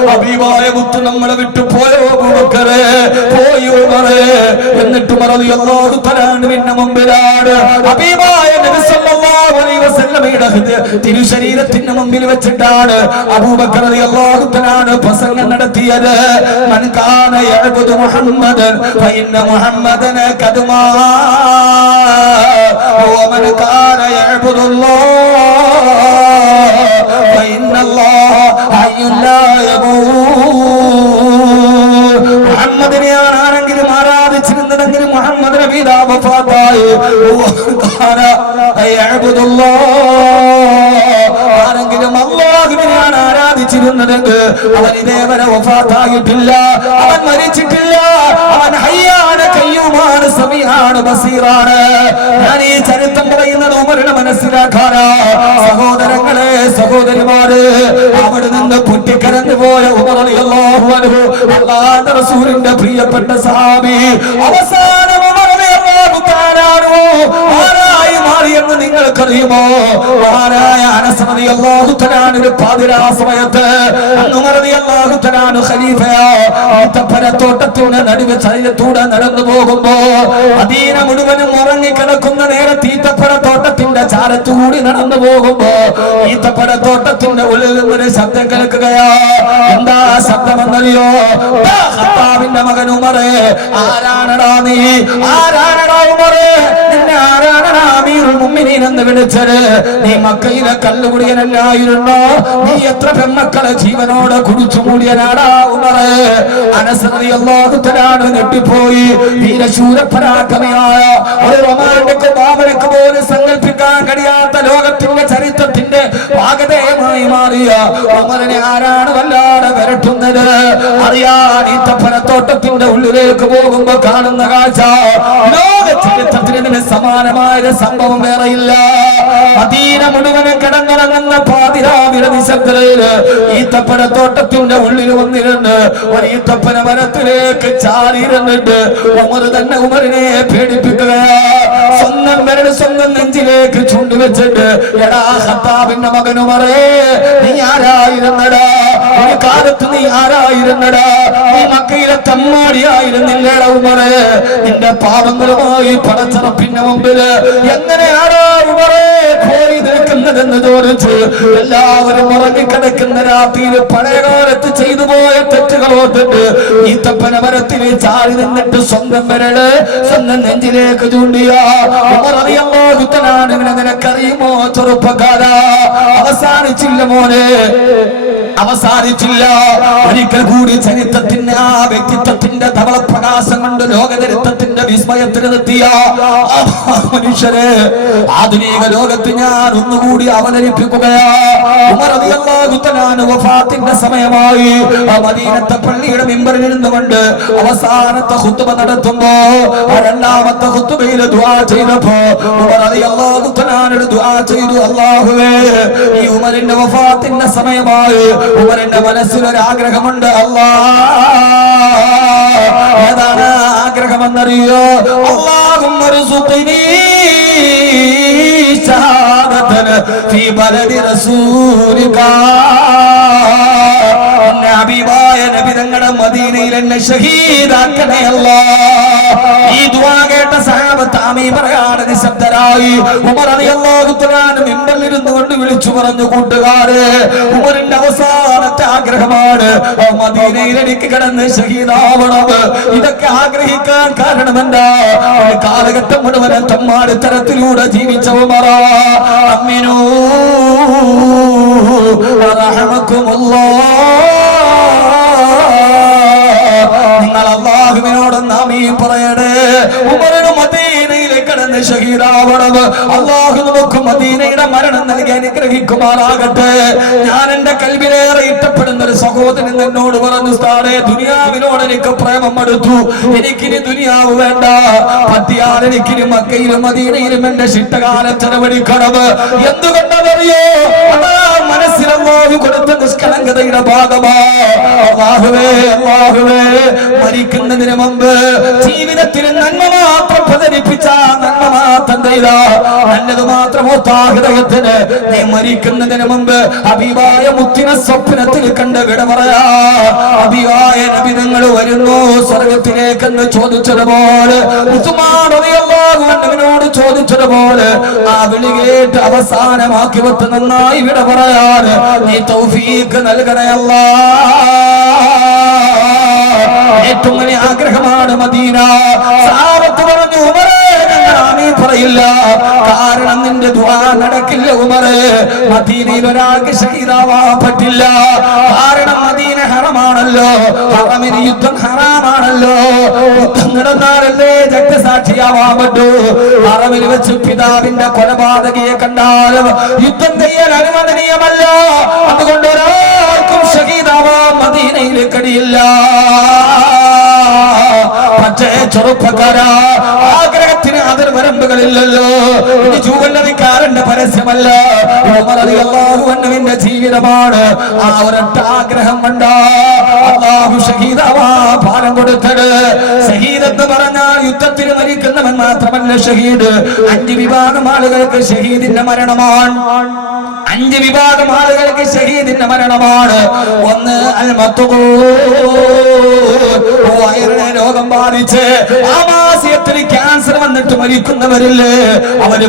ഹബീബായ മുത്ത് നമ്മളെ വിട്ടു പോയോ അബൂബക്കറേ? പോയി ഉമറേ. എന്നിട്ട് ഉമർ റളിയല്ലാഹു തആല പിന്നെ മുമ്പിലാണ് ഹബീബായ നബി സല്ലല്ലാഹു അലൈഹി വസല്ലമയുടെ തിരുശരീരത്തിന്റെ മുമ്പിൽ വെച്ചിട്ടാണ് അബൂബക്കർ റളിയല്ലാഹു തആല പ്രസംഗം നടത്തിയത്. മൻ കാന യഅബുദു മുഹമ്മദൻ ഫഇന്ന മുഹമ്മദൻ ഖദ് ومن كان يعبد الله فإن الله حي لا يموت. മുഹമ്മദിനെ ആരെങ്കിലും ആരാധിച്ചിരുന്നതെങ്കിൽ മുഹമ്മദ് നബി വഫാത്തായി. ആരെങ്കിലും അല്ലാഹുവിനെയാണ് ആരാധിച്ചിരുന്നതെങ്കിൽ അവൻ ഇതേവരെ വഫാത്തായിട്ടില്ല, അവൻ മരിച്ചിട്ടില്ല. അവൻ ഹയ്യാണ്, ഖയ്യൂമാണ്, സമീആണ്, ബസീറാണ്. ഞാൻ ഈ ചരിത്രം പറയുന്നത് ഉമറിനെ മനസ്സിലാക്കാനാ. സഹോദരങ്ങളെ, സഹോദരിമാര്, അവിടെ നിന്ന് പൊട്ടിക്കരഞ്ഞു പോയ ഉമർ റളിയല്ലാഹു അൻഹു, അല്ലാഹുവിന്റെ റസൂലിന്റെ പ്രിയപ്പെട്ട സഹാബി, അവസാനം ഉമർ റളിയല്ലാഹു തആല ആരായി മാറിയെന്ന് നിങ്ങൾക്കറിയുമോ? മഹാനായ അനസ് റളിയല്ലാഹു തആല ഒരു പാതിരാ സമയത്ത് ഉമർ റളിയല്ലാഹു തആല ഖലീഫയാ ഈത്തപ്പനത്തോട്ടത്തിന്റെ നടുവ് ചരിത്രത്തൂടെ നടന്നു പോകുമ്പോ മദീന മുഴുവനും ഉറങ്ങിക്കിടക്കുന്ന നേരത്ത് ഈത്തപ്പനത്തോട്ടത്തിന്റെ ചാരത്തുകൂടി നടന്നു പോകുമ്പോ ഈത്തപ്പനത്തോട്ടത്തിന്റെ ഉള്ളിൽ നിന്നൊരു ശബ്ദം കേൾക്കുകയാ. എന്താ ശബ്ദമെന്നറിയോ? ഖത്താബിന്റെ മകൻ ഉമറേ, ആരാണടാ നീ? ആരാണടാ ഉമറേ? നിന്നെ ആരാണടാ അമീറുൽ മുഅ്മിനീൻ എന്ന് വിളിച്ചത്? നീ മക്കയിലെ കള്ളുകുടിയനല്ലായിരുന്നോ? നീ എത്ര പെൺമക്കളെ ജീവനോടെ കുടിച്ചു മൂടിയനാടാ ഉമറേ? അനസ് റളിയല്ലാഹു തആല ഞെട്ടിപ്പോയി. വീരശൂര പരാക്രമിയായ ഒരു റൊമാന്റിക് ഭാവനക്ക് പോലും സങ്കല്പിക്കാൻ കഴിയാത്ത ലോകത്തിന്റെ ചരിത്രത്തിന്റെ ഭാഗധേയമായി മാറിയ ഉമറിനെ ആരാണ് വല്ലാതെ വരട്ടുന്നത്? അറിയാൻ ഈത്തപ്പനത്തോട്ടത്തിന്റെ ഉള്ളിലേക്ക് പോകുമ്പോ കാണുന്ന കാഴ്ച ലോക ചരിത്രത്തിന് സമാനമായ സംഭവം വേറെയില്ല. മദീന മുഴുവനും കിടന്നുറങ്ങുന്ന പാതിരാവിലെ നിശബ്ദതയില് ഈത്തപ്പനത്തോട്ടത്തിന്റെ ഉള്ളിൽ വന്നിരുന്ന് ഒരു ഈത്തപ്പന മരത്തിലേക്ക് ചാരിയിരുന്നിട്ട് ഉമർ തന്നെ ഉമറിനെ പേടിപ്പിക്കുകയാ. സ്വന്തം വിരൽ സ്വന്തം നെഞ്ചിലേക്ക് ചൂണ്ടുവെച്ചിട്ട്, എടാ ഖത്താബിന്റെ മകൻ ഉമറേ, നീ ആരായിരുന്നടാ? ഒരു കാലത്ത് നീ ആരായിരുന്നടാ? നീ മക്കയിലെ തമ്മാടിയായിരുന്നില്ലേടാ ഉമറേ? നിന്റെ പാപങ്ങളുമായി പടച്ചറപ്പിന്റെ മുമ്പില് എങ്ങനെയാണോ ഉമറേ പോയി നിൽക്കുന്നതെന്ന് ചോദിച്ച് എല്ലാവരും ഉറങ്ങിക്കിടക്കുന്ന രാത്രിയിൽ പഴയകാലത്ത് ചെയ്തു പോയ തെറ്റുകൾ ഓർത്തിട്ട് ഈത്തപ്പന മരത്തിലെ ചാരി നിന്നിട്ട് സ്വന്തം വിരല് സ്വന്തം നെഞ്ചിലേക്ക് ചൂണ്ടിയ ഉമർ റളിയല്ലാഹു തആല നിനക്കറിയുമോ ചെറുപ്പക്കാരാ? അവസാനിച്ചില്ല മോനെ, അവസാനിച്ചില്ല. ഒരിക്കൽ കൂടി ചരിത്രത്തിന്റെ ആ വ്യക്തിത്വത്തിന്റെ ധവളപ്രകാശം കൊണ്ട് ലോകചരിത്രത്തിന്റെ വിസ്മയത്തിൽ നിർത്തിയ മനുഷ്യരെ ആധുനിക ലോകത്ത് ഞാൻ ഒന്നുകൂടി അവതരിപ്പിക്കുകയാ. ഉമർ റളിയല്ലാഹു തആല വഫാത്തിന്റെ സമയമായി മദീനത്തെ പള്ളിയുടെ മിമ്പറിൽ ഇരുന്നുകൊണ്ട് അവസാനത്തെ ഖുത്ബ നടത്തുമ്പോ രണ്ടാമത്തെ ഖുത്ബയിൽ ദുആ ചെയ്തപ്പോ ഉമർ റളിയല്ലാഹു തആല ദുആ ചെയ്തു, അല്ലാഹുവേ, ഈ ഉമറിന്റെ വഫാത്തിന്റെ സമയമായി ഉമറിന്റെ മനസ്സിലൊരു ആഗ്രഹമുണ്ട്. ഏതാണ് ആഗ്രഹമെന്നറിയോ? അല്ലാഹുമ്മ ർസുഖ്നി ശഹാദതൻ ഫീ ബലദി റസൂലിക. എന്നെ ഷഹീദാക്കണേ അല്ലാഹ്. ഈ ദുആ കേട്ട സഹാബത്ത് ആമീൻ പറയാതെ നിശബ്ദരായി. ഉമർ റളിയല്ലാഹു തആല മിമ്പറിൽ ഇരുന്നു കൊണ്ട് വിളിച്ചു പറഞ്ഞു, കൂട്ടുകാരെ, ഉമറിന്റെ അവസാനത്തെ ആഗ്രഹമാണ് മദീനയിൽ എനിക്ക് കിടന്ന് ഷഹീദാവണം. ഇതൊക്കെ ആഗ്രഹിക്കാൻ കാരണം എന്താ? ഒരു കാലഘട്ടം മുഴുവൻ തമ്മാടിത്തരത്തിലൂടെ ജീവിച്ച ഉമർ. അമ്മിനൂ റഹമക്കുമുല്ലാഹ്. നിങ്ങൾ അല്ലാഹുവിനോട് ആമീൻ പറയണേ. ഉമറിന് മദീനയിലേക്ക് കടന്ന് ഷഹീദാവണം. അല്ലാഹു നമുക്ക് മദീനയുടെ മരണം നൽകി അനുഗ്രഹിക്കുമാറാകട്ടെ. ഞാൻ എന്റെ കൽബിലേറെ ഇഷ്ടപ്പെടുന്ന ഒരു സഹോദരൻ എന്നോട് പറഞ്ഞു, ഉസ്താദേ, ദുനിയാവിനോട് എനിക്ക് പ്രേമം അടുത്തു, എനിക്കിനി ദുനിയാവ് വേണ്ട, പറ്റിയാൽ എനിക്കിനി മക്കയിലും മദീനയിലും എന്റെ ശിഷ്ടകാലം ചെലവഴിക്കണം. എന്തുകൊണ്ടറിയോ? അതാ മനസ്സിലല്ലാഹു കൊടുത്ത നിഷ്കളങ്കതയുടെ ഭാഗമാ. അല്ലാഹുവേ, അല്ലാഹുവേ, മരിക്കുന്നതിന് മുമ്പ് ജീവിതത്തിൽ നന്മ മാത്രം പ്രചരിപ്പിച്ച, നന്മ മാത്രം ചെയ്ത, നല്ലത് മാത്രം ഹൃദയത്തിന് നീ മരിക്കുന്നതിന് മുമ്പ് ഹബീബായ മുത്തിനെ സ്വപ്നത്തിൽ കണ്ട് വിട പറയാ. ഹബീബായ നബി നിങ്ങൾ വരുന്നു സ്വർഗത്തിലേക്കെന്ന് ചോദിച്ചതുപോലെ, ഉസ്മാൻ റളിയല്ലാഹു അൻഹുവിനോട് ചോദിച്ചതുപോലെ ആ വിളി കേട്ട് അവസാനമാക്കി വെത്ത് നന്നായി വിട പറയാൻ നീ തൗഫീഖ് നൽകണേ അല്ലാഹ്. ഏറ്റവും വലിയ ആഗ്രഹമാണ് മദീന. സഹാബത്ത് പറഞ്ഞു, ഉമറേ, ഞങ്ങൾ ആമീൻ പറയില്ല, കാരണം നിന്റെ ദുആ നടക്കില്ല ഉമറേ. മദീനയിൽ ഒരാൾക്ക് ഷഹീദാവാൻ പറ്റില്ല, കാരണം മദീന ഹറമാണല്ലോ, ഹറമിന് യുദ്ധം ഹറാമാണല്ലോ. യുദ്ധം നടന്നാലല്ലേ രക്തസാക്ഷിയാവാൻ പറ്റൂ. ഹറമിൽ വെച്ച് പിതാവിന്റെ കൊലപാതകയെ കണ്ടാലും യുദ്ധം ചെയ്യാൻ അനുവദനീയമല്ല. അതുകൊണ്ട് ഒരാൾക്കും ഷഹീദാവാൻ മദീനയിൽ കഴിയില്ല. പക്ഷേ ചെറുപ്പക്കാരാ, ആഗ്രഹത്തിന് അതിർവരമ്പുകളില്ലല്ലോ. ഇത് ജൂവല്ലറിക്കാരന്റെ പരസ്യമല്ല, ഉമർ റളിയല്ലാഹു അൻഹുവിന്റെ ജീവിതമാണ്. ആ ഒരൊറ്റ ആഗ്രഹം കൊണ്ട് അല്ലാഹു ഷഹീദാവാ ഭാരം കൊടുത്തത്. ഷഹീദ് എന്ന് പറഞ്ഞാൽ യുദ്ധത്തിന് മരിക്കുന്നവൻ മാത്രമല്ല ഷഹീദ്. 5 വിഭാഗം ആളുകൾക്ക് ഷഹീദിന്റെ മരണമാണ്. 5 വിഭാഗം ആളുകൾക്ക് ഷഹീദിന്റെ മരണമാണ്. ഒന്ന് അൽ വയറിനെ രോഗം ബാധിച്ച് ആമാശയത്തിന് ക്യാൻസർ വന്നിട്ട് മരിക്കുന്നവരില്ലേ, അവര്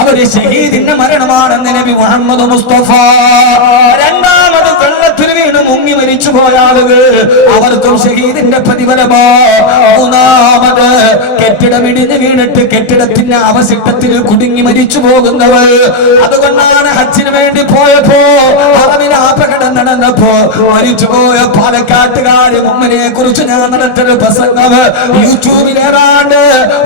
അവര് ഷഹീദിന്റെ മരണമാണെന്ന് നബി മുഹമ്മദ് മുസ്തഫ. രണ്ടാമത് വെള്ളത്തിൽ വീണ് മുങ്ങി മരിച്ചു പോയ ആളുകൾ, അവർക്കും ഷഹീദിന്റെ പ്രതിഫലമോ. മൂന്നാമത് കെട്ടിടം ഇടിഞ്ഞ് വീണിട്ട് കെട്ടിടത്തിന്റെ അവശിഷ്ടത്തിൽ കുടുങ്ങി മരിച്ചു പോകുന്നവർ. അതുകൊണ്ടാണ് ഹജ്ജിന് വേണ്ടി പോയപ്പോ ഹറമിൽ അപകടം നടന്നപ്പോ മരിച്ചുപോയ പാലക്കാട്ടുകാരി ഉമ്മനെ കുറിച്ച് ഞാൻ നടത്തിയ പ്രസംഗം യൂട്യൂബിലേറാണ്ട്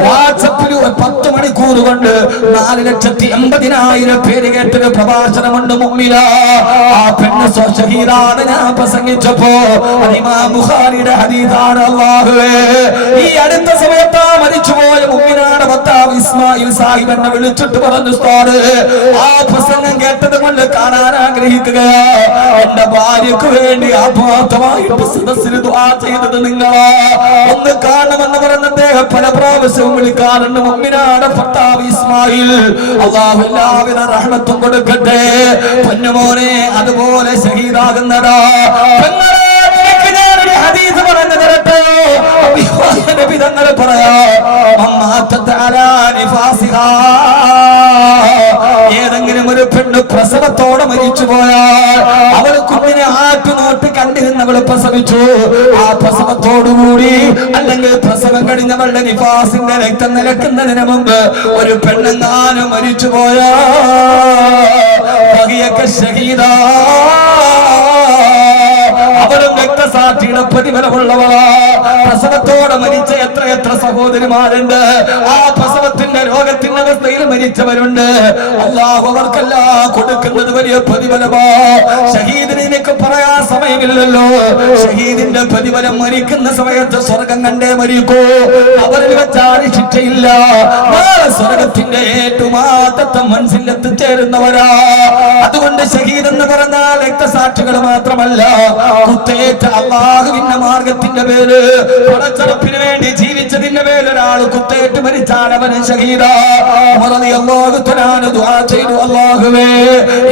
വാട്സപ്പിൽ 10 മണിക്കൂർ കൊണ്ട് 4,80,000 പേര് കേട്ടൊരു പ്രഭാഷണമുണ്ട് മുമ്മില. ആ പെണ്ണ് ഷഹീദാണ് ഞാൻ പ്രസംഗിച്ചപ്പോ ഇമാം ബുഖാരിയുടെ ഹദീസാണ്. അല്ലാഹുവേ, ഈ അടുത്ത സമയത്ത് മരിച്ചുപോയ മുഅ്മിനാണ് ഭർത്താവ് ഇസ്മായിൽ സാഹിബ് എന്നെ വിളിച്ചിട്ട് പറഞ്ഞു, ഉസ്താദ്, ആ പ്രസംഗം കേട്ടത് കൊണ്ട് കാണാൻ ആഗ്രഹിക്കുകയാ. എന്റെ ഭാര്യക്ക് വേണ്ടി ആത്മാർത്ഥമായിട്ട് സദസ്സിൽ ദുആ ചെയ്തത് നിങ്ങളാ, ഒന്ന് കാണണമെന്ന് പറഞ്ഞ അദ്ദേഹം പല പ്രാവശ്യവും വിളിക്കാറുണ്ട്. മുഅ്മിനാണ് ഭർത്താവ് ഇസ്മായിൽ, അല്ലാഹു എല്ലാവിധ റഹ്മത്തും കൊടുക്കട്ടെ. പൊന്നുമോനെ, അതുപോലെ ഷഹീദാകുന്നതാ. ഞാനൊരു ഹദീസ് പറഞ്ഞു തരട്ടെ. നബി തങ്ങൾ പറയാ, ഏതെങ്കിലും ഒരു പെണ്ണ് പ്രസവത്തോടെ മരിച്ചു പോയാൽ അവൾ കുഞ്ഞിനെ ആറ്റുനോട്ട് കണ്ടിരുന്നവൾ പ്രസവിച്ചു. ആ പ്രസവത്തോടുകൂടി അല്ലെങ്കിൽ പ്രസവം കഴിഞ്ഞവളുടെ നിഫാസിന്റെ രക്തം നിലക്കുന്നതിന് മുമ്പ് ഒരു പെണ്ണെങ്ങാനും മരിച്ചു പോയാൽ ഷഹീദാ, അവരും രക്തസാക്ഷിയുടെ പ്രതിഫലമുള്ളവളാ. പ്രസവത്തോടെ മരിച്ച എത്ര സഹോദരിമാരുണ്ട്. ആ പ്രസവത്തിന്റെ രോഗത്തിന്റെ അവസ്ഥയിൽ മരിച്ചവരുണ്ട്. അല്ലാഹു അവർക്കെല്ലാം കൊടുക്കുന്നത് വലിയ പ്രതിഫലമാ. ഷഹീദിനൊക്കെ പറയാൻ സമയമില്ലല്ലോ. ഷഹീദിന്റെ പ്രതിഫലം മരിക്കുന്ന സമയത്ത് സ്വർഗം കണ്ടേ മരിക്കൂ. അവരിൽ വെച്ചാൽ ശിക്ഷയില്ല. സ്വർഗത്തിന്റെ ഏറ്റവും ആദ്യത്തെ മനസ്സിൽ എത്തിച്ചേരുന്നവരാ. അതുകൊണ്ട് ഷഹീദ് എന്ന് പറഞ്ഞാൽ രക്തസാക്ഷികൾ മാത്രമല്ല, കുത്തേറ്റ അല്ലാഹുവിന്റെ മാർഗത്തിന്റെ പേര് പടച്ചറപ്പിന് വേണ്ടി ജീവിച്ചതിന്റെ പേര് ഒരാൾ കുത്തേറ്റ് മരിച്ചാൽ അവന് ഷഹീദാ. ഉമർ റളിയല്ലാഹു തആല ദുആ ചെയ്തു, അല്ലാഹുവേ,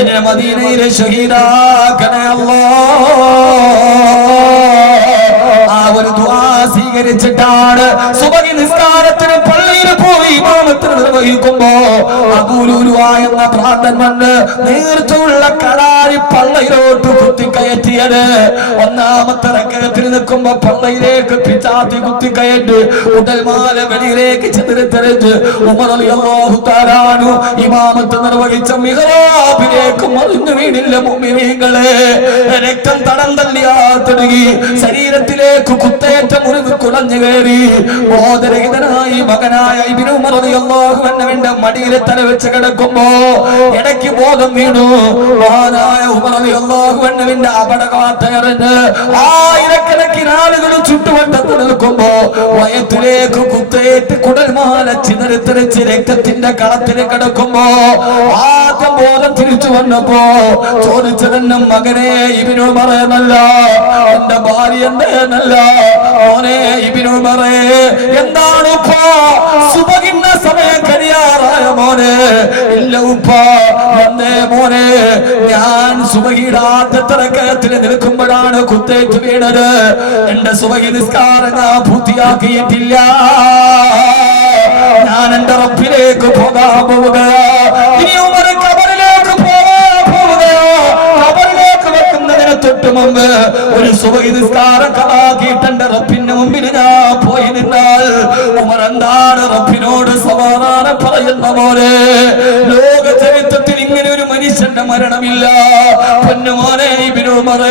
എന്നെ മദീനയിലെ ഷഹീദാക്കണേ അല്ലാഹ്. ഒരു ദുആ സ്വീകരിച്ചിട്ടാണ് സുബഹി നിസ്കാരത്തിന് പള്ളിയിൽ പോയി ഇമാമത്തിന് നിർവഹിക്കുമ്പോ അബൂലുലുഅ എന്ന ഭ്രാന്തൻ വന്ന് നേർത്തുള്ള കടാരി പള്ളിയിലോട്ട് കുത്തിക്കയറ്റിയത്. ഒന്നാമത്തെ റക്അത്തിൽ നിൽക്കുമ്പോ പള്ളിയിലേക്ക് പിച്ചാത്തി കുത്തിക്കയറ്റി ഉടൽമാല വെളിയിലേക്ക് ചിതറിത്തെറിച്ച് ഉമർ റളിയല്ലാഹു തആല അൻഹു ഇമാമത്ത് നിർവഹിച്ച മിഹ്റാബിലേക്ക് മറിഞ്ഞു വീണില്ല മുഅ്മിനീങ്ങളെ. രക്തം തടം തള്ളിയാത്തൊടുങ്ങി ശരീരത്തിലേക്ക് കുത്തേറ്റ മുറിവ് കുടഞ്ഞു കയറി ബോധരഹിതനായി മകനായ ഇബ്നു ഉമർ റളിയല്ലാഹു അൻഹുവിന്റെ മടിയിൽ തല വെച്ച് കിടക്കുമ്പോ ഇടയ്ക്ക് ബോധം വീണു. മഹാനായ ഉമർ റളിയല്ലാഹു അൻഹുവിന്റെ അപകടവാർത്തയറിഞ്ഞ് ആയിരക്കണക്കിന് ആളുകൾ ചുറ്റുവട്ടത്ത് നിൽക്കുമ്പോ വയറ്റിലേക്ക് കുത്തേറ്റ് കുടൽമാല ചിതറിത്തെറിച്ച് രക്തത്തിന്റെ കളത്തിൽ കിടക്കുമ്പോ ആദ്യം ബോധം തിരിച്ചു വന്നപ്പോ ചോദിച്ചതെന്നെ മകനെ ഇബ്നു ഉമർ എന്നല്ല, എന്റെ ഭാര്യ എന്നല്ല, മോനെ ഇബ്നു ഉമർ എന്താണ് ഉപ്പ സുബഹിന്റെ സമയം കഴിയാറായ മോനെ? ഇല്ല ഉപ്പ. എന്തേ മോനെ? ഞാൻ സുബഹിയുടെ ആദ്യത്തെ റക്അത്തിൽ നിൽക്കുമ്പോഴാണ് കുത്തേറ്റ് വീണത്. എന്റെ സുബഹി നിസ്കാരം ഞാൻ പൂർത്തിയാക്കിയിട്ടില്ല. ഞാൻ എന്റെ റബ്ബിലേക്ക് പോകാൻ പോവുകയാ. ഇനി ഉമർ ഖബറിലേക്ക് പോവുകയോ? ഖബറിലേക്ക് വെക്കുന്നതിന് തൊട്ട് മുമ്പ് ഒരു സുബഹി നിസ്കാരം കളാക്കിയിട്ട് എന്റെ റബ്ബിന്റെ മുമ്പിൽ ഞാൻ പോയി നിന്നാൽ ഉമർ എന്താണ് റബ്ബിനോട് സമാധാനം പറയുന്ന പോലെ? ലോക ചരിത്രത്തിൽ ഇങ്ങനെ ഒരു മനുഷ്യന്റെ മരണമില്ല. പൊന്നുമോനെ ഇബ്നു ഉമർ,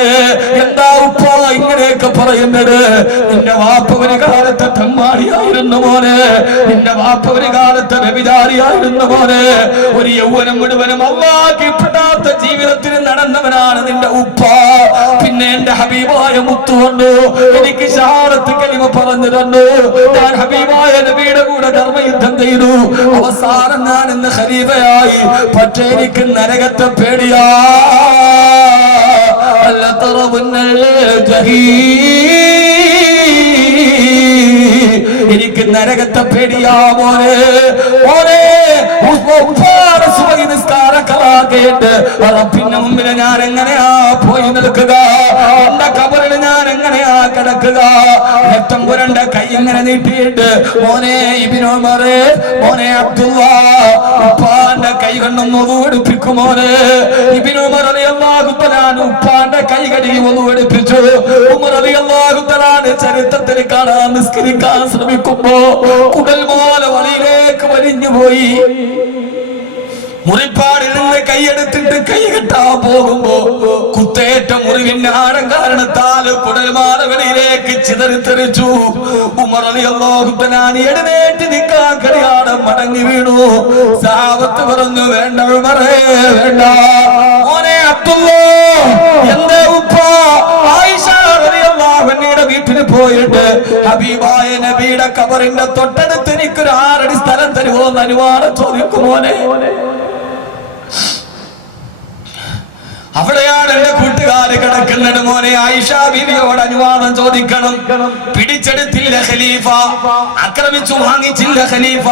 എന്താ ഉപ്പ ഇങ്ങനെയൊക്കെ പറയുന്നത്? നിന്റെ വാപ്പ ഒരു കാലത്തെ തെമ്മാടിയായിരുന്നു മോനെ, നിന്റെ വാപ്പ ഒരു കാലത്തെ വ്യഭിചാരിയായിരുന്നു മോനെ, ഒരു യൗവനം മുഴുവനും അല്ലാഹുവിനെ പെടാത്ത ജീവിതത്തിൽ നടന്നവനാണ് നിന്റെ ഉപ്പ. പിന്നെ എന്റെ ഹബീബായ മുത്തു വന്നു, എനിക്ക് ഷഹാദത്ത് കലിമ പറഞ്ഞു തന്നു. ഞാൻ ഹബീബായ നബിയുടെ കൂടെ ധർമ്മയുദ്ധം ചെയ്തു. അവസാനം ഞാൻ ഇന്ന് ഖലീഫയായി. പക്ഷേ എനിക്ക് നരകത്തെ പേടിയാ. അല്ല തറവുന്നൽ ജഹീം, എനിക്ക് നരകത്തെ പേടിയാ മോനെ. മോനെ സുബഹി നിസ്കാരം കളാക്കിയിട്ട് റബ്ബിന്റെ മുമ്പിൽ ഞാൻ എങ്ങനെയാ പോയി നിൽക്കുക? എന്റെ ഖബറിൽ ഞാൻ എങ്ങനെയാ കിടക്കുക? രക്തം പുരണ്ട കൈ എങ്ങനെ നീട്ടിയിട്ട് മോനെ ഇബ്നു ഉമർ, മോനെ അബ്ദുള്ള, ഉപ്പാന്റെ കൈ കൊണ്ടൊന്ന് ഒന്നു എടുപ്പിക്കും മോനെ. ഇബ്നു ഉമർ റളിയല്ലാഹു തആല ഉപ്പാന്റെ കൈ കഴുകി ഒന്നു എടുപ്പിച്ചു. ഉമർ റളിയല്ലാഹു തആല ചരിത്രത്തിൽ കാണാൻ നിസ്കരിക്കാൻ ശ്രമിക്കുമ്പോ കുടൽമാല വളിയിലേക്ക് വലിഞ്ഞു പോയി. മുറിപ്പാടിൽ നിന്ന് കൈയെടുത്തിട്ട് കൈ കെട്ടാൻ പോകുമ്പോ കുത്തേറ്റ മുറിവിന്റെ ആഴം കാരണത്താൽ കുടൽമാലകളിലേക്ക് ചിതറിത്തെറിച്ചു. ഉമർ റളിയല്ലാഹു തആല എഴുന്നേറ്റ് നിൽക്കാൻ കഴിയാതെ മടങ്ങി വീണു. സഹാബത്ത് പറഞ്ഞു, വേണ്ട ഉമറേ വേണ്ട. മോനെ അബ്ദുള്ള, എന്തേ ഉപ്പ? ആയിഷ റളിയല്ലാഹു അൻഹയുടെ വീട്ടിൽ പോയിട്ട് ഹബീബായ നബിയുടെ ഖബറിന്റെ തൊട്ടടുത്ത് എനിക്കൊരു 6 അടി സ്ഥലം തരുമോ എന്ന് അനുവാദം ചോദിക്കും മോനെ. അവിടെയാണ് എന്റെ കൂട്ടുകാര് കിടക്കുന്നത് മോനെ. ആയിഷ ബീവിയോട് അനുവാദം ചോദിക്കണം. പിടിച്ചെടുത്തില്ല ഖലീഫ, ആക്രമിച്ചു വാങ്ങിച്ചില്ല ഖലീഫ.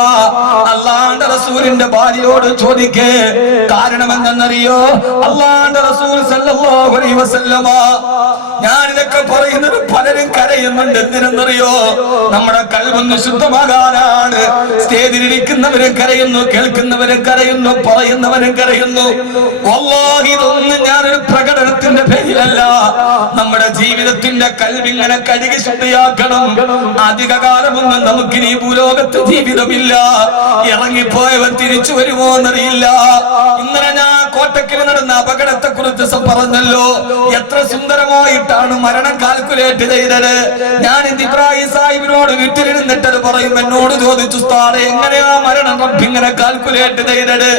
അല്ലാഹുവിന്റെ റസൂലിന്റെ ഭാര്യയോട് ചോദിക്കേ. കാരണം എന്തെന്നറിയോ? അല്ലാഹുവിന്റെ റസൂൽ സല്ലല്ലാഹു അലൈഹി വസല്ലമ, ഞാൻ ഇതൊക്കെ പറയുന്നത് പലരും കരയുന്നുണ്ട്. എന്തിനെന്നറിയോ? നമ്മുടെ കൽബൊന്ന് ശുദ്ധമാകാനാണ്. സ്റ്റേജിലിരിക്കുന്നവരും കരയുന്നു, കേൾക്കുന്നവരും കരയുന്നു, പറയുന്നവരും കരയുന്നു. വല്ലാഹി ഇതൊന്നും ഞാനൊരു പ്രകടനത്തിന്റെ പേരിലല്ല. നമ്മുടെ ജീവിതത്തിന്റെ കൽബിങ്ങനെ കഴുകി ശുദ്ധിയാക്കണം. അധിക കാലമൊന്നും നമുക്കിനി ഈ ഭൂലോകത്ത് ജീവിതമില്ല. ഇറങ്ങിപ്പോയവൻ തിരിച്ചു വരുമോ എന്നറിയില്ല. ഇന്നലെ ഞാൻ കോട്ടക്കൽ നടന്ന അപകടത്തെ കുറിച്ച് പറഞ്ഞല്ലോ. എത്ര സുന്ദരമായിട്ടാണ് മരണം കാൽക്കുലേറ്റ് ചെയ്തത്. ഞാൻ ഇബ്രാഹിം സാഹിബിനോട് വീട്ടിലിരുന്നിട്ടത് പറയും. എന്നോട് ചോദിച്ചു, ഉസ്താദേ എങ്ങനെയാ മരണം ഇങ്ങനെ കാൽക്കുലേറ്റ് ചെയ്തത്?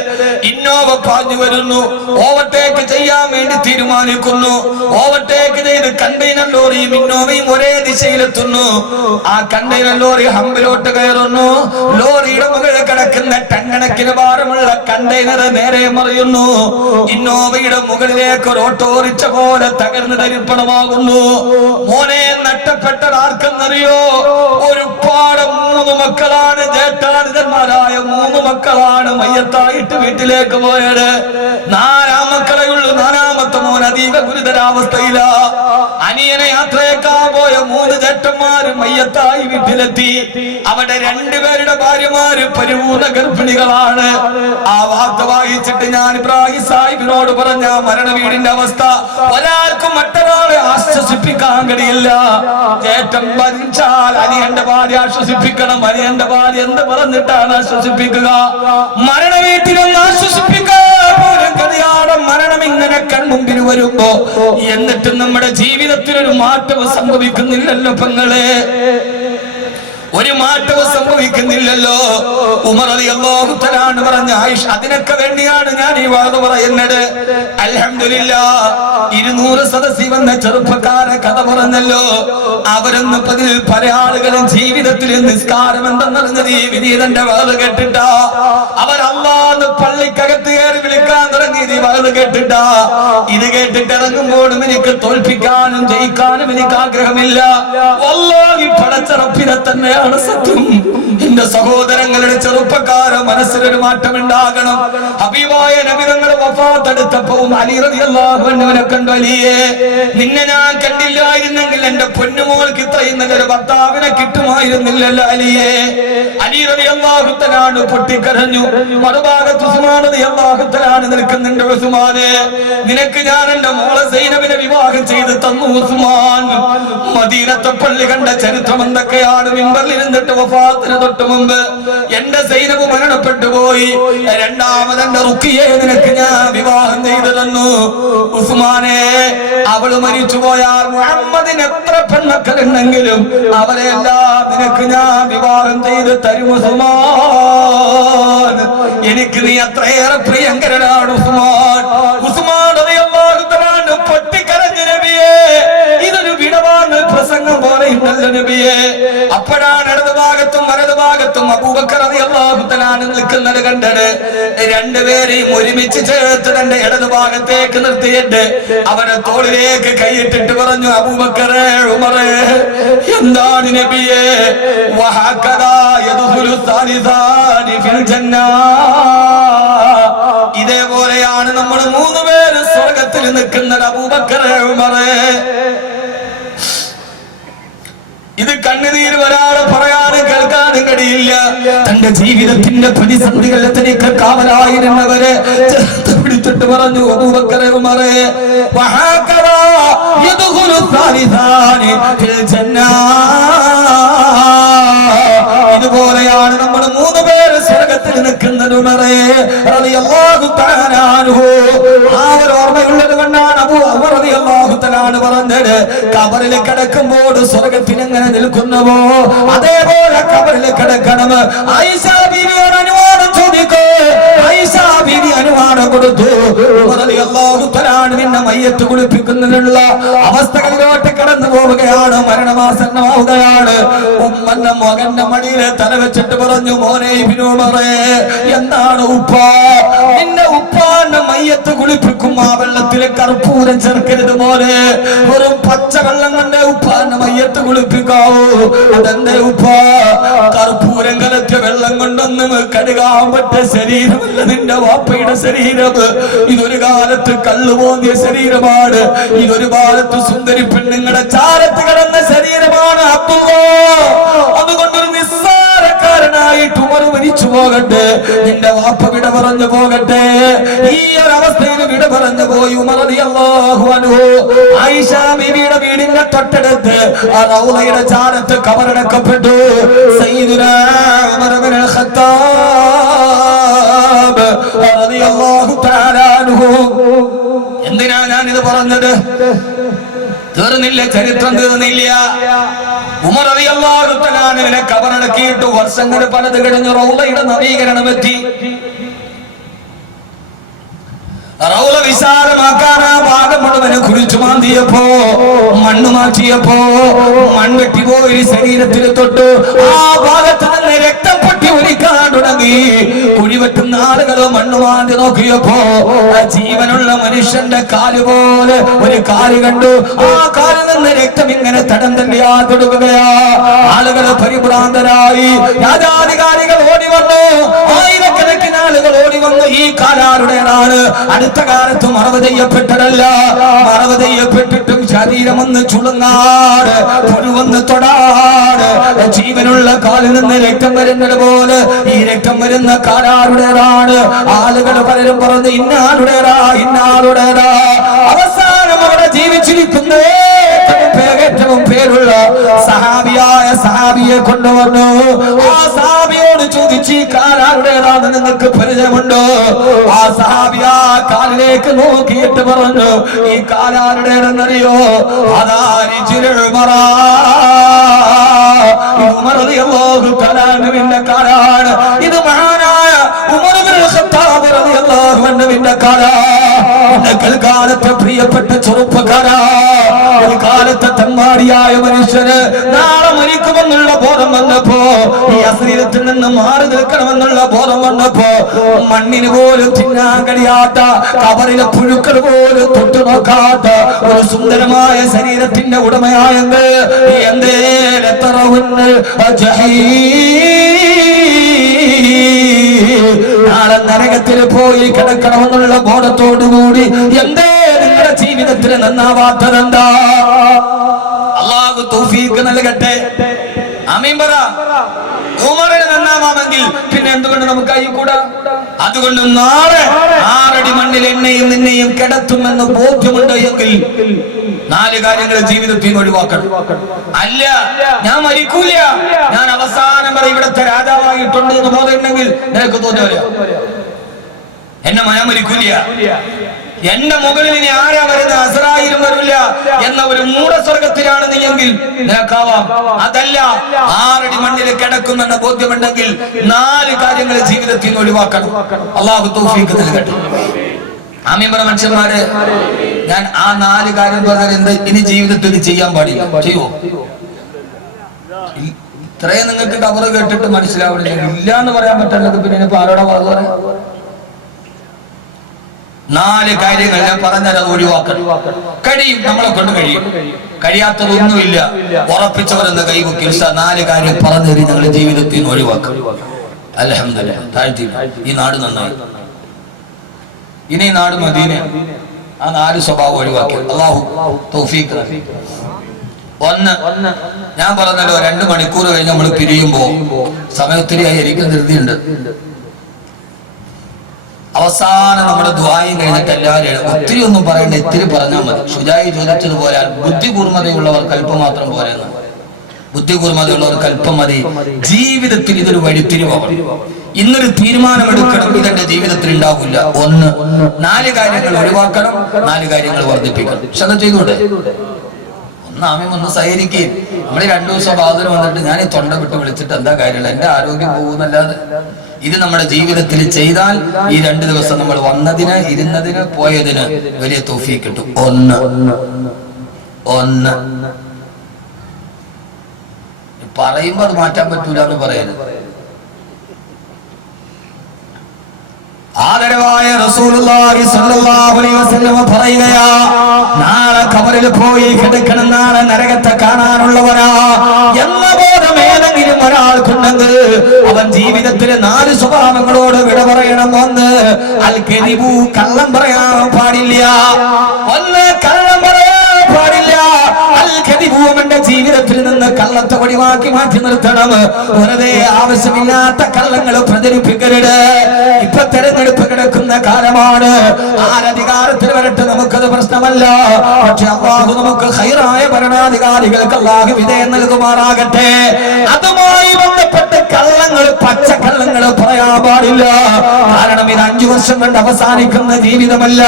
ഇന്നോവ പാഞ്ഞു വരുന്നു, ഓവർടേക്ക് ചെയ്യാൻ വേണ്ടി തീരുമാനിക്കുന്നു. ഓവർടേക്ക് ചെയ്ത് കണ്ടെയ്നർ ലോറിയും ഇന്നോവയും ഒരേ ദിശയിലെത്തുന്നു. ആ കണ്ടെയ്നർ ലോറി ഹമ്പിലോട്ട് കയറുന്നു. ലോറിയുടെ മുകളിൽ കിടക്കുന്ന ടൺകണക്കിന് ഭാരമുള്ള കണ്ടെയ്നർ നേരെ മറിയുന്നു. ഇന്നോവയുടെ മുകളിലേക്ക് ഒരു ഓട്ടോറിച്ച പോലെ തകർന്ന് തരിപ്പണമാകുന്നു. മോനെ, നഷ്ടപ്പെട്ടത് ആർക്കെന്നറിയോ? ഒരു പാടം 3 മക്കളാണ്, ജേഷ്ഠാനുജന്മാരായ 3 മക്കളാണ് മയ്യത്തായിട്ട് വീട്ടിലേക്ക് പോയത്. 4 മക്കളെ ഉള്ളൂ. 4ാമത്തെ മോൻ അതീവ ഗുരുതരാവസ്ഥയില. അനിയനെ യാത്രയേക്കാൻ പോയ 3 ജേഷ്ഠന്മാർ മയ്യത്തായി വീട്ടിലെത്തി. അവിടെ രണ്ടുപേരുടെ ഭാര്യമാര് പരിപൂർണ ഗർഭിണികളാണ്. ആ വാർത്ത വായിച്ചിട്ട് ഞാൻ ഇബ്രാഹിം സാഹിബിനോട് പറഞ്ഞ മരണ വീടിന്റെ അവസ്ഥ ഒരാൾക്കും മറ്റൊരാളെ ആശ്വസിപ്പിക്കാൻ കഴിയില്ല. ഏറ്റം ഭരിച്ചാൽ അനിയന്റെ ഭാര്യ ആശ്വസിപ്പിക്കണം. അനിയന്റെ ഭാര്യ എന്ത് പറഞ്ഞിട്ടാണ് ആശ്വസിപ്പിക്കുക? മരണ വീട്ടിലൊന്ന് ആശ്വസിപ്പിക്കാൻ പോലും കഴിയാതെ മരണം ഇങ്ങനെ കൺമുമ്പിൽ വരുമ്പോ എന്നിട്ട് നമ്മുടെ ജീവിതത്തിൽ ഒരു മാറ്റവും സംഭവിക്കുന്നില്ലല്ലോ പെങ്ങളെ, ഒരു മാറ്റവും സംഭവിക്കുന്നില്ലല്ലോ. ഉമർ റളിയല്ലാഹു തആല പറഞ്ഞ ആയിഷ, അതിനൊക്കെ വേണ്ടിയാണ് ഞാൻ ഈ വാദ പറയുന്നത്. അൽഹംദുലില്ലാഹ് 200 സദസ്സിൽ വന്ന ചെറുപ്പക്കാരെ കഥ പറഞ്ഞല്ലോ. അവരൊന്നും പതിൽ പല ആളുകളും ജീവിതത്തിൽ നിസ്കാരം എന്തെന്നറിഞ്ഞത് ഈ വിനീതന്റെ വാദ കേട്ടിട്ടാ. അവർ അല്ലാഹ് പള്ളിക്കകത്ത് കയറി വിളിക്കാൻ തുടങ്ങിയത് ഈ വാദ കേട്ടിട്ടാ. ഇത് കേട്ടിട്ട് ഇറങ്ങുമ്പോഴും എനിക്ക് തോൽപ്പിക്കാനും ജയിക്കാനും എനിക്ക് ആഗ്രഹമില്ല. വല്ലാഹി പടച്ച റബ്ബിനെ തന്നെ സത്യം. എന്റെ സഹോദരങ്ങളുടെ ചെറുപ്പക്കാര മനസ്സിലൊരു മാറ്റം ഉണ്ടാകണം. ഹബീബായ നബി തങ്ങൾ വഫാത്ത് എടുത്തപ്പോൾ അലി റളിയല്ലാഹു അൻഹുവിനെ കണ്ടു, അലിയേ നിന്നെ ഞാൻ കണ്ടില്ലായിരുന്നെങ്കിൽ എന്റെ പൊന്നുമോൾക്ക് ഇത്രയും നല്ലൊരു ഭർത്താവിനെ കിട്ടുമായിരുന്നില്ലല്ലോ അലിയേ. അലി റളിയല്ലാഹു തആല പൊട്ടിക്കരഞ്ഞു. മറുഭാഗത്ത് ഉസ്മാൻ റളിയല്ലാഹു തആല നിൽക്കുന്നുണ്ട്. ഉസ്മാനെ, നിനക്ക് ഞാൻ എന്റെ മോളെ സൈനബിനെ വിവാഹം ചെയ്ത് തന്നു ഉസ്മാൻ. മദീനത്തെ പള്ളി കണ്ട ചരിത്രം എന്തൊക്കെയാണ്. മിമ്പറിൽ ഇരുന്നിട്ട് വഫാത്തിന് തൊട്ട് മുമ്പ് എന്റെ സൈനബ് മരണപ്പെട്ടു പോയി. രണ്ടാമത് എന്റെ റുഖിയെ നിനക്ക് ഞാൻ വിവാഹം ചെയ്തു തന്നു ഉസ്മാനെ. അവള് മരിച്ചു പോയാൽ മുഹമ്മദിന് എത്ര പെൺമക്കളുണ്ടെങ്കിലും അവരെല്ലാം നിനക്ക് ഞാൻ വിവാഹം ചെയ്ത് തരും ഉസ്മാൻ. എനിക്ക് നീ അത്രയേറെ പ്രിയങ്കരനാണ് ഉസ്മാൻ. ഉസ്മാൻ റളിയല്ലാഹു തആല പൊട്ടിക്കരഞ്ഞു, നബിയേ ഇതൊരു വിടവാണ് പ്രസംഗം പോലെ ഇന്നല്ല നബിയേ. അപ്പോഴാണ് ഇടതുഭാഗത്തും വലതുഭാഗത്തും അബൂബക്കർ റളിയല്ലാഹു തആല നിൽക്കുന്നത് കണ്ടത്. രണ്ടുപേരെയും ഒരുമിച്ച് ചേർത്ത് തന്റെ ഇടതുഭാഗത്തേക്ക് നിർത്തിയിട്ട് അവരെ തോളിലേക്ക് കൈയിട്ടിട്ട് പറഞ്ഞു, അബൂബക്കറേ ഉമറേ, എന്താണ് നബിയേ? വഹകദാ യദ്ഖുലു സാലിസാനി ഫിൽ ജന്നാ. ഇതേപോലെയാണ് നമ്മൾ മൂന്നുപേര് സ്വർഗത്തിൽ നിൽക്കുന്നത് അബൂബക്കറേ ഉമറേ. ഇത് കണ്ണുനീര് ഒരാളെ പറയാനും കേൾക്കാനും കഴിയില്ല. തന്റെ ജീവിതത്തിന്റെ പ്രതിസന്ധികളെ തനിക്ക് കാവലായിരുന്നവരെ ചേർത്ത് പിടിച്ചിട്ട് പറഞ്ഞു, അബൂബക്കർ ഉമറേ, വഹകദാ യദ്ഖുലു സാലിസാനി ഫിൽ ജന്നാ. ഇതുപോലെയാണ് നമ്മൾ മൂന്നുപേര് സ്വർഗത്തിൽ നിൽക്കുന്നത് ഉമറേ റളിയല്ലാഹു തആല അൻഹു. ആ ഒരു ഓർമ്മയുള്ളത് കൊണ്ടാണ് അബൂബക്കർ റളിയല്ലാഹു തആല പറഞ്ഞത്, ഖബറിൽ കിടക്കുമ്പോൾ സ്വർഗത്തിൽ എങ്ങനെ നിൽക്കുന്നവോ അതേപോലെ ഖബറിൽ കിടക്കണം. ആയിഷ ബീവിയോട് അനുവാദം ചോദിക്കൂ. ആയിഷ ബീവി അനുവാദം കൊടുത്തു. ഉമർ റളിയല്ലാഹു തആല നിന്നെ മയ്യത്ത് കുളിപ്പിക്കുന്നതിനുള്ള അവസ്ഥകളിലോട്ട് കടന്നു പോവുകയാണ്. മരണമാസന്നമാവുകയാണ്. ഉമ്മന്റെ മകന്റെ മടിയിൽ തല വെച്ചിട്ട് പറഞ്ഞു, മോനെ ഇബ്നു ഉമറേ, എന്താണ് ഉപ്പ? നിന്റെ ഉപ്പാന്റെ മയ്യത്ത് കുളിപ്പിക്കും ആ വെള്ളത്തിൽ കർപ്പൂരം ചേർക്കരുത് മോനെ. വെറും പച്ച വെള്ളം കൊണ്ട് ഉപ്പാന്റെ മയ്യത്ത് കുളിപ്പിക്കാവൂ. അതെന്റെ ഉപ്പ? കർപ്പൂരം കലത്തിയ വെള്ളം കൊണ്ടൊന്നും കഴുകാൻ പറ്റിയ ശരീരമല്ല നിന്റെ വാപ്പയുടെ ശരീരം. ഇതൊരു കാലത്ത് കള്ളുപോന്നിയ ശരീരമാണ്. ഇതൊരു കാലത്ത് സുന്ദരി പെണ്ണുങ്ങളുടെ ചാരത്ത് കിടന്ന ശരീരമാണ് അബ്ദുല്ലാ. അതുകൊണ്ടൊരു നിസ്സാരക്കാരനായിട്ട് ഉമർ മരിച്ചു പോകട്ടെ, നിന്റെ വാപ്പ വിട പറഞ്ഞു പോകട്ടെ. ഈ ഒരു അവസ്ഥയിൽ വിട പറഞ്ഞു പോയി ഉമർ റളിയല്ലാഹു അൻഹു. ആയിഷ ബീവിയുടെ വീടിന്റെ തൊട്ടടുത്ത് ആ റൗളയുടെ ചാരത്ത് കബറടക്കപ്പെട്ടു. സയ്യിദുനാ ഉമർ ഇബ്നുൽ ഖത്താബ് റളിയല്ലാഹു തആല അൻഹു. എന്തിനാ ഞാൻ ഇത് പറഞ്ഞത്? തീർന്നില്ല, ചരിത്രം തീർന്നില്ല. ഉമർ റളിയല്ലാഹു തആലയെ കബറടക്കിയിട്ട് വർഷങ്ങൾ പലത് കഴിഞ്ഞു റൗളയുടെ നവീകരണം എത്തി. റൗള വിശാലമാക്കാൻ ആ ഭാഗം മുഴുവൻ കുഴിച്ചു മാന്തിയപ്പോ, മണ്ണ് മാറ്റിയപ്പോ മൺവെട്ടി പോയി ശരീരത്തിൽ തൊട്ട് ആ ഭാഗത്ത് തന്നെ രക്തം പൊട്ടി ഒലിക്കാൻ തുടങ്ങി. കുഴിവെട്ടുന്ന ആളുകൾ മണ്ണ് മാന്തി നോക്കിയപ്പോ ജീവനുള്ള മനുഷ്യന്റെ കാല് പോലെ ഒരു കാല് കണ്ടു. ആ കാലിൽ നിന്ന് രക്തം ഇങ്ങനെ തടം തന്നെയാ തുടങ്ങുകയാ. ആളുകൾ പരിഭ്രാന്തരായി. രാജാധികാരികൾ ഓടി വന്നു. ആയിരക്കണക്കിന് ആളുകൾ ഓടി വന്നു. ഈ കാലാരുടേതാണ്? അടുത്ത കാലത്ത് മറവ് ചെയ്യപ്പെട്ടതല്ല. മറവ് ചെയ്യപ്പെട്ടിട്ടും ശരീരമൊന്ന് ചുളുങ്ങാട് പുഴുവൊന്ന് തൊടാട് ജീവനുള്ള കാലിൽ നിന്ന് രക്തം വരുന്നത് പോലെ ഈ രക്തം വരുന്ന കാലാരുടേതാണ്. ആളുകൾ പലരും പറഞ്ഞു ഇന്നാളുടേതാ ഇന്നാളുടേതാ. അവസാനം അവിടെ ജീവിച്ചിരിക്കുന്ന ഏറ്റവും പേരുള്ള സഹാബിയായ സഹാബിയെ കൊണ്ടുവന്നു. ആ സഹാബിയോട് ചോദിച്ചു ഈ കാലാരുടേതാണ് നിങ്ങൾക്ക് പരിചയമുണ്ടോ? ആ സഹാബി ആ കാലിലേക്ക് നോക്കിയിട്ട് പറഞ്ഞു ഈ കാലാരുടേതെന്നറിയോ? കാലാണ്. ഇത് മഹാനായ ഉമർ ഇബ്നുൽ ഖത്താബ് റളിയല്ലാഹു അൻഹുവിന്റെ കാലാണ്. കാലത്തെ പ്രിയപ്പെട്ട ചെറുപ്പക്കാരാ, ഒരു കാലത്തെ തെമ്മാടിയായ മനുഷ്യന് നാളെ മരിക്കുമെന്നുള്ള ബോധം വന്നപ്പോ, ഈ അശ്ലീലത്തിൽ നിന്ന് മാറി നിൽക്കണമെന്നുള്ള ബോധം വന്നപ്പോ, മണ്ണിന് പോലും തിന്നാൻ കഴിയാത്ത, കബറിലെ പുഴുക്കൾ പോലും തൊട്ടു നോക്കാത്ത ഒരു സുന്ദരമായ ശരീരത്തിന്റെ ഉടമയായെന്ന് നാളെ നരകത്തിൽ പോയി കിടക്കണമെന്നുള്ള ബോധത്തോടുകൂടി എന്തേ നിങ്ങളുടെ ജീവിതത്തിൽ നന്നാവാത്തതെന്താ? അല്ലാഹു തൗഫീഖ് നൽകട്ടെ. ആമീൻ പറ. ഉമറിന് നന്നാവാമെങ്കിൽ പിന്നെ എന്തുകൊണ്ട് നമുക്ക് ആയിക്കൂടാ? അതുകൊണ്ട് നാളെ 6 അടി മണ്ണിൽ എന്നെയും നിന്നെയും കിടത്തുമെന്ന് ബോധ്യമുണ്ട് എങ്കിൽ 4 കാര്യങ്ങൾ ജീവിതത്തിൽ ഒഴിവാക്കണം. അല്ല ഞാൻ മരിക്കൂല, ഞാൻ അവസാനം വരെ ഇവിടുത്തെ രാജാവായിട്ടുണ്ട് എന്ന് ബോധമുണ്ടെങ്കിൽ നിനക്ക് തോന്നില്ല എന്നെ മയം മരിക്കൂല, എന്റെ മുകളിൽ ഇനി ആരാ വരുന്ന അസ്രായിലും വരില്ല എന്ന ഒരു മൂഢസ്വർഗത്തിലാണ് നീയെങ്കിൽ നിനക്കാവാം. അതല്ല 6 അടി മണ്ണിൽ കിടക്കുമെന്ന ബോധ്യമുണ്ടെങ്കിൽ 4 കാര്യങ്ങൾ ജീവിതത്തിൽ നിന്ന് ഒഴിവാക്കണം. അല്ലാഹു തൗഫീഖ് നൽകട്ടെ. ആമീൻ പറ മനുഷ്യന്മാരെ. ഞാൻ ആ 4 കാര്യം പറഞ്ഞാൽ എന്ത് ഇനി ജീവിതത്തിൽ ചെയ്യാൻ പാടില്ല. ചെയ്യുവോ? ഇത്രയും നിങ്ങൾക്ക് കബറ് കേട്ടിട്ട് മനസ്സിലാവണില്ല. ഇല്ല എന്ന് പറയാൻ പറ്റുള്ളത് പിന്നെ ഇപ്പൊ ആരോടാ പറയാ? 4 കാര്യങ്ങൾ ഞാൻ പറഞ്ഞാൽ അത് ഒഴിവാക്കണം. കഴിയും, നമ്മളെ കൊണ്ട് കഴിയും. കഴിയാത്തതൊന്നുമില്ല. ഉറപ്പിച്ചവരെന്ന് കൈവക്കി 4 കാര്യം പറഞ്ഞു നിങ്ങളുടെ ജീവിതത്തിൽ നിന്ന് ഒഴിവാക്കും. അൽഹംദുലില്ലാഹ്. താഴ്ത്തി ഈ നാട് നന്നായി. ഇനി നാട് മദീന. ആ 4 സ്വഭാവം ഒഴിവാക്കി. അല്ലാഹു തൗഫീഖ്. 1, ഞാൻ പറഞ്ഞല്ലോ 2 മണിക്കൂർ കഴിഞ്ഞ് നമ്മൾ പിരിയുമ്പോ സമയത്തിരിയായി എനിക്ക് ധൃതിയുണ്ട്. അവസാനം നമ്മുടെ ദുആയും കഴിഞ്ഞിട്ട് എല്ലാവരും ഒത്തിരി ഒന്നും പറയണ്ട, ഇത്തിരി പറഞ്ഞാൽ മതി. ശുജായി ചോദിച്ചതുപോലെ ബുദ്ധി കൂർമ്മതയുള്ളവർക്ക് അല്പം മാത്രം പോരെന്ന്. ബുദ്ധി കൂർമ്മതയുള്ളവർക്ക് അല്പം മതി. ജീവിതത്തിൽ ഇതൊരു വഴിത്തിരിവാണ്. ഇന്നൊരു തീരുമാനമെടുക്കണം, ഇതെന്റെ ജീവിതത്തിൽ ഉണ്ടാവില്ല. 1, 4 കാര്യങ്ങൾ ഒഴിവാക്കണം, 4 കാര്യങ്ങൾ വർദ്ധിപ്പിക്കണം. ശ്രദ്ധ ചെയ്തൂടെ? ഒന്ന് സഹകരിക്കുകയും നമ്മൾ 2 ദിവസം ബാധുരം വന്നിട്ട് ഞാൻ ഈ തൊണ്ട വിട്ട് വിളിച്ചിട്ട് എന്താ കാര്യമുള്ള, എന്റെ ആരോഗ്യം പോകുന്നല്ലാതെ. ഇത് നമ്മുടെ ജീവിതത്തിൽ ചെയ്താൽ ഈ 2 ദിവസം നമ്മൾ വന്നതിന് ഇരുന്നതിന് പോയതിന് വലിയ തൗഫീഖ് കിട്ടും. 1 പറയുമ്പോ അത് മാറ്റാൻ പറ്റൂല എന്ന് പറയരുത്. ആദരവായ റസൂലുള്ളാഹി സ്വല്ലല്ലാഹു അലൈഹി വസല്ലം പറയുകയാ, നാളെ ഖബറിൽ പോയി കിടക്കണം, നാളെ നരകത്തെ കാണാനുള്ളവരാ എന്ന ബോധം ഏതെങ്കിലും ഒരാൾക്കുണ്ടെങ്കിൽ അവൻ ജീവിതത്തിലെ 4 സ്വഭാവങ്ങളോട് വിട പറയണം. 1, അൽ കദിബു, കള്ളം പറയാൻ പാടില്ല. 1, കള്ളം പറയാൻ പാടില്ല. അൽ കദിബു, അവന്റെ ജീവിതത്തിൽ നിന്ന് കള്ളത്തെ ഒഴിവാക്കി മാറ്റി നിർത്തണം. വെറുതെ ആവശ്യമില്ലാത്ത കള്ളങ്ങൾ പ്രചരിപ്പിക്കരുത്. ഇപ്പൊ തെരഞ്ഞെടുപ്പ് കിടക്കുന്ന കാലമാണ്. ആരധികാരത്തിൽ വരട്ടെ, നമുക്കത് പ്രശ്നമല്ല. പക്ഷെ അല്ലാഹു നമുക്ക് ഖൈറായ ഭരണാധികാരികൾക്ക് അല്ലാഹു വിജയം നൽകുമാറാകട്ടെ. അതുമായി ബന്ധപ്പെട്ട് കള്ളങ്ങൾ, പച്ചക്കള്ളങ്ങൾ പറയാൻ പാടില്ല. കാരണം ഇത് 5 വർഷം കൊണ്ട് അവസാനിക്കുന്ന ജീവിതമല്ല,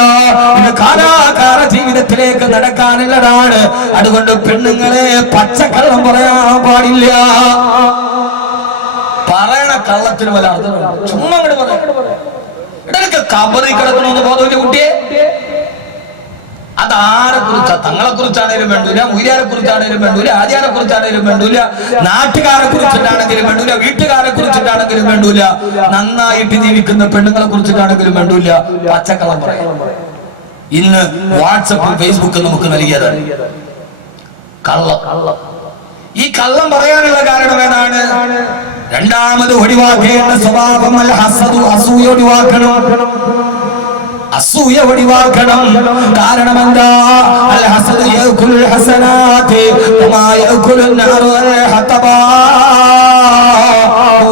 ഇത് കാലാകാല ജീവിതത്തിലേക്ക് നടക്കാനുള്ളതാണ്. അതുകൊണ്ട് പെണ്ണുങ്ങളെ പച്ചക്കള്ളം പറയാൻ പാടില്ല. പറയണ കള്ളത്തിന് വല്ല അർത്ഥമുണ്ട്? ചുമ്മാ അങ്ങോട്ട് പറയാം. ഇടയ്ക്ക് കബറിൽ കിടക്കണമെന്ന് ബോധമില്ല കുട്ടിയെ. അതാരെ കുറിച്ചാ? തങ്ങളെ കുറിച്ചാണേലും വേണ്ടൂല, മുരിയാരെ കുറിച്ചാണേലും വേണ്ടൂല, ആചാരെ കുറിച്ചാണേലും വേണ്ടൂല, നാട്ടുകാരെ കുറിച്ചിട്ടാണെങ്കിലും വേണ്ടൂല, വീട്ടുകാരെ കുറിച്ചിട്ടാണെങ്കിലും വേണ്ടൂല, നന്നായിട്ട് ജീവിക്കുന്ന പെണ്ണുങ്ങളെ കുറിച്ചിട്ടാണെങ്കിലും വേണ്ടൂല. പച്ചക്കള്ളം പറയാം. ഇന്ന് വാട്സപ്പും ഫേസ്ബുക്കും നമുക്ക് നൽകിയതാണ് കള്ളം. ഈ കള്ളം പറയാനുള്ള കാരണം ഏതാണ്? രണ്ടാമത് ഒഴിവാക്കേണ്ട സ്വഭാവം അൽ ഹസദു, അസൂയ ഒഴിവാക്കണം. അസൂയ ഒഴിവാക്കണം. കാരണം എന്താ? അൽ ഹസദു യഅകുലുൽ ഹസനാതി കമാ യഅകുലുൻ നാറു ഹതബാ.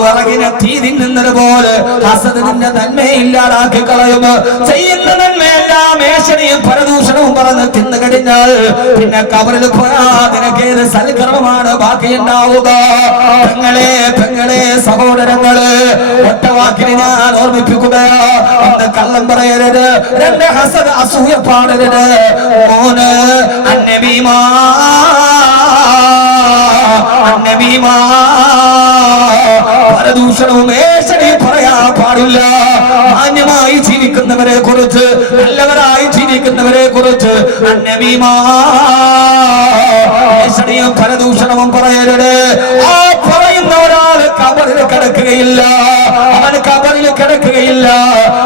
വിറകിനെ തീ തിന്നുന്നത് പോലെ ഹസദ് നിന്റെ നന്മയെ ഇല്ലാതാക്കി കളയും. ചെയ്യുന്ന നന്മയെല്ലാം മേശണിയും പരദൂഷണവും പറഞ്ഞ് തിന്നു കഴിഞ്ഞാൽ പിന്നെ കബറിൽ പോയാ നിനക്ക് ഏത് സൽക്കർമ്മമാണ് ബാക്കിയുണ്ടാവുക? പെങ്ങളെ സഹോദരങ്ങള്, ഒറ്റ വാക്കിന് ഞാൻ ഓർമ്മിപ്പിക്കുകയാ, ഒന്ന് കള്ളം പറയരുത്, രണ്ട് ഹസദ് അസൂയ പാടരുത്. മോന് അന്നബീമാ പരദൂഷണവും ഏഷണിയും പറയാൻ പാടില്ല. മാന്യമായി ജീവിക്കുന്നവരെ കുറിച്ച്, നല്ലവരായി ജീവിക്കുന്നവരെ കുറിച്ച് അന്നബീമാ ഏഷണിയും പരദൂഷണവും പറയരുത്. ആ പറയുന്ന ഒരാൾ കബറിൽ കിടക്കുകയില്ല, അവൻ കബറിൽ കിടക്കുകയില്ല,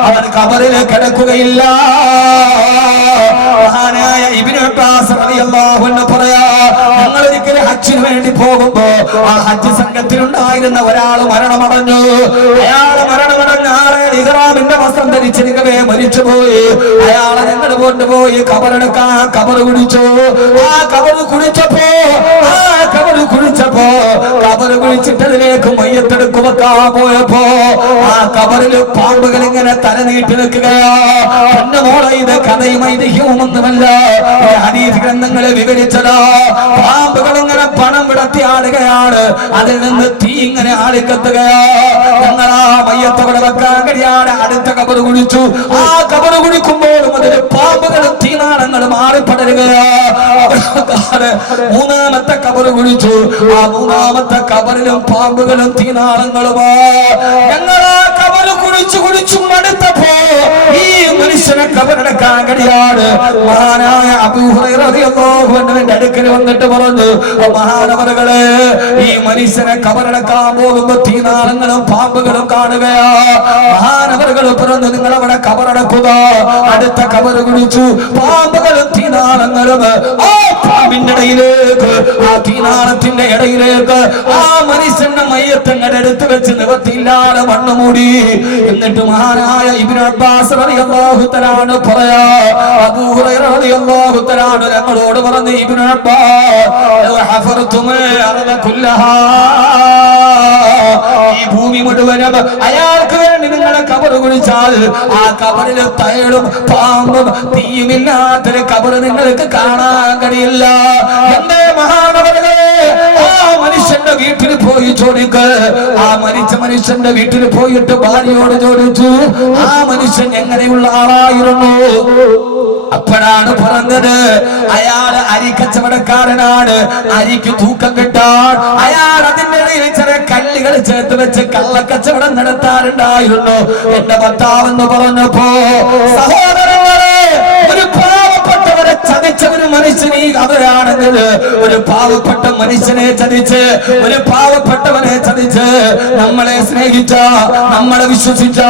അവൻ കബറിൽ കിടക്കുകയില്ല. മഹാനായ ഇബ്നു അബ്ബാസ് റളിയല്ലാഹു അൻഹു പറയാ, ഞങ്ങൾ ഒരിക്കലും ഹജ്ജിന് വേണ്ടി പോകുമ്പോ ആ ഹജ്ജ് സംഘത്തിലുണ്ടായിരുന്ന ഒരാൾ മരണമടഞ്ഞു. അയാൾ മരണമടഞ്ഞ ആളെ ഇഹ്റാമിന്റെ വസ്ത്രം ധരിച്ചിരിക്കവേ മരിച്ചുപോയി. അയാളെ ഞങ്ങൾ കൊണ്ടുപോയി കബറെടുക്കാൻ കബറ് കുടിച്ചു. ആ കബറ് കുടിച്ചപ്പോ കബറ് കുഴിച്ചിട്ടതിലേക്ക് മയ്യത്തെടുക്കു വെക്കാൻ പോയപ്പോ ആ കബറിൽ പാമ്പുകൾ ഇങ്ങനെ തല നീട്ടി നിൽക്കുകയാ. എന്റെ മോളെ, ഇത് കഥയും ഐതിഹ്യവും ഒന്നുമല്ല, ഹദീസ് ഗ്രന്ഥങ്ങളെ വിവരിച്ചതാ. പാമ്പുകൾ ഇങ്ങനെ പണം വിടത്തി ആടുകയാണ്, അതിൽ നിന്ന് തീ ഇങ്ങനെ ആളിക്കത്തുകയാ. ഞങ്ങൾ ആ മയ്യത്തവിടെ വെക്കാൻ കഴിയാതെ അടുത്ത കബറ് കുടിച്ചു. ആ കബറ് കുടിക്കുമ്പോഴും അതിൽ പാമ്പുകളും തീനാളങ്ങളും മാറിപ്പടരുകയാ. മൂന്നാമത്തെ കബറ് കുടിച്ചു. ആ മൂന്നാമത്തെ കബറിലും പാമ്പുകളും തീനാളങ്ങളുമാ. ഞങ്ങൾ ആ കബറ് കുടിച്ചു മടുത്തപ്പോ ഈ മനുഷ്യനെ കബറടക്കാൻ കഴിയാതെ മഹാനായ അബൂ ഹുറൈറ റളിയല്ലാഹു അൻഹുവിന്റെ അടുക്കൽ വന്നിട്ട് പറഞ്ഞു, മഹാനവറുകളെ, ഈ മനുഷ്യനെ കബറടക്കാൻ പോകുമ്പോ തീനാളങ്ങളും പാമ്പുകളും കാണുകയാ. മഹാനവറുകൾ പറഞ്ഞു, നിങ്ങൾ അവിടെ കബറടക്കുക. അടുത്ത കബറ് കുടിച്ചു. പാമ്പുകളും തീനാളങ്ങളും ആ പാമ്പിന്റെ ഇടയിലേക്ക്, ആ തീനാളത്തിന്റെ ഇടയിലേക്ക് ആ മനുഷ്യന്റെ മയ്യത്തങ്ങളുടെ അടുത്ത് വെച്ച് നിവൃത്തിയില്ലാതെ മണ്ണ് മൂടി. എന്നിട്ട് മഹാനായ ഇബ്നു അബ്ബാസ് റളിയല്ലാഹു തആല അൻഹു പറയാ, അബൂ ഹുറൈറ റളിയല്ലാഹു തആല അൻഹു ഞങ്ങളോട് പറഞ്ഞു, ഇബ്നു അബ്ബാസ് ഹഫർതുമൽ അർദ കുല്ലഹാ, ഈ ഭൂമി മുഴുവനും അയാൾക്ക് വേണ്ടി നിങ്ങളെ കബറ് കുഴിച്ചാൽ ആ കബറിൽ തേളും പാമ്പും തീയുമില്ലാത്തൊരു കബറ് നിങ്ങൾക്ക് കാണാൻ കഴിയില്ല. എന്റെ മഹാനവറുകളെ, ആ മനുഷ്യന്റെ വീട്ടിൽ പോയി ചോദിക്ക്. ആ മരിച്ച മനുഷ്യന്റെ വീട്ടിൽ പോയിട്ട് ഭാര്യയോട് ചോദിച്ചു, ആ മനുഷ്യൻ എങ്ങനെയുള്ള ആളായിരുന്നു? അപ്പോഴാണ് പറഞ്ഞത്, അയാൾ അരിക്കച്ചവടക്കാരനാണ്. അരിക്ക് തൂക്കം കിട്ടാൻ അയാൾ അതിന്റെ ഇടയിൽ ചെറിയ കല്ലുകൾ ചേർത്ത് വെച്ച് കള്ളക്കച്ചവടം നടത്താറുണ്ടായിരുന്നു. എന്റെ ഭർത്താവെന്ന് പറഞ്ഞപ്പോ, സഹോദരങ്ങളെ, ഒരു പാവപ്പെട്ടവരെ ചതിച്ച ഒരു മനുഷ്യനെ അവരാണെങ്കിൽ, ഒരു പാവപ്പെട്ട മനുഷ്യനെ ചതിച്ച്, ഒരു പാവപ്പെട്ടവനെ ചതിച്ച് നമ്മളെ സ്നേഹിച്ച, നമ്മളെ വിശ്വസിച്ച,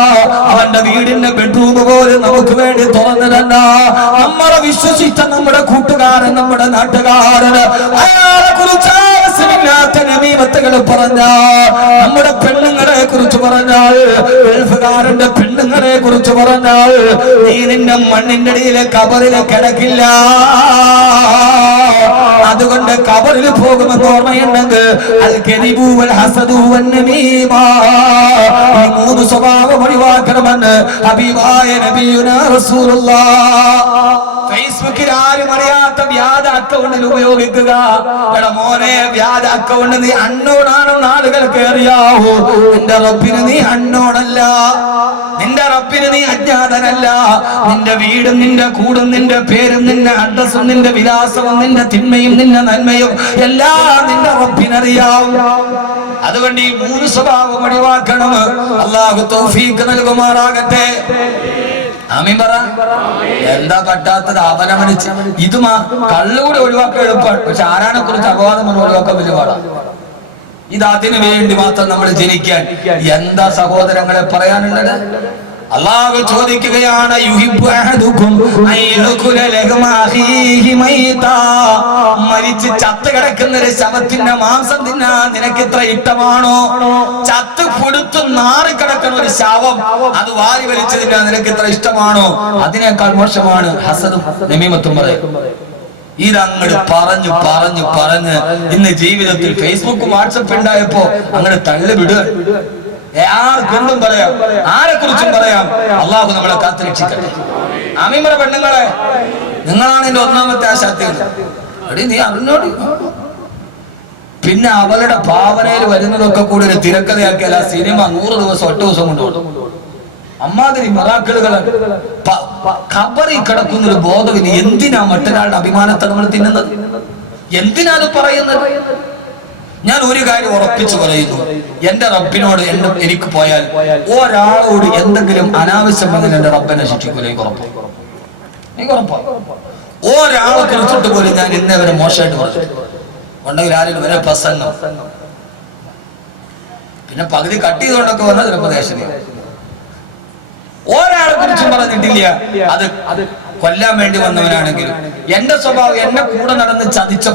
അവന്റെ വീടിന്റെ ബെഡ്റൂം പോലെ നമുക്ക് വേണ്ടി തുറന്നു തന്ന, നമ്മളെ വിശ്വസിച്ച നമ്മുടെ കൂട്ടുകാരൻ, നമ്മുടെ നാട്ടുകാരൻ, അയാളെ കുറിച്ച് ആവശ്യമില്ലാത്ത നമീമത്തുകൾ പറഞ്ഞ, നമ്മുടെ പെണ്ണുങ്ങളെ കുറിച്ച് പറഞ്ഞാൽ, ഗൾഫുകാരന്റെ പെണ്ണുങ്ങളെ കുറിച്ച് പറഞ്ഞാൽ, നീ നിന്റെ മണ്ണിന്റെ ഇടയിലെ കബറിൽ കിടക്കില്ല. അതുകൊണ്ട് കബറിൽ പോകുമെന്ന് ഓർമ്മയുണ്ടെങ്കിൽ അൽ-കദിബു വൽ ഹസദു വൻ നമീമ, ഈ മൂന്ന് സ്വഭാവം ഒഴിവാക്കണമെന്ന് ഹബീബായ നബിയുനാ റസൂലുള്ളാഹ്. ഫേസ്ബുക്കിൽ ആരും അറിയാത്ത വ്യാജ അക്കൗണ്ടിൽ ഉപയോഗിക്കുക. എടാ മോനെ, വ്യാജ അക്കൗണ്ട് നീ അണ്ണോടാണെന്ന് ആളുകൾക്ക് അറിയാവൂ. നിന്റെ റബ്ബിന് നീ അണ്ണോടല്ല, നിന്റെ റബ്ബിന് നീ അജ്ഞാതനല്ല. നിന്റെ വീടും നിന്റെ കൂടും നിന്റെ പേരും നിന്റെ അഡ്രസ്സും നിന്റെ വിലാസവും നിന്റെ തിന്മയും നിന്റെ നന്മയും എല്ലാം നിന്റെ റബ്ബിനറിയാം. അതുകൊണ്ട് ഈ മൂന്ന് സ്വഭാവം ഒഴിവാക്കണം. അല്ലാഹു തൗഫീഖ് നൽകുമാറാകട്ടെ. ആമീൻ പറ. എന്താ പറ്റാത്തത്? അവനമനിച്ച് ഇതുമാ കള്ളുകൂടി ഒഴിവാക്കാൻ എളുപ്പമാണ്. പക്ഷെ ആരാനെ കുറിച്ച് അപവാദം ഒഴിവാക്കാൻ വലിയ പാടാണ്. ഇത് അതിനു വേണ്ടി മാത്രം നമ്മൾ ജനിക്കാൻ എന്താ സഹോദരങ്ങളെ പറയാനുള്ളത്? അല്ലാഹു ചോദിക്കുകയാണ്, മരിച്ച് ചത്ത് കിടക്കുന്ന ഒരു ശവത്തിന്റെ മാംസം തിന്നാൻ നിനക്ക് ഇത്ര ഇഷ്ടമാണോ? ചത്ത് കൊടുത്തു നാറിക്കിടക്കുന്ന ഒരു ശവം അത് വാരി വലിച്ചു തിന്നാൻ നിനക്ക് ഇത്ര ഇഷ്ടമാണോ? അതിനേക്കാൾ മോശമാണ് ഹസദും നമീമത്തും പറയും. ഇതങ്ങട് പറഞ്ഞ് ഇന്ന് ജീവിതത്തിൽ ഫേസ്ബുക്ക് വാട്സപ്പ് ഉണ്ടായപ്പോ അങ്ങനെ തള്ളി വിടുക. ആർക്കെന്തും പറയാം, ആരെ കുറിച്ചും പറയാം. അള്ളാഹു നമ്മളെ കാത്തുരക്ഷിക്കട്ടെ. ആമീൻ പറ. പെണ്ണുങ്ങളെ, നിങ്ങളാണ് എന്റെ ഒന്നാമത്തെ ആശാത്യം. എടി നീ അറിഞ്ഞോടി. പിന്നെ അവളുടെ ഭാവനയിൽ വരുന്നതൊക്കെ കൂടി ഒരു തിരക്കഥയാക്കിയാൽ ആ സിനിമ 100 ദിവസം 8 ദിവസം കൊണ്ടുപോകും. അമ്മാതിരി മറാക്കളുകൾ. ഖബറിൽ കിടക്കുന്നൊരു ബോധമില്ല. എന്തിനാ മറ്റൊരാളുടെ അഭിമാനത്തെ നമ്മൾ തിന്നുന്നത്? എന്തിനാണ് പറയുന്നത്? ഞാൻ ഒരു കാര്യം ഉറപ്പിച്ചു പറയുന്നു, എന്റെ റബ്ബിനോട് എനിക്ക് പോയാൽ ഒരാളോട് എന്തെങ്കിലും അനാവശ്യം വന്നാൽ എന്റെ റബ്ബിനെ ശിക്ഷിക്കൂല. എനിക്ക് ഉറപ്പാ. ഒരാളെ കുറിച്ചിട്ട് പോലും ഞാൻ ഇന്നേ വരെ മോശമായിട്ട് പറഞ്ഞു ഉണ്ടെങ്കിൽ ആരും വരെ പ്രസംഗം, പിന്നെ പകുതി കട്ട് ചെയ്തുകൊണ്ടൊക്കെ വന്നാൽ ചിലപ്പോൾ ദേശീയ ഒരാളെ കുറിച്ചും പറഞ്ഞിട്ടില്ല. അത് കൊല്ലാൻ വേണ്ടി വന്നവനാണെങ്കിലും എന്റെ സ്വഭാവം, എന്നെ കൂടെ നടന്ന് ചതിച്ച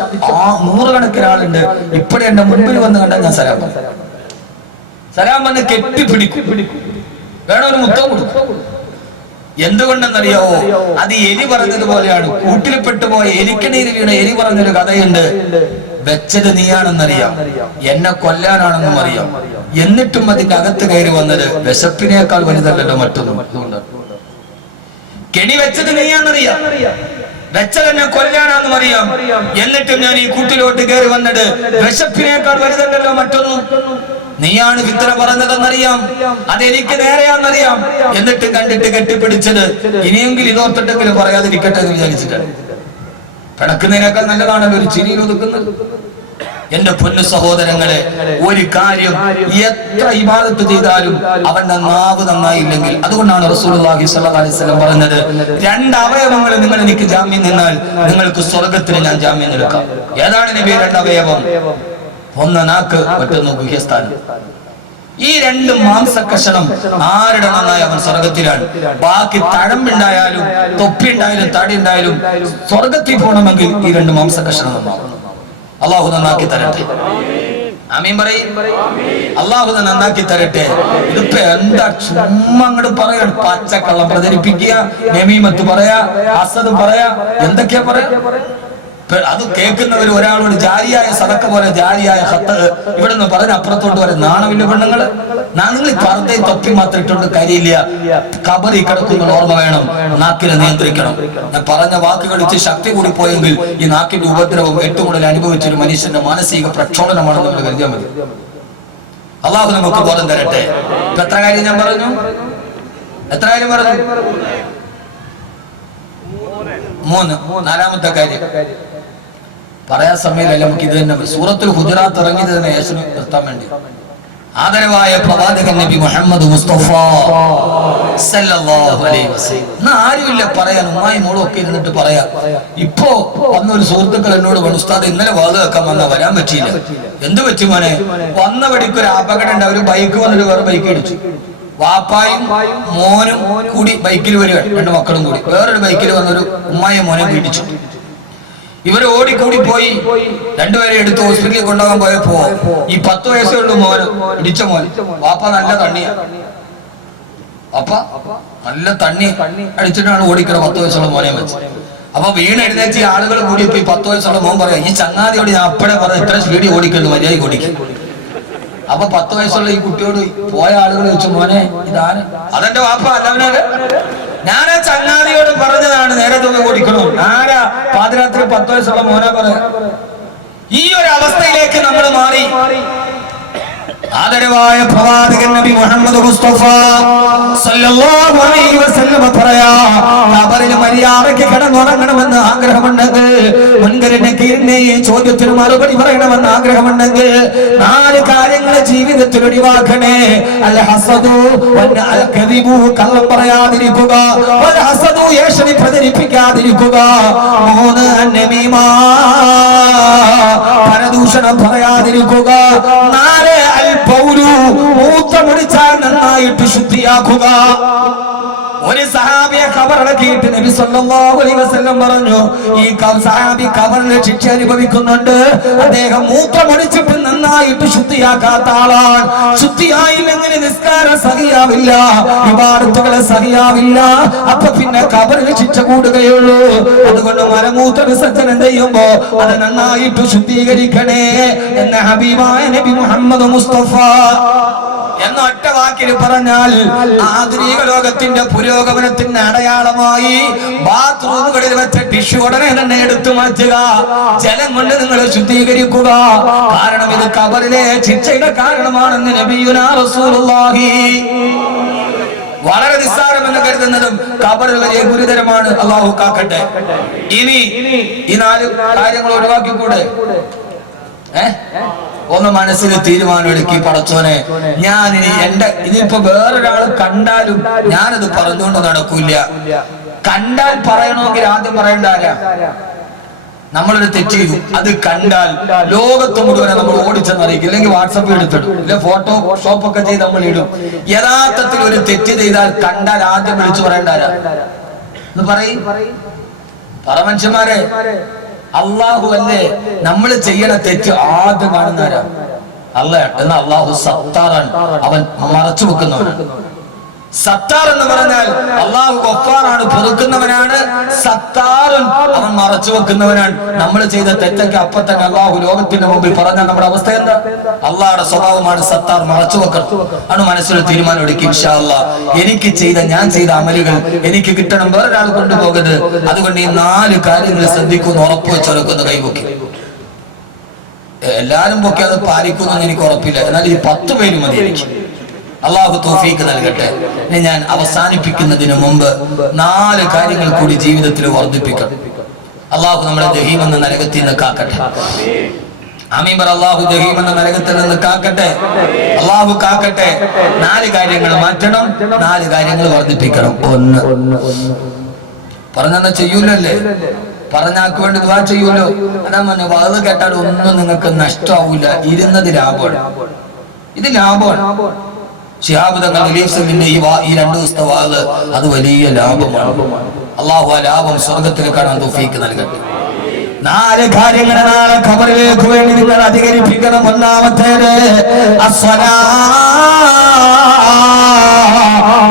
100 കണക്കിന് ആളുണ്ട്. ഇപ്പഴും എന്റെ മുൻപിൽ വന്ന് കണ്ടാൽ ഞാൻ സലാം വന്ന് കെട്ടിപ്പിടിക്കും, വേണം ഒരു മുത്തം കൊടുക്കും. എന്തുകൊണ്ടെന്നറിയാവോ? അത് എലി പറഞ്ഞതുപോലെയാണ്. കൂട്ടിൽ പെട്ടുപോയ എലിക്കണീര് വീണ എലി പറഞ്ഞൊരു കഥയുണ്ട്. വെച്ചത് നീയാണെന്നറിയാം, എന്നെ കൊല്ലാനാണെന്നും അറിയാം, എന്നിട്ടും അതിന്റെ അകത്ത് കയറി വന്നത് വിശപ്പിനേക്കാൾ വലുതല്ലല്ലോ മറ്റൊന്നും. കെണി വെച്ചത് നീയാണെന്നറിയാം, വെച്ചത് എന്നെ കൊല്ലാനാണെന്നും അറിയാം, എന്നിട്ടും ഞാൻ ഈ കൂട്ടിലോട്ട് കയറി വന്നത് വിശപ്പിനേക്കാൾ വലുതല്ലല്ലോ മറ്റൊന്നും. നീയാണ് വിത്തന പറഞ്ഞതെന്നറിയാം, അതെനിക്ക് നേരെയാണെന്നറിയാം, എന്നിട്ട് കണ്ടിട്ട് കെട്ടിപ്പിടിച്ചത് ഇനിയെങ്കിലും ഇതോർത്തിട്ടെങ്കിലും പറയാതിരിക്കട്ടെ എന്ന് വിചാരിച്ചിട്ടാണ്. പിടക്കുന്നതിനേക്കാൾ നല്ലതാണല്ലോ ഒരു ചിരിയിൽ ഒതുക്കുന്നത്. എന്റെ പൊന്നു സഹോദരങ്ങളെ, ഒരു കാര്യം എത്ര ഇബാദത്ത് ചെയ്താലും അവന്റെ നാവ് നന്നായില്ലെങ്കിൽ, അതുകൊണ്ടാണ് റസൂലുള്ളാഹി സ്വല്ലല്ലാഹി അലൈഹി വസല്ലം പറഞ്ഞത്, 2 അവയവങ്ങൾ നിങ്ങൾ എനിക്ക് ജാമ്യം നിന്നാൽ നിങ്ങൾക്ക് സ്വർഗത്തിന് ഞാൻ ജാമ്യം എടുക്കാം. ഏതാണ് നബി 2 അവയവം? ഒന്ന് നാക്ക്, മറ്റൊന്ന് ഗുഹ്യസ്ഥാനം. ഈ 2 മാംസകഷണം ആരുടെ നന്നായി അവൻ സ്വർഗത്തിലാണ്. ബാക്കി തഴമ്പുണ്ടായാലും തൊപ്പിണ്ടായാലും തടി ഉണ്ടായാലും സ്വർഗത്തിൽ പോകണമെങ്കിൽ ഈ 2 മാംസകഷണം നന്നാവും. അള്ളാഹു നന്നാക്കി തരട്ടെ. ആമീൻ പറയും. അള്ളാഹു നന്നാക്കി തരട്ടെ. ഇതിപ്പോ എന്താ ചുമ്മാ അങ്ങോട്ട് പറയാൻ, പച്ചക്കള്ളം പ്രചരിപ്പിക്കുക, നമീമത്ത് പറയാ, ഹസദ് പറയാ, എന്തൊക്കെയാ പറയാ. അത് കേൾക്കുന്നവർ ഒരാളോട് ജാരിയായ സദക്ക പോലെ ജാരിയായ ഹത്ത് ഇവിടെ നിന്ന് പറഞ്ഞ അപ്പുറത്തോട്ട് വരെ നാണമില്ല പെണ്ണുങ്ങള്. നിങ്ങൾ പർദ്ദയും തൊപ്പി മാത്രം ഇട്ടുകൊണ്ട് കാര്യമില്ല. ഖബറിൽ കിടക്കുന്ന ഓർമ്മ വേണം, നാക്കിനെ നിയന്ത്രിക്കണം. ഞാൻ പറഞ്ഞ വാക്കുകൾ ഇച്ചിരി ശക്തി കൂടി പോയെങ്കിൽ ഈ നാക്കിന്റെ ഉപദ്രവം ഏറ്റവും കൂടുതൽ അനുഭവിച്ചൊരു മനുഷ്യന്റെ മാനസിക പ്രക്ഷോഭനമാണെന്ന് നമ്മൾ കരുതിയാൽ മതി. അള്ളാഹു നമുക്ക് ബോധം തരട്ടെ. ഇപ്പൊ എത്ര കാര്യം ഞാൻ പറഞ്ഞു? എത്ര കാര്യം പറഞ്ഞു? 3. 4-ാമത്തെ കാര്യം പറയാൻ സമയമില്ല. നമുക്ക് ഇത് തന്നെ സൂറത്തുൽ ഹുജറാത്ത് ഇറങ്ങിയത് തന്നെ യേശുവിനെ നിർത്താൻ വേണ്ടി. ആദരവായ പ്രവാചകൻ നബി മുഹമ്മദ് മുസ്തഫ സല്ലല്ലാഹു അലൈഹി വസല്ലം. ആരുമില്ല പറയാൻ, ഉമ്മായി മോളും ഒക്കെ ഇരുന്നിട്ട് പറയാം. ഇപ്പോ വന്നൊരു സുഹൃത്തുക്കൾ എന്നോട് പറഞ്ഞു, ഉസ്താദ് ഇന്നലെ വാത് വെക്കാൻ വന്നാ വരാൻ പറ്റിയില്ല. എന്ത് പറ്റി മോനെ? വന്ന വഴിക്ക് ഒരു അപകടം ഉണ്ട്. അവര് ബൈക്ക് വന്നിട്ട് വേറെ ബൈക്ക് ഇടിച്ചു. വാപ്പായും മോനും കൂടി ബൈക്കിൽ വരിക, 2 മക്കളും കൂടി വേറൊരു ബൈക്കിൽ വന്നൊരു ഉമ്മായും മോനെ ഇടിച്ചു. ഇവര് ഓടിക്കൂടി പോയി 2 പേരെ എടുത്ത് ഹോസ്പിറ്റലിൽ കൊണ്ടുപോകാൻ പോയപ്പോ ഈ 10 വയസ്സേ ഉള്ളൂ മോന്, ഇടിച്ച മോൻ. വാപ്പ നല്ല തണ്ണിയാ, വാപ്പ നല്ല തണ്ണി അടിച്ചിട്ടാണ് ഓടിക്കണം 10 വയസ്സുള്ള മോനെ വെച്ച്. അപ്പൊ വീണ് എഴുന്നേറ്റ് ആളുകൾ കൂടി ഇപ്പൊ ഈ 10 വയസ്സുള്ള മോൻ പറയാം, ഈ ചങ്ങാതിയോട് ഞാൻ അപ്പഴേ പറഞ്ഞ ഇത്ര സ്പീഡിൽ ഓടിക്കരുത്, മര്യാദയ്ക്ക് ഓടിക്കും. അപ്പൊ 10 വയസ്സുള്ള ഈ കുട്ടിയോട് പോയ ആളുകൾ വെച്ചു, മോനെ ഇതാണ്. അതെന്റെ വാപ്പ അല്ലവനാണ്. ഞാനാ ചങ്ങാതിയോട് പറഞ്ഞതാണ് നേരെ തൂങ്ങി ഓടിക്കണോ. ആരാ പാതിരാത്രി 10 വയസ്സുള്ള മോനെ പറയാ. ഈ ഒരു അവസ്ഥയിലേക്ക് നമ്മൾ മാറി. ആദരവായ പ്രവാചകൻ നബി മുഹമ്മദ് മുസ്തഫ സല്ലല്ലാഹു അലൈഹി വസല്ലം പറയാ, ഖബറിൽ മര്യാദയ്ക്ക് കിടന്നുറങ്ങണമെന്ന് ആഗ്രഹമുണ്ടെങ്കിൽ, മുൻകരുണ ചോദ്യത്തിന് മറുപടി പറയണമെന്ന് ആഗ്രഹമുണ്ടെങ്കിൽ 4 കാര്യങ്ങൾ ജീവിതത്തിൽ ഒഴിവാക്കണേ. അൽ ഹസദു വൽ കദിബു, കള്ളം പറയാതിരിക്കുക. വൽ ഹസദു, ഏഷണി പ്രചരിപ്പിക്കാതിരിക്കുക. 3 അന്നമീമ, പരദൂഷണം പറയാതിരിക്കുക. 4 മൂത്രമൊഴിച്ചാൽ നന്നായിട്ട് ശുദ്ധിയാക്കുക. ഒരു സഹാബിയെ ഖബറടക്കിയിട്ട് നബി സല്ലല്ലാഹു അലൈഹി വസല്ലം പറഞ്ഞു, ഈ സഹാബി ഖബറിൽ ശിക്ഷ അനുഭവിക്കുന്നുണ്ട്. അദ്ദേഹം മൂത്രമൊഴിച്ചിട്ട് നന്നായിട്ട് ശുദ്ധിയാക്കാത്ത ആളാണ്. ശുദ്ധിയായില്ലെങ്കിൽ നിസ്കാരം സഹിയാവില്ല, ഇബാദത്തുകൾ സഹിയാവില്ല. അപ്പൊ പിന്നെ ഖബറിൽ ശിക്ഷ കൂടുകയുള്ളൂ. അതുകൊണ്ട് മലമൂത്ര വിസർജനം ചെയ്യുമ്പോ അത് നന്നായിട്ട് ശുദ്ധീകരിക്കണേ എന്ന ഹബീബായ നബി മുഹമ്മദ് മുസ്തഫ എന്ന ഒറ്റ വാക്കിൽ പറഞ്ഞാൽ ആധുനിക ലോകത്തിന്റെ പുരോഗമനത്തിന് അടയാളമായി ബാത്റൂമുകളിൽ വെച്ച ടിഷ്യൂ ഉടനെ തന്നെ എടുത്തു മാറ്റുക, ജലം കൊണ്ട് നിങ്ങൾ ശുദ്ധീകരിക്കുക. കാരണം ഇത് ഖബറിലെ ശിക്ഷയുടെ കാരണമാണെന്ന് നബിയുനാ റസൂലുള്ളാഹി. വളരെ നിസ്സാരമെന്ന് കരുതുന്നതും ഖബറിൽ വലിയ ഗുരുതരമാണ്. അല്ലാഹു കാക്കട്ടെ. ഇനി ഈ 4 കാര്യങ്ങൾ ഒഴിവാക്കിക്കൂടെ? ഒന്ന് മനസ്സിൽ തീരുമാനമെടുക്കി, പടച്ചോനെ ഞാൻ ഇനിയിപ്പോ വേറൊരാൾ കണ്ടാലും ഞാനത് പറഞ്ഞുകൊണ്ട് നടക്കൂല. കണ്ടാൽ പറയണമെങ്കിൽ ആദ്യം പറയേണ്ട ആരാ? നമ്മളൊരു തെറ്റ് ചെയ്തു, അത് കണ്ടാൽ ലോകത്ത് മുഴുവനെ നമ്മൾ ഓടിച്ചെന്നറിയിക്കും. ഇല്ലെങ്കിൽ വാട്സപ്പിൽ എടുത്തിടും, ഇല്ല ഫോട്ടോ ഷോപ്പൊക്കെ ചെയ്ത് നമ്മൾ ഇടും. യഥാർത്ഥത്തിൽ ഒരു തെറ്റ് ചെയ്താൽ കണ്ടാൽ ആദ്യം വിളിച്ചു പറയേണ്ട ആരാ എന്ന് പറയും? പറ മനുഷ്യന്മാരെ, അള്ളാഹു അല്ലേ നമ്മൾ ചെയ്യണ തെറ്റ് ആദ്യം കാണുന്നവരാ? അല്ല. എന്നാൽ അള്ളാഹു സത്താറാണ്, അവൻ മറച്ചു വെക്കുന്നവനാണ്. സത്താർ എന്ന് പറഞ്ഞാൽ അള്ളാഹു ഗഫാറാണ്, പൊറുക്കുന്നവനാണ്. സത്താറുൻ, അവൻ മറച്ചു വെക്കുന്നവനാണ്. നമ്മൾ ചെയ്ത തെറ്റൊക്കെ അപ്പൊ തന്നെ അള്ളാഹു ലോകത്തിന്റെ മുമ്പിൽ പറഞ്ഞാൽ നമ്മുടെ അവസ്ഥ എന്താ? അള്ളാഹുടെ സ്വഭാവമാണ് സത്താർ, മറച്ചു വെക്കണം. ആണ് മനസ്സിൽ തീരുമാനം എടുക്കും, ഇൻഷാ അല്ലാഹ് എനിക്ക് ഞാൻ ചെയ്ത അമലുകൾ എനിക്ക് കിട്ടണം, വേറൊരാൾ കൊണ്ടുപോകരുത്. അതുകൊണ്ട് ഈ 4 കാര്യങ്ങൾ ശ്രദ്ധിക്കുമെന്ന് ഉറപ്പ് വെച്ചൊരുക്കുന്ന കൈപൊക്കി. എല്ലാരും പൊക്കി അത് പാലിക്കുമെന്ന് എനിക്ക് ഉറപ്പില്ല, എന്നാൽ ഈ 10 പേര് മതി എനിക്ക്. അള്ളാഹു തൗഫീഖ് നൽകട്ടെ. ഇനി ഞാൻ അവസാനിപ്പിക്കുന്നതിന് മുമ്പ് 4 കാര്യങ്ങൾ കൂടി ജീവിതത്തിൽ വർദ്ധിപ്പിക്കണം. അള്ളാഹു നമ്മളെ ജഹീം എന്ന നരകത്തിൽ നിന്ന് കാക്കട്ടെ. ആമീൻ പറ. അള്ളാഹു ജഹീം എന്ന നരകത്തിൽ നിന്ന് കാക്കട്ടെ, അള്ളാഹു കാക്കട്ടെ. 4 കാര്യങ്ങൾ മാറ്റണം, 4 കാര്യങ്ങൾ വർദ്ധിപ്പിക്കണം. 1 പറഞ്ഞെന്നാ ചെയ്യൂലല്ലേ? പറഞ്ഞാക്ക് വേണ്ടി ദുആ ചെയ്യൂലോ? അതാ പറഞ്ഞ വാത് കേട്ടാൽ ഒന്നും നിങ്ങൾക്ക് നഷ്ടമാവൂല, ഇരുന്നത് ലാഭമാണ്. ഇത് ലാഭമാണ്. ശിഹാബ് തങ്ങൾ റിലീഫിന്റെ ഈ 2 ദിവസത്തെ വാത് അത് വലിയ ലാഭമാണ്. അള്ളാഹു ആ ലാഭം സ്വർഗത്തിൽ കാണാൻ തൗഫീഖ് നൽകട്ടെ. 4 കാര്യങ്ങൾ നാളെ ഖബറിലേക്ക് വേണ്ടി നിങ്ങൾ അധികരിപ്പിക്കണം. ഒന്നാമത്തേത്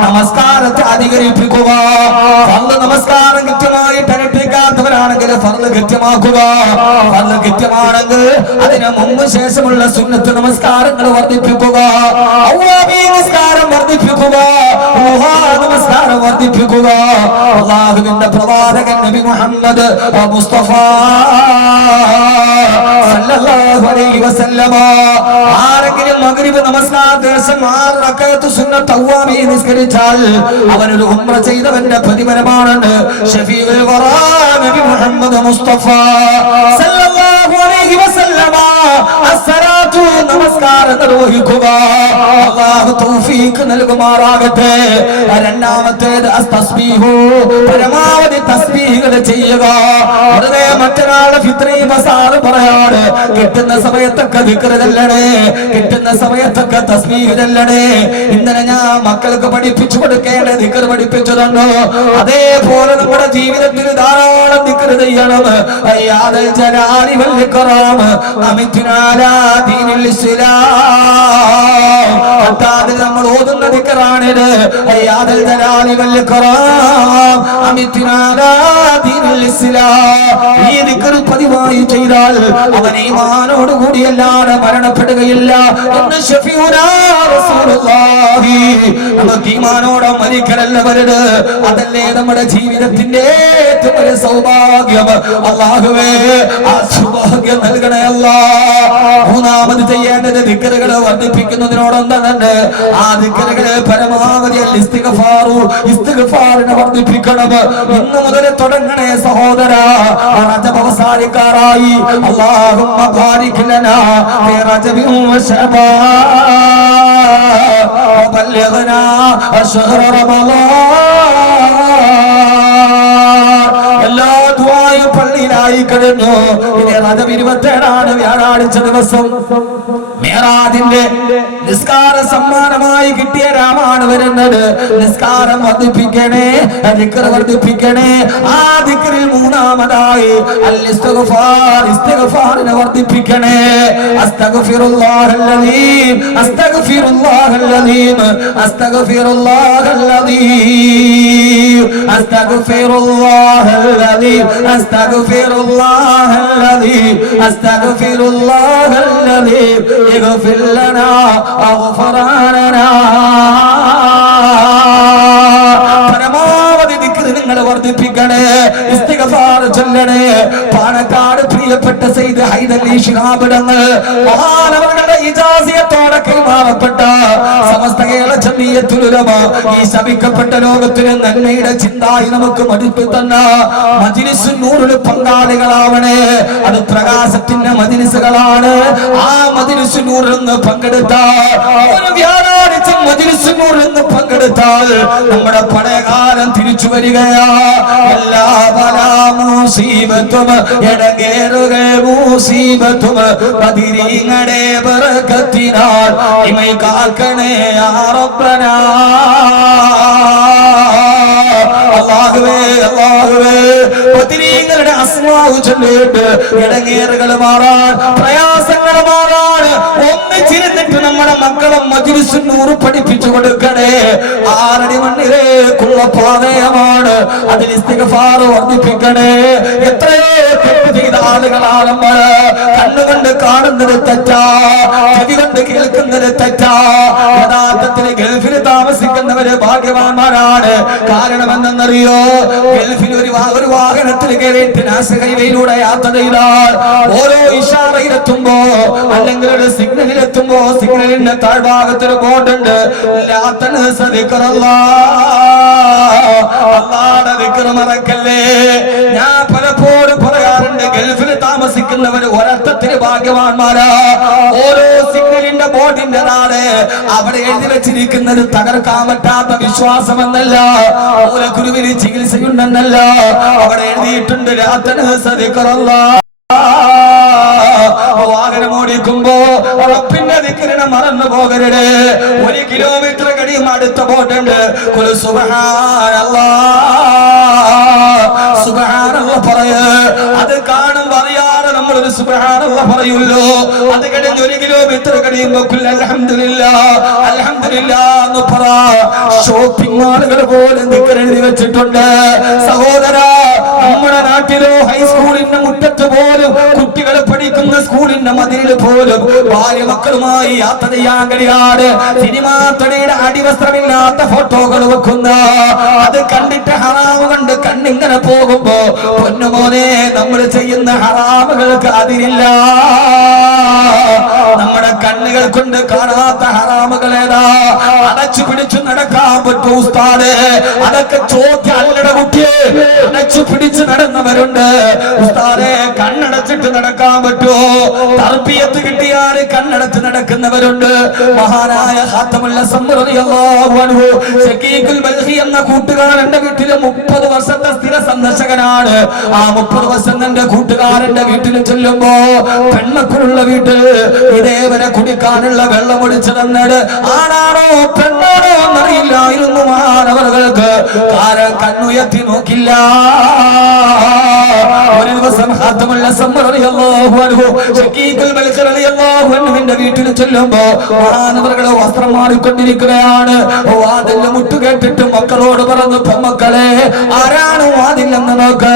നമസ്കാരത്തെ അധികരിപ്പിക്കുക. ഫർള് നമസ്കാരം കൃത്യമായിട്ട് അനുഷ്ഠിക്കാത്തവരാണെങ്കിൽ ഫർള് കൃത്യമാക്കുക. ഫർള് കൃത്യമാണെങ്കിൽ അതിന് മുമ്പ് ശേഷമുള്ള സുന്നത്ത് നമസ്കാരങ്ങൾ വർദ്ധിപ്പിക്കുക. അവ്വാബി നമസ്കാരം വർദ്ധിപ്പിക്കുക, നമസ്കാരം വർദ്ധിപ്പിക്കുക. അല്ലാഹുവിന്റെ പ്രവാചകൻ നബി മുഹമ്മദ് മുസ്തഫ സല്ലല്ലാഹു അലൈഹി വസല്ലമ ആരെങ്കിലും മഗ്രിബ് നമസ്കാരത്തിന് ശേഷം 6 റക്അത്ത് സുന്നത്ത് അവ്വാബി നിസ്കരിച്ചാൽ അവനൊരു ഉംറ ചെയ്തവന്റെ പ്രതിഫലമാണ്. ഷഫീഉൽ വറാ നബി മുഹമ്മദ് മുസ്തഫ സല്ലല്ലാഹു അലൈഹി വസല്ലമ അസ്സലാത്തു നമസ്കാരം നിർവഹിക്കുക. അല്ലാഹു തൗഫീഖ് നൽകുമാറാകട്ടെ. രണ്ടാമത്തേത് അസ്തസ്ബീഹു, പരമാവധി തസ്ബീഹുകൾ ചെയ്യുക. വെറുതെ മറ്റൊരാളുടെ ഫിത്രി മസാല പറയാറ്. കിട്ടുന്ന സമയത്തൊക്കെ ദിക്ർ ചൊല്ലണേ, കിട്ടുന്ന സമയത്തൊക്കെ തസ്ബീഹ് ചൊല്ലണേ. ഇന്നലെ ഞാൻ മക്കൾക്ക് പഠിപ്പിച്ചു കൊടുക്കേണ്ട ദിക്ർ പഠിപ്പിച്ചു തന്നു. അതേപോലെ നമ്മുടെ ജീവിതത്തിൽ ധാരാളം ദിക്ർ ചെയ്യണം. അയ്യാദൽ ജലാലി വൽ ഇക്റാം അമിത്നാ അലാ ദീനിൽ ഇസ്ലാം. അതായത് നമ്മൾ ഓതുന്ന ദിക്റാണിത്. അയ്യാദൽ ജലാലി വൽ ഇക്റാം അമിത്നാ അലാ ദീനിൽ ഇസ്ലാം. ഈ ദിക്ർ പതിവായി ചെയ്താൽ അവൻ ഈമാനോട് കൂടിയല്ലാതെ മരണപ്പെടുകയില്ല എന്ന് ശഫീഉനാ റസൂലുള്ളാഹി. നമുക്ക് ഈമാനോടെ മരിക്കലല്ല വലുത്, അതല്ലേ നമ്മുടെ ജീവിതത്തിന്റെ ഏറ്റവും വലിയ സൗഭാഗ്യം. അല്ലാഹുവേ ആ സൗഭാഗ്യം നൽകണേ അല്ലാഹ്. മൂന്നാമത് ചെയ്യേണ്ടത് ദിക്റുകൾ വർദ്ധിപ്പിക്കുന്നതിനോടൊപ്പം തന്നെ ആ ദിക്റുകളെ പരമാവധി ഇസ്തിഗ്ഫാറിനെ വർദ്ധിപ്പിക്കണം. ഇന്നു മുതൽ തുടങ്ങണേ സഹോദര. റജബ് അവസാനിക്കാറായി. അല്ലാഹുമ്മ ബാരിക് ലനാ ഫി റജബി വ ശഅബാൻ വബല്ലിഗ്നാ ശഹ്റ റമളാൻ. എല്ലാ ദുആയും പള്ളി രാത്രിയിലായി കഴിഞ്ഞു. ഇനി റജബ് 27 വ്യാഴാഴ്ച ദിവസം മേറാജിന്റെ നിസ്കാര സമ്മാനമായി കിട്ടിയ രാമാണ് വരുന്നത്. നിസ്കാരം വർദ്ധിപ്പിക്കണേ, ദിക്ർ വർദ്ധിപ്പിക്കണേ. ആ ദിക്റിൽ മൂന്നാമതായി അൽ ഇസ്തിഗ്ഫാർ, ഇസ്തിഗ്ഫാറിനെ വർദ്ധിപ്പിക്കണേ. അസ്തഗ്ഫിറുല്ലാഹൽ അലീം, അസ്തഗ്ഫിറുല്ലാഹൽ അലീം, അസ്തഗ്ഫിറുല്ലാഹൽ അലീം, അസ്തഗ്ഫിറുല്ലാഹൽ അലീം, അസ്തഗ്ഫിറുല്ലാഹൽ അലീം, അസ്തഗ്ഫിറുല്ലാഹൽ അലീം, ഇഗ്ഫിർ ലനാ അഗ്ഫറാനനാ. പരമാവധി ദിക്ർ നിങ്ങൾ വർദ്ധിപ്പിക്കണേ, ഇസ്തിഗ്ഫാർ ചൊല്ലണേ. പാണക്കാട് പ്രിയപ്പെട്ട സയ്യിദ് ഹൈദരലി ശിഹാബ് തങ്ങൾ മഹാനവരുടെ ഇജാസിയത്തോടെ കൈമാറപ്പെട്ട സമസ്ത കേരള ജമിയത്തുൽ ഉലമ ഈ ശപിക്കപ്പെട്ട ലോകത്തിന് നന്മയുടെ ചിന്തായി നമുക്ക് മടുപ്പ് തന്ന മജ്ലിസുൻ നൂറിൽ പങ്കാളികളാവണേ. അത് പ്രകാശത്തിന്റെ മജ്ലിസുകളാണ്. ആ മജ്ലിസുൻ നൂറിൽ നിന്ന് പങ്കെടുത്ത ഒരു വ്യാഴാഴ്ച മജ്ലിസുൻ നൂറിൽ നിന്ന് പങ്കെടുത്താൽ നമ്മുടെ പഴയകാലം തിരിച്ചു വരികയാ. എല്ലാ ബലാ മുസീബത്തും എടങ്ങേറുകൾ മുസീബത്തും ബദിരീങ്ങളുടെ ബറകത്തിനാൽ ഇമൈ കാക്കണേ യാ റബ്ബനാ. അല്ലാഹുവേ അല്ലാഹുവേ ബദിരീങ്ങളുടെ അസ്മാഉ ചൊല്ലിട്ട് ഇടങ്ങേറുകൾ മാറാൻ, പ്രയാസങ്ങൾ മാറാൻ ഒന്നിച്ചിരുന്നിട്ട് നമ്മുടെ മക്കളെ മജ്ലിസുൻ നൂർ പഠിപ്പിച്ചു കൊടുക്കണേ. 6 അടി മണ്ണിലേക്കുള്ള പാതയമാണ്. അതിൽ ഇസ്തിഗ്ഫാർ വർദ്ധിപ്പിക്കണേ. എത്രയോ തെറ്റ് ചെയ്ത ആളുകളാണ് നമ്മൾ. കണ്ണുകൊണ്ട് കാണുന്നത് തെറ്റാ, ചെവി കൊണ്ട് കേൾക്കുന്നത് തെറ്റാ. യഥാർത്ഥത്തിൽ ഗൾഫിൽ താമസിക്കുന്നവര് ഭാഗ്യവാന്മാരാണ്. കാരണം എന്തെന്നറിയോ? ഗൾഫിൽ ഒരു വാഹനത്തിൽ കയറിയിട്ട് നാഷണൽ ഹൈവേയിലൂടെ യാത്ര ചെയ്താൽ ഓരോ ഇഷാറയിലെത്തുമ്പോ അല്ലെങ്കിൽ ഒരു സിഗ്നലിലെത്തുമ്പോ സിഗ്നലിന്റെ താഴ്ഭാഗത്തൊരു ബോർഡുണ്ട്, അല്ലാഹുവിന്റെ ദിക്ർ മറക്കല്ലേ. ഞാൻ പലപ്പോഴും പറയാറുണ്ട്, ഗൾഫിൽ താമസിക്കുന്നവര് ഒരർത്ഥത്തിന് ഭാഗ്യവാന്മാരാ. ഓരോ സിഗ്നലിന്റെ ബോർഡിന്റെ നാട് അവിടെ എഴുതി വെച്ചിരിക്കുന്നത് തകർക്കാൻ പറ്റാത്ത വിശ്വാസമെന്നല്ല, മൂലക്കുരുവിന് ചികിത്സയുണ്ടെന്നല്ല. അവിടെ എഴുതിയിട്ടുണ്ട് വാഹനം ഓടിക്കുമ്പോ റബ്ബിന്റെ ദിക്റിനെ മറന്നു പോകരുത്. 1 കിലോമീറ്റർ കഴിയും അടുത്ത ബോട്ടുണ്ട്, സുബ്ഹാനല്ലാഹ് പറയ. അത് കാണും അറിയാതെ നമ്മളൊരു സുബ്ഹാനല്ലാഹ് പറയുമല്ലോ. അത് കഴിഞ്ഞ് 1 കിലോമീറ്റർ കഴിയുമ്പോ അൽഹംദുലില്ലാഹ് അൽഹംദുലില്ലാഹ് എന്ന് പറ. ഷോപ്പിംഗ് മാളുകൾ പോലും ദിക്ർ എഴുതി വെച്ചിട്ടുണ്ട്. സഹോദരാ, നമ്മുടെ നാട്ടിലോ ഹൈസ്കൂളിന്റെ മുറ്റത്ത് പോലും, കുട്ടികൾ പഠിക്കുന്ന സ്കൂളിന്റെ മതിലിൽ പോലും ഭാര്യ മക്കളുമായി യാത്ര ചെയ്യാൻ കഴിയാതെ സിനിമാ തടിയുടെ അടിവസ്ത്രമില്ലാത്ത ഫോട്ടോകൾ വെക്കുന്ന, അത് കണ്ടിട്ട് ഹറാമ് കണ്ട് കണ്ണിങ്ങനെ പോകുമ്പോ പൊന്നുമോനെ നമ്മൾ ചെയ്യുന്ന ഹറാമുകൾക്ക് അതിരില്ല. നമ്മുടെ കണ്ണുകൾ കൊണ്ട് കാണാത്ത ഹറാമുകൾ ഏതാ? അടച്ചു പിടിച്ചു നടക്കാൻ പറ്റൂ ഉസ്താദേ? അതൊക്കെ ചോദ്യം അല്ലട കുട്ടിയെ. അടച്ചു പിടിച്ച് നടന്നവരുണ്ട് ഉസ്താദേ. കണ്ണടച്ചിട്ട് നടക്കാൻ പറ്റുമോ? തർബിയത്ത് കിട്ടിയാല് കണ്ണടച്ച് നടക്കുന്നവരുണ്ട്. മഹാനായ ഖാത്തമുൽ ഹസൻ റളിയല്ലാഹു അൻഹു ശകീഖുൽ ബൽഖി എന്ന കൂട്ടുകാരന്റെ വീട്ടിൽ 30 വർഷത്തെ സ്ഥിര സന്ദർശകനാണ്. ആ 30 വർഷം എന്റെ കൂട്ടുകാരന്റെ വീട്ടിൽ ചെല്ലുമ്പോ പെൺമക്കളുള്ള വീട്ടിൽ ഇതേവരെ കുടിക്കാനുള്ള വെള്ളം ഒഴിച്ചു തന്നത് ആണാണോ പെണ്ണാണോ എന്നറിയില്ലായിരുന്നു മഹാനവറുകൾക്ക്. കാരണം കണ്ണുയർത്തി നോക്കില്ല. ഒരു ദിവസം ഖാത്തമുൽ ഹസൻ റളിയല്ലാഹു അൻഹു ശകീഖുൽ ബൽഖി റളിയല്ലാഹു അൻഹുവിന്റെ വീട്ടിൽ ചെല്ലുമ്പോ മഹാനവറുകളെ വസ്ത്രം മാറിക്കൊണ്ടിരിക്കുകയാണ്. വാതിൽ മുട്ടു കേട്ടിട്ട് മക്കളോട് പറഞ്ഞു, പെമ്മക്കളെ ആരാണ് വാതിലെന്ന് നോക്ക്.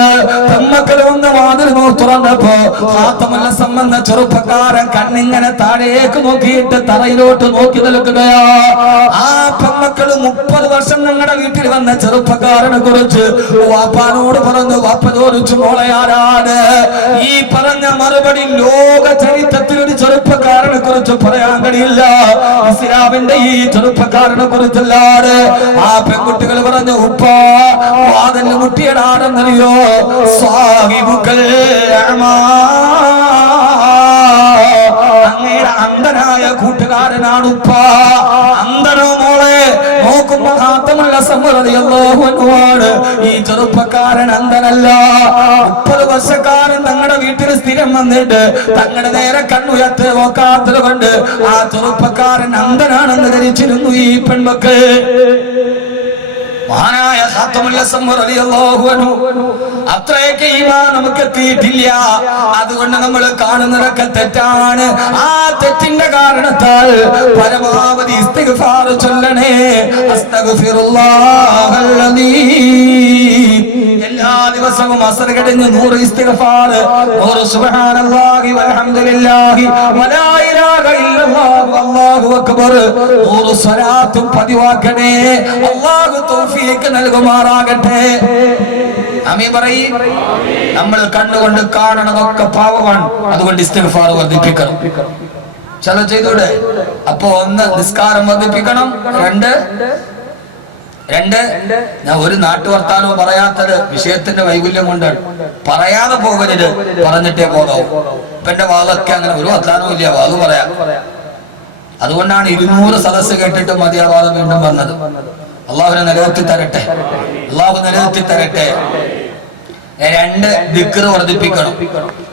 പെമ്മക്കൾ വന്ന് വാതിൽ തുറന്നപ്പോ ഖാത്തമുൽ ഹസൻ എന്ന ചെറുപ്പക്കാരൻ കണ്ണിങ്ങനെ താഴേക്ക് നോക്കിയിട്ട് തറയിലോട്ട് നോക്കി നിൽക്കുകയാ. ആ പെമ്മക്കള് 30 വർഷം ഞങ്ങളുടെ വീട്ടിൽ വന്ന ചെറുപ്പക്കാരനെ കുറിച്ച് വാപ്പാനോട് പറഞ്ഞു, വാപ്പ ചോദിച്ചു, മോളെ ആരാണ്? ഈ പറഞ്ഞ മറുപടി ലോക ചരിത്രത്തിൽ ഒരു ചെറുപ്പക്കാരനെ കുറിച്ച് പറയാൻ കഴിയില്ല. ഇസ്ലാമിന്റെ ഈ ചെറുപ്പക്കാരനെ കുറിച്ചല്ലാതെ. ആ പെൺകുട്ടികൾ പറഞ്ഞു, ഉപ്പ വാതിൽ മുട്ടിയടാണെന്നറിയോ? സാഹിബുക്കൽ അങ്ങയുടെ അന്ധനായ കൂട്ടുകാരനാണ് ഉപ്പ. അന്ധനോ മോളെ? നോക്കുമ്പോ ഖാത്തമുൽ ഹസൻ റളിയല്ലാഹു അൻഹു പറയുവാണ്, ഈ ചെറുപ്പക്കാരൻ അന്ധനല്ല. 30 വർഷക്കാരൻ തങ്ങളുടെ വീട്ടിൽ സ്ഥിരം വന്നിട്ട് തങ്ങളുടെ നേരെ കണ്ണുയർത്ത് നോക്കാത്തത് കൊണ്ട് ആ ചെറുപ്പക്കാരൻ അന്ധനാണെന്ന് ധരിച്ചിരുന്നു ഈ പെൺമക്കൾ. മഹാനായ ഖാത്തമുൽ അസ്മ റളിയല്ലാഹു അൻഹു അത്രയൊക്കെ ഈമാൻ നമുക്ക് എത്തിയിട്ടില്ല. അതുകൊണ്ട് നമ്മൾ കാണുന്നതൊക്കെ തെറ്റാണ്. ആ തെറ്റിന്റെ കാരണത്താൽ പരമാവധി ഇസ്തിഗ്ഫാർ ചൊല്ലണേ. അസ്തഗ്ഫിറുല്ലാഹൽ അലീം. എല്ലാ ദിവസവും അസ്ർ കഴിഞ്ഞ് 100 ഇസ്തിഗ്ഫാർ, 100 സുബ്ഹാനല്ലാഹി വൽഹംദുലില്ലാഹി വലാ ഇലാഹ ഇല്ലല്ലാഹു അല്ലാഹു അക്ബർ, 100 സ്വലാത്തും പതിവാക്കണേ. അല്ലാഹു തൗഫീഖ് നൽകുമാറാകട്ടെ. ആമീൻ പറയ്. നമ്മൾ കണ്ണുകൊണ്ട് കാണണതൊക്കെ പാവമാണ്. അതുകൊണ്ട് ഇസ്തിഗ്ഫാർ വർദ്ധിപ്പിക്കണം. ചലോ ചെയ്തൂടെ? അപ്പൊ 1 നിസ്കാരം വർദ്ധിപ്പിക്കണം. 2 ഞാൻ ഒരു നാട്ടുവർത്താനവും പറയാത്തത് വിഷയത്തിന്റെ വൈകുല്യം കൊണ്ടാണ്. പറയാതെ പോകരുത്, പറഞ്ഞിട്ടേ പോകാവൂ. ഇപ്പൊ എന്റെ വാദമൊക്കെ അങ്ങനെ ഒരു വർത്താനവും ഇല്ല, വാദം പറയാം. അതുകൊണ്ടാണ് 200 സദസ്സ് കേട്ടിട്ട് മതിയാവാതെ വീണ്ടും വന്നത്. അള്ളാഹുവിനെ നിലനിർത്തി തരട്ടെ, അള്ളാഹു നിലനിർത്തി തരട്ടെ. 2 ദിക്ർ വർദ്ധിപ്പിക്കണം.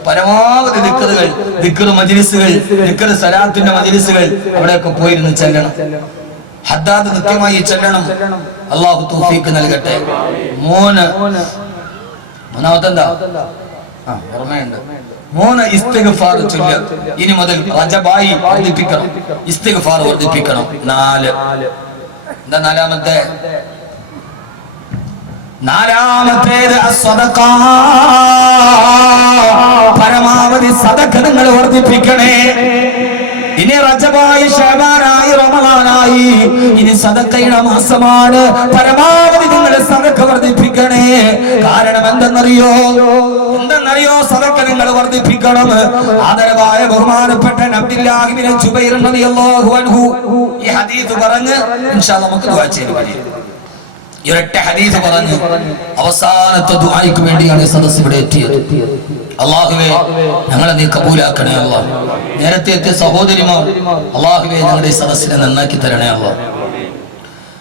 പരമാവധി ദിക്റുകൾ, ദിക്ർ മജ്ലിസുകൾ, ദിക്ർ സലാത്തിന്റെ മജ്ലിസുകൾ അവിടെയൊക്കെ പോയിരുന്ന് ചെല്ലണം. ഹദ്ദാദ് കൃത്യമായി ചെല്ലണം. അള്ളാഹു തൗഫീഖ് നൽകട്ടെ. 3 എന്താ ഓർമ്മയുണ്ട്? 3 ഇസ്തിഗ്ഫാർ ചൊല്ലുക. ഇനി മുതൽ റജബായി വർദ്ധിപ്പിക്കണം, ഇസ്തിഗ്ഫാർ വർദ്ധിപ്പിക്കണം. 4 എന്താ നാലാമത്തേത് അസ്സദഖ. പരമാവധി സദഖ നിങ്ങൾ വർദ്ധിപ്പിക്കണേ. ഇനി റജബായി, ശഅബാനായി, റമളാനായി, ഇനി സദഖയുടെ മാസമാണ്. പരമാവധി നിങ്ങൾ സദഖ വർദ്ധിപ്പിക്കണേ. കാരണം എന്തെന്നറിയോ? സദഖ നിങ്ങൾ വർദ്ധിപ്പിക്കണം. ആദരവായ ബഹുമാനപ്പെട്ട അബ്ദുല്ലാഹി ഇബ്നു ജുബൈർ റളിയല്ലാഹു അൻഹു ഈ ഹദീസ് പറഞ്ഞ് ഇൻഷാ അല്ലാഹ് നമുക്ക് ദുആ ചെയ്യാം. ഈ ഒരൊറ്റ ഹദീസ് പറഞ്ഞ് അവസാനത്തെ ദുആയ്ക്ക് വേണ്ടിയാണ് സദസ്സ് ഇവിടെ എത്തിയത്. അല്ലാഹുവേ, ഞങ്ങളെ നീ കബൂലാക്കണേ അല്ലാഹ്. നേരത്തെ എത്തിയ സഹോദരിമാർ, അല്ലാഹുവേ ഞങ്ങളുടെ ഈ സദസ്സിനെ നന്നാക്കി തരണേ അല്ലാഹ്.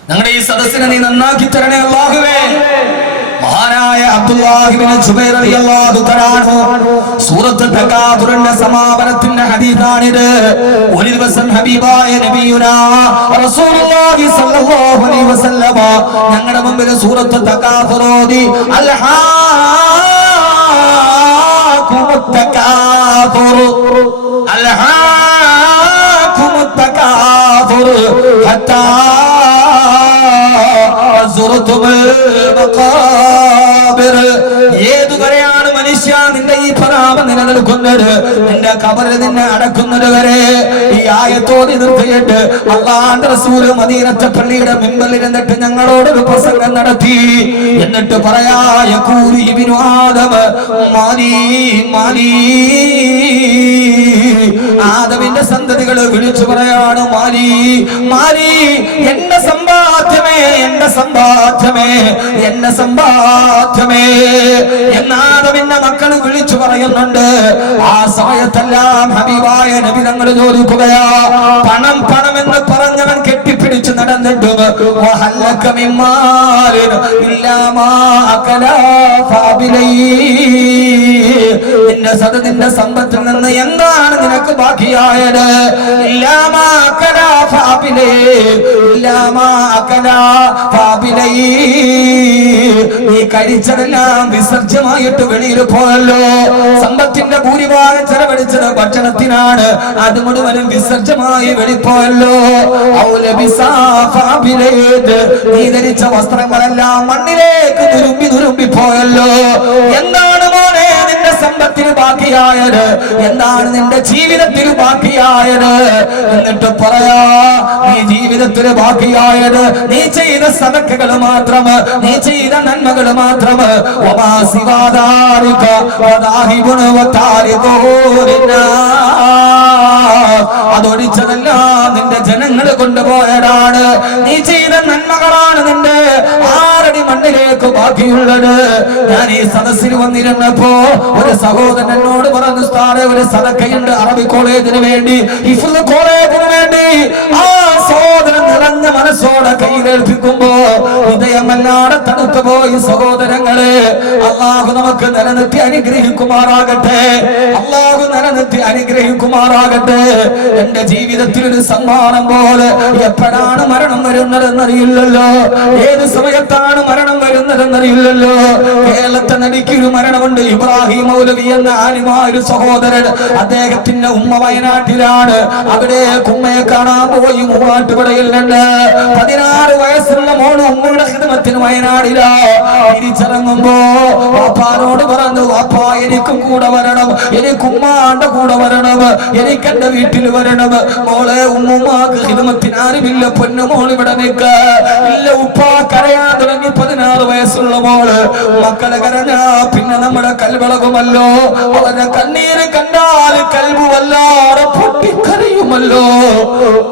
ഞങ്ങളുടെ ഈ സദസ്സിനെ നീ നന്നാക്കി തരണേ അല്ലാഹുവേ. മഹാനായ അബ്ദുല്ലാഹി ഇബ്നു ജുബൈർ റളിയല്ലാഹു തആല സൂറത്ത് തകാബുറിന്റെ സമാപനത്തിന്റെ ഹദീസാണിത്. ഒരു ദിവസം ഹബീബായ നബിയുനാ റസൂലുള്ളാഹി സ്വല്ലല്ലാഹു അലൈഹി വസല്ലമ ഞങ്ങളുടെ മുമ്പിൽ സൂറത്ത് തകാബുർ ഓതി, അൽഹാകുമുത് തകാബുർ അൽഹാകുമുത് തകാബുർ ഹത്താ ഏതുവരെയാണ് മനുഷ്യ നിന്റെ ഈ പരാമം നിലനിൽക്കുന്നത്? നിന്റെ ഖബറിൽ നിന്നെ അടക്കുന്നത് വരെ. ഈ ആയത്തോട് നിർത്തിയിട്ട് അല്ലാഹുവിന്റെ റസൂൽ മദീനത്തെ പള്ളിയുടെ മിമ്പറിൽ നിന്നിട്ട് ഞങ്ങളോടൊരു പ്രസംഗം നടത്തി. എന്നിട്ട് പറയാ, യഖൂലു ഇബ്നു ആദം മാലി മാലി. ആദമിന്റെ സന്തതികൾ വിളിച്ചു പറയാണ്, മാലി മാലി, എന്റെ സമ്പാദ്യമേ, എന്റെ സമ്പാദ്യമേ, എന്റെ സമ്പാദ്യമേ എന്നാദമിന്റെ മക്കൾ വിളിച്ചു പറയുന്നുണ്ട്. ആ സമയത്തെല്ലാം ഹബീബായ നബി തങ്ങൾ ചോദിക്കുകയാ, പണം പണം എന്ന് പറഞ്ഞവൻ കെട്ടിപ്പിടിച്ചു നടന്നിട്ടും നിന്റെ സമ്പത്തിൽ നിന്ന് എന്താണ് നിനക്ക് ബാക്കിയായത്? നീ കഴിച്ചതെല്ലാം വിസർജ്യമായിട്ട് വെളിയിൽ പോയല്ലോ. സമ്പത്തിന്റെ ഭൂരിഭാഗം ചെലവഴിച്ചത് ഭക്ഷണത്തിനാണ്, അത് മുഴുവനും വിസർജ്യമായി വെളിപ്പോയല്ലോ. നീ ധരിച്ച വസ്ത്രങ്ങളെല്ലാം മണ്ണിലേക്ക് തുരുമ്പി പോയല്ലോ. എന്താണ് മോനെ നിന്റെ സമ്പത്തിന് ബാക്കിയായത്? എന്താണ് നിന്റെ ജീവിതത്തിൽ ബാക്കിയായത്? എന്നിട്ട് പറയാ, നീ ജീവിതത്തിൽ ബാക്കിയായത് നീ ചെയ്ത സദഖകൾ മാത്രം, നീ ചെയ്ത നന്മകൾ മാത്രം. അതൊഴിച്ചതെല്ലാം നിന്റെ ജനങ്ങൾ കൊണ്ടുപോയതാണ്. നീ ചെയ്ത നന്മകളാണ് നിന്റെ 6 അടി മണ്ണിലേക്ക് ബാക്കിയുള്ളത്. ഞാൻ ഈ സദസ്സിൽ വന്നിരുന്നപ്പോ ഒരു സഹോദരൻ എന്നോട് പറഞ്ഞു, ഉസ്താദേ ഒരു സദഖയുണ്ട് അറബി കോളേജിന് വേണ്ടി, ഹിഫ്ള് കോളേജിന് വേണ്ടി. ആ സഹോദരൻ നിറഞ്ഞ മനസ്സോടെ കയ്യിലേൽപ്പിക്കുമ്പോ ഹൃദയമല്ലാതെ തണുത്തു പോയി. സഹോദരങ്ങളെ, അള്ളാഹു നമുക്ക് നിലനിർത്തി അനുഗ്രഹിക്കുമാറാകട്ടെ. അള്ളാഹു നിലനിർത്തി അനുഗ്രഹിക്കുമാറാകട്ടെ. എന്റെ ജീവിതത്തിൽ ഒരു സമ്മാനം പോലെ എപ്പോഴാണ് മരണം വരുന്നതെന്നറിയില്ലല്ലോ, ഏത് സമയത്താണ് മരണം വരുന്നതെന്നറിയില്ലല്ലോ. കേരളത്തെ നടിക്കൊരു മരണമുണ്ട്. ഇബ്രാഹിം മൗലവി എന്ന ആലിമായ ഒരു സഹോദരൻ, അദ്ദേഹത്തിന്റെ ഉമ്മ വയനാട്ടിലാണ്. അവിടെ ഉമ്മയെ കാണാൻ പോയി. മൂവാറ്റുപുഴയിൽ നിന്ന് 16 വയസ്സുള്ള മോള് ഉമ്മയുടെ ഖിദ്മത്തിന് വയനാടിലാ. തിരിച്ചിറങ്ങുമ്പോ വാപ്പാനോട് പറഞ്ഞു, വാപ്പാ എനിക്കും കൂടെ വരണം, എനിക്ക് ഉമ്മാന്റെ കൂടെ വരണം, എനിക്ക് എന്റെ വീട്ടിൽ വരണം. മോളെ, ഉമ്മുമാക്ക് ഖിദ്മത്തിന് ആരുമില്ല, പൊന്നുമോൾ ഇവിടെ നിൽക്ക ഇല്ല. ഉപ്പ കരയാൻ തുടങ്ങി. 16 വയസ്സുള്ള മോള്. മക്കളെ കരഞ്ഞാ പിന്നെ നമ്മുടെ കൽവിളകുമല്ലോ. അവരുടെ കണ്ണീര് കണ്ടാൽ കൽബ് വല്ലാതെ പൊട്ടിക്കരയുമല്ലോ.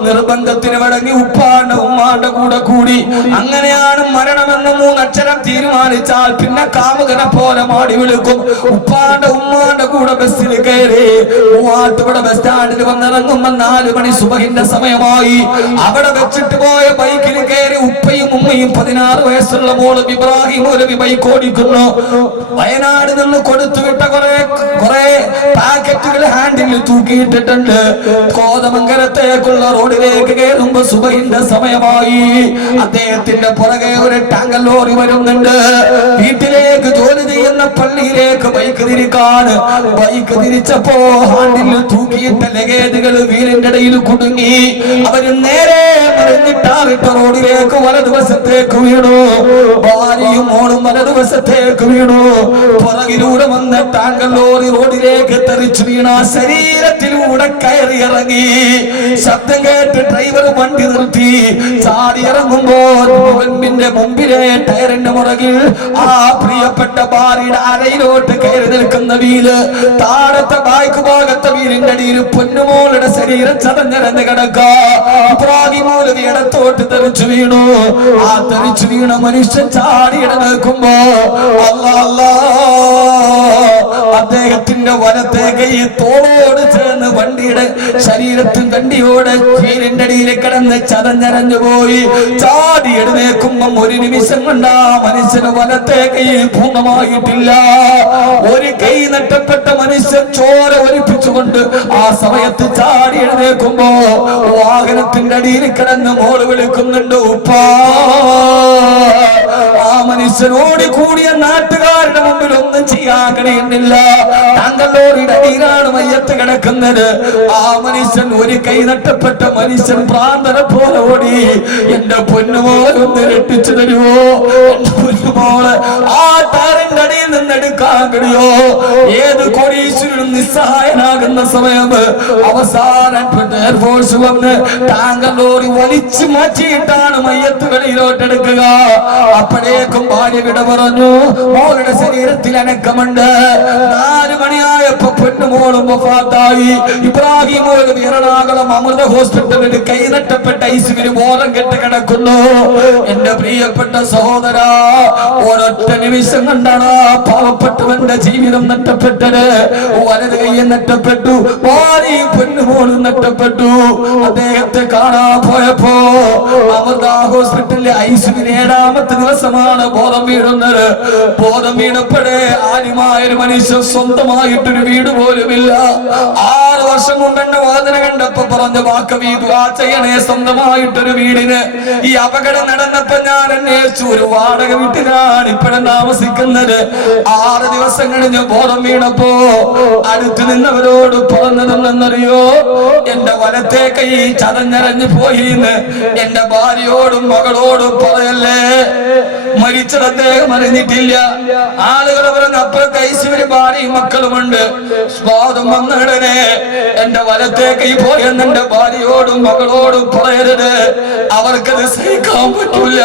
നിർബന്ധത്തിന് വഴങ്ങി ഉപ്പാന്റെ ഉമ്മാന്റെ കൂടെ കൂടി. അങ്ങനെയാണ് മരണമെന്ന് 3 അക്ഷരം തീരുമാനിച്ചാൽ പിന്നെ കാമുകനെ പോലെ മാടി വിളിക്കും. ഉപ്പാന്റെ ഉമ്മാന്റെ കൂടെ ബസ്സിൽ കയറി മൂവാറ്റുപുഴ ബസ് സ്റ്റാൻഡിൽ വന്നിറങ്ങുമ്പോ 4 മണി സുബഹിന്റെ സമയമായി. അവിടെ വെച്ചിട്ട് പോയ ബൈക്കിൽ കയറി ഉപ്പയും ഉമ്മയും 16 വയസ്സുള്ള മോള് ഇബ്രാഹിം മൗലവി ബൈക്ക് ഓടിക്കുന്നു. വയനാട് നിന്ന് കൊടുത്തുവിട്ട കുറെ പാക്കറ്റുകൾ ഹാൻഡിൽ തൂക്കിയിട്ടിട്ടുണ്ട്. കോതമംഗലത്തേക്കുള്ള റോഡിലേക്ക് കയറുമ്പോ സുബഹിന്റെ സമയമായി. അദ്ദേഹത്തിന്റെ പുറകെ ഒരു ടാങ്കർ ലോറി വരുന്നുണ്ട്. വീട്ടിലേക്ക് ജോലി ചെയ്യുന്ന പള്ളിയിലേക്ക് ബൈക്ക് തിരിക്കാൻ. ബൈക്ക് തിരിച്ചപ്പോ ഹാൻഡിൽ തൂക്കിയിട്ട ലഗേജുകൾ വീടിന്റെ ഇടയിൽ കുടുങ്ങി. അവര് നേരെ മറിഞ്ഞിട്ടാറിട്ട റോഡിലേക്ക് വലതുവശത്തേക്ക് വീണു. ഭാര്യയും മോളും വലതുവശത്തേക്ക് വീണു. പുറകിലൂടെ വന്ന ടാങ്കർ ലോറി റോഡിലേക്ക് തെറിച്ചു വീണ ശരീരത്തിലൂടെ കയറി ഇറങ്ങി. ശബ്ദം കേട്ട് ഡ്രൈവർ വണ്ടി നിർത്തി. ചാടി ഇറങ്ങുമ്പോ മുമ്പിലെ ടയറിന്റെ മുറകിൽ ആ പ്രിയപ്പെട്ട ഭാര്യയുടെ അരയിലോട്ട് കയറി നിൽക്കുന്ന വീല്. താഴത്തെ ബാക്ക് ഭാഗത്തെ വീലിന്റെ അടിയിൽ പൊന്നുമോളുടെ ശരീരം ചതഞ്ഞരഞ്ഞ് കിടക്ക. ഇബ്രാഹിം മൗലവി ഇടത്തോട്ട് തെറിച്ചു വീണു. ആ തെറിച്ചു വീണ മനുഷ്യൻ ചാടി ഇടനിൽക്കുമ്പോ അല്ലാ, അദ്ദേഹത്തിന്റെ വലത്തെ കൈ തോളോട് ചേർന്ന് വണ്ടിയുടെ ശരീരത്തിൽ കണ്ടിയോടെ വീലിന്റെ അടിയിൽ കിടന്ന് ചതഞ്ഞരഞ്ഞു പോയി. ചാടി എഴുന്നേക്കുമ്പം ഒരു നിമിഷം കൊണ്ട് ആ മനുഷ്യന് വലത്തെ കൈ പൂർണ്ണമായിട്ടില്ല. ഒരു കൈ നഷ്ടപ്പെട്ട മനുഷ്യൻ ചോര ഒലിപ്പിച്ചുകൊണ്ട് ആ സമയത്ത് ചാടി എഴുന്നേക്കുമ്പോ വാഹനത്തിന്റെ അടിയിൽ കിടന്ന് മോള് വിളിക്കുന്നുണ്ട്, ഉപ്പാ. ആ മനുഷ്യനോട് കൂടിയ നാട്ടുകാരുടെ മുമ്പിൽ ഒന്നും ചെയ്യാൻ കഴിയുന്നില്ല. ടാങ്കർ ലോറിയുടെ അടിയിലാണ് മയ്യത്ത് കിടക്കുന്നത്. ആ മനുഷ്യൻ, ഒരു കൈ നഷ്ടപ്പെട്ട മനുഷ്യൻ ഭ്രാന്തനെ പോലെ ഓടി. എന്റെ പൊന്നുമോളൊന്ന് രക്ഷിച്ചു തരുമോ, എന്റെ പൊന്നുമോള് ആ ടാറിന്റെ അടിയിൽ നിന്ന് എടുക്കാൻ കഴിയോ? ഏത് കോടീശ്വരനും നിസ്സഹായനാകുന്ന സമയം അവസാനം എയർഫോഴ്സ് വന്ന് ടാങ്കർ ലോറി വലിച്ചു മാറ്റിയിട്ടാണ് മയ്യത്ത് വെളിയിലോട്ടെടുക്കുക. അപ്പോഴേക്കും ഭാര്യ വിട പറഞ്ഞു. മോളുടെ ശരീരത്തിൽ അനക്കമുണ്ട്. 4 മണിയായപ്പോ പൊന്നുമോളും വഫാത്തായി. ഇബ്രാഹിം മൗലവി എറണാകുളം അമൃത ഹോസ്പിറ്റലിൽ കൈ നഷ്ടപ്പെട്ട ഐസിവിന് ബോധം കെട്ട് കിടക്കുന്നു. എന്റെ പ്രിയപ്പെട്ട സഹോദര, ഒരൊറ്റ നിമിഷം കണ്ടാണ് പാവപ്പെട്ടവന്റെ ജീവിതം നഷ്ടപ്പെട്ടത്. വലത് കൈയും നഷ്ടപ്പെട്ടു, ഭാര്യയും പൊന്നുമോളും നഷ്ടപ്പെട്ടു. അദ്ദേഹത്തെ കാണാൻ പോയപ്പോ അമൃത ഹോസ്പിറ്റലിലെ ഐസിവിന് 7ാമത്തെ ദിവസമാണ് ബോധം വീഴുന്നത്. ബോധം വീണപ്പോഴേ ആദ്യമായൊരു മനുഷ്യൻ സ്വന്തമായിട്ടൊരു വീട് പോലുമില്ല. 6 വർഷം മുമ്പ് എന്റെ വേദന കണ്ടപ്പോ പറഞ്ഞ വാക്കവി ദുആ ചെയ്യണേ സ്വന്തമായിട്ടൊരു വീടിന്. ഈ അപകടം നടന്നപ്പോ ഞാൻ അന്വേഷിച്ചു. ഒരു വാടക വീട്ടിലാണ് ഇപ്പോഴും താമസിക്കുന്നത്. 6 ദിവസം കഴിഞ്ഞ് ബോധം വീണപ്പോ അടുത്ത് നിന്നവരോട് പറഞ്ഞതെന്നറിയോ, എന്റെ വലത്തെ കൈ ചതഞ്ഞരഞ്ഞു പോയിന്ന്. എന്റെ ഭാര്യയോടും മകളോടും പറയല്ലേ, മരിച്ചത് അദ്ദേഹം അറിഞ്ഞിട്ടില്ല. ആളുകൾ പറഞ്ഞ അപ്പുറത്തെ ഐസിവിന് ഭാര്യയും മക്കളുമുണ്ട്. സ്വാദം വന്നിടനെ എന്റെ വലത്തെ കൈ പോയെന്ന് എന്റെ ഭാര്യയോടും മകളോടും പറയരുത്. അവർക്കത് സഹിക്കാൻ പറ്റൂല.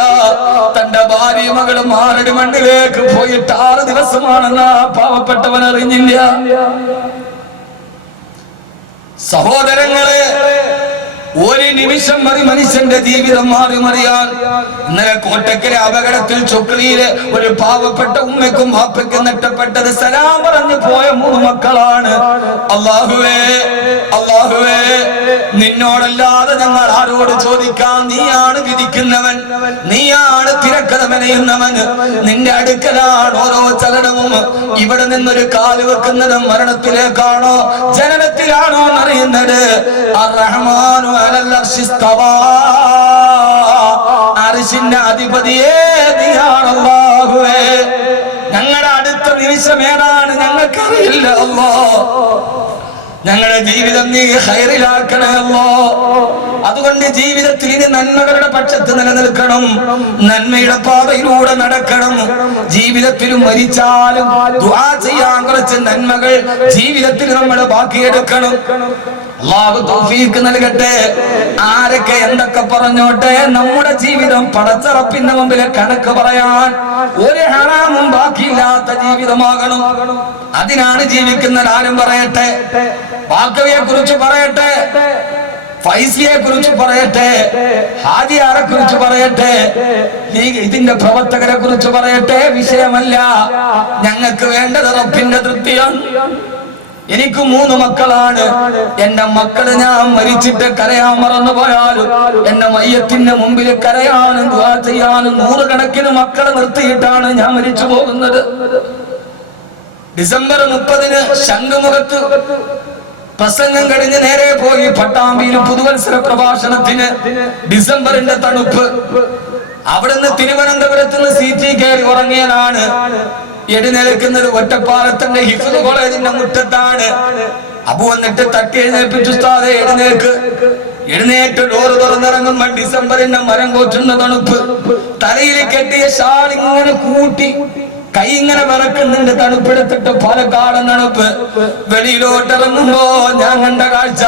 തന്റെ ഭാര്യയും മകളും 6 മണ്ണിലേക്ക് പോയിട്ട് 6 ദിവസമാണെന്ന് ആ പാവപ്പെട്ടവൻ അറിഞ്ഞില്ല. സഹോദരങ്ങളെ, ഒരു നിമിഷം മതി മനുഷ്യന്റെ ജീവിതം മാറി മറിയാൻ. ഇന്നലെ കോട്ടക്കലെ അപകടത്തിൽ ചൊക്ലിയിലെ ഒരു പാവപ്പെട്ട ഉമ്മയ്ക്കും വാപ്പയ്ക്കും നഷ്ടപ്പെട്ടത് സലാം പറഞ്ഞു പോയ 3 മക്കളാണ്. അല്ലാഹുവേ, അല്ലാഹുവേ, നിന്നോടല്ലാതെ ഞങ്ങൾ ആരോട് ചോദിക്കാം? നീയാണ് വിധിക്കുന്നവൻ, നീയാണ് തിരക്കഥ മെനയുന്നവൻ. നിന്റെ അടുക്കലാണ് ഓരോ ചലനവും. ഇവിടെ നിന്നൊരു കാല് വെക്കുന്നത് മരണത്തിലേക്കാണോ ജനനത്തിലാണോ എന്നറിയുന്നത്? അർറഹ്മാനു അലൽ അർശി ഇസ്തവാ, അർശിന്റെ അധിപതിയേ നീയാണ് അല്ലാഹുവേ. ഞങ്ങളുടെ അടുത്ത നിമിഷം ഏതാണ് ഞങ്ങൾക്കറിയില്ല അല്ലാഹ്. ഞങ്ങളുടെ ജീവിതം നീ ഖൈറിലാക്കണേ അല്ലാഹ്. അതുകൊണ്ട് ജീവിതത്തിൽ ഇനി നന്മകളുടെ പക്ഷത്ത് നിലനിൽക്കണം, നന്മയുടെ പാതയിലൂടെ നടക്കണം. ജീവിതത്തിലും മരിച്ചാലും ദുആ ചെയ്യാൻ കുറച്ച് നന്മകൾ ജീവിതത്തിൽ നമ്മൾ ബാക്കിയെടുക്കണം. അല്ലാഹു തൗഫീഖ് നൽകട്ടെ. ആരൊക്കെ എന്തൊക്കെ പറഞ്ഞോട്ടെ, നമ്മുടെ ജീവിതം പടച്ചറപ്പിന്റെ മുമ്പിൽ കണക്ക് പറയാൻ ഒരു ഹറാമും ബാക്കിയില്ലാത്ത ജീവിതമാകണം. അതിനാണ് ജീവിക്കുന്ന ആരും പറയട്ടെ, ബാക്കവിയെ കുറിച്ച് പറയട്ടെ, ഫൈസിയെ കുറിച്ച് പറയട്ടെ, ഹാജിയാരെ കുറിച്ച് പറയട്ടെ, ഇതിന്റെ പ്രവർത്തകരെ കുറിച്ച് പറയട്ടെ, വിഷയമല്ല. ഞങ്ങൾക്ക് വേണ്ടത് റബ്ബിന്റെ തൃപ്തിയാണ്. എനിക്ക് 3 മക്കളാണ്. എന്റെ മക്കള് ഞാൻ മരിച്ചിട്ട് കരയാൻ മറന്നു പോയാലും എന്റെ മയ്യത്തിന്റെ മുമ്പിൽ കരയാനും ദുആ ചെയ്യാനും 100 കണക്കിന് മക്കളെ നിർത്തിയിട്ടാണ് ഞാൻ മരിച്ചു പോകുന്നത്. ഡിസംബർ 30-ന് ശംഖുമുഖത്ത് പ്രസംഗം കഴിഞ്ഞ് നേരെ പോയി പട്ടാമ്പിയിൽ പുതുവത്സര പ്രഭാഷണത്തിന്. ഡിസംബറിന്റെ തണുപ്പ്. അവിടുന്ന് തിരുവനന്തപുരത്ത് നിന്ന് സീറ്റിൽ കയറി ഉറങ്ങിയതാണ്. എഴുന്നേൽക്കുന്നത് ഒറ്റപ്പാലത്തിന്റെ ഹിഫ്ദ് കോളേജിന്റെ മുറ്റത്താണ്. അബു വന്നിട്ട് തട്ടി എഴുന്നേൽപ്പിച്ചു, ഉസ്താദേ എഴുന്നേൽക്ക്. എഴുന്നേറ്റ് ഡോറ് തുറന്നിറങ്ങുമ്പോൾ ഡിസംബറിന്റെ മരം കോച്ചുന്ന തണുപ്പ്. തലയിൽ കെട്ടിയ ഷാൾ ഇങ്ങനെ കൂട്ടി കൈ ഇങ്ങനെ വിറക്കുന്നുണ്ട്. തണുപ്പെടുത്തിട്ട് പാലക്കാടൻ തണുപ്പ്. വെളിയിലോട്ടിറങ്ങുമ്പോ ഞാൻ കണ്ട കാഴ്ച,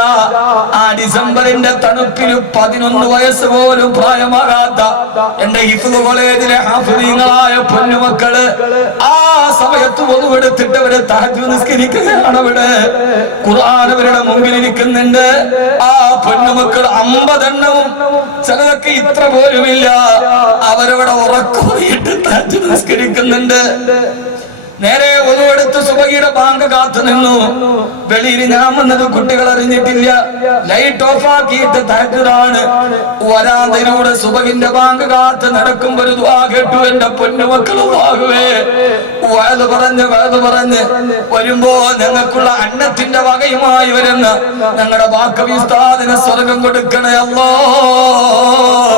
ആ ഡിസംബറിന്റെ തണുപ്പിൽ 11 വയസ്സ് പോലും പ്രായമാകാത്ത എന്റെ ഹിഫ്ദ് കോളേജിലെ ഹാഫിളീങ്ങളായ പൊന്നുമക്കള് ആ സമയത്ത് ഒതുവെടുത്തിട്ട് അവര് തഹജ്ജുദ് നിസ്കരിക്കുകയാണ്. അവിടെ ഖുർആൻ അവരുടെ മുമ്പിൽ ഇരിക്കുന്നുണ്ട്. ആ പൊന്നുമക്കൾ 50 എണ്ണവും, ചിലതൊക്കെ ഇത്ര പോലുമില്ല. അവരവിടെ ഉറക്കമായിട്ട് തഹജ്ജുദ് നിസ്കരിക്കുന്നുണ്ട്. നേരെ ഒതുവെടുത്ത് സുബഹിയുടെ ബാങ്ക് കാത്തു നിന്നു. വെളിയിൽ ഞാൻ വന്നത് കുട്ടികൾ അറിഞ്ഞിട്ടില്ല. ലൈറ്റ് ഓഫ് ആക്കിയിട്ട് തഹജ്ജുദാണ്. വരാന്തയിലൂടെ സുബഹിന്റെ ബാങ്ക് കാത്ത് നടക്കുമ്പോ ഒരു ദുആ കേട്ടു. എന്റെ പൊന്നുമക്കൾ അല്ലാഹുവേ, വഅദ് പറഞ്ഞ് വരുമ്പോ ഞങ്ങൾക്കുള്ള അന്നത്തിന്റെ വകയുമായി വരുന്ന ഞങ്ങളുടെ ബാക്കവി ഉസ്താദിന് സ്വർഗം കൊടുക്കണേ അല്ലാഹ്.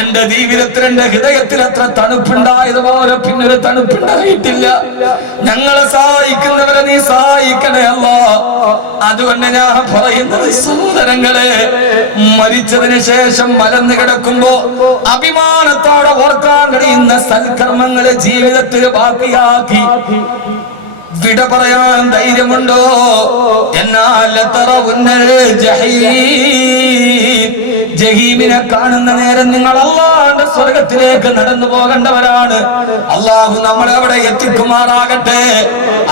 എന്റെ ജീവിതത്തിൽ എന്റെ ഹൃദയത്തിൽ അത്ര തണുപ്പുണ്ടായതുപോലെ പിന്നൊരു തണുപ്പുണ്ടായിട്ടില്ല. ഞങ്ങളെ സഹായിക്കുന്നവരെ നീ സഹായിക്കണേ അല്ലാഹ്. അതുകൊണ്ട് ഞാൻ പറയുന്നത് സഹോദരങ്ങളെ, മരിച്ചതിന് ശേഷം മലന്ന് കിടക്കുമ്പോ അഭിമാനത്തോടെ ഓർക്കാൻ കഴിയുന്ന സൽക്കർമ്മങ്ങളെ ജീവിതത്തിൽ ബാക്കിയാക്കി വിട പറയാൻ ധൈര്യമുണ്ടോ? എന്നാൽ ജഹീമിനെ കാണുന്ന നേരം നിങ്ങൾ അല്ലാഹുവിന്റെ സ്വർഗത്തിലേക്ക് നടന്നു പോകേണ്ടവരാണ്. അല്ലാഹു നമ്മളെ അവിടെ എത്തിക്കുമാറാകട്ടെ.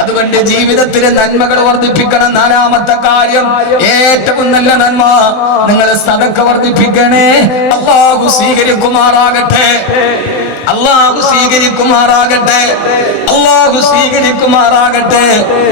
അതുകൊണ്ട് ജീവിതത്തിലെ നന്മകൾ വർദ്ധിപ്പിക്കണം. 4ാമത്തെ കാര്യം, ഏറ്റവും നല്ല നന്മ, നിങ്ങൾ സദഖ വർദ്ധിപ്പിക്കണേ. അല്ലാഹു സ്വീകരിക്കുമാറാകട്ടെ. അല്ലാഹു സ്വീകരിക്കുമാറാകട്ടെ. അല്ലാഹു സ്വീകരിക്കുമാറാകട്ടെ.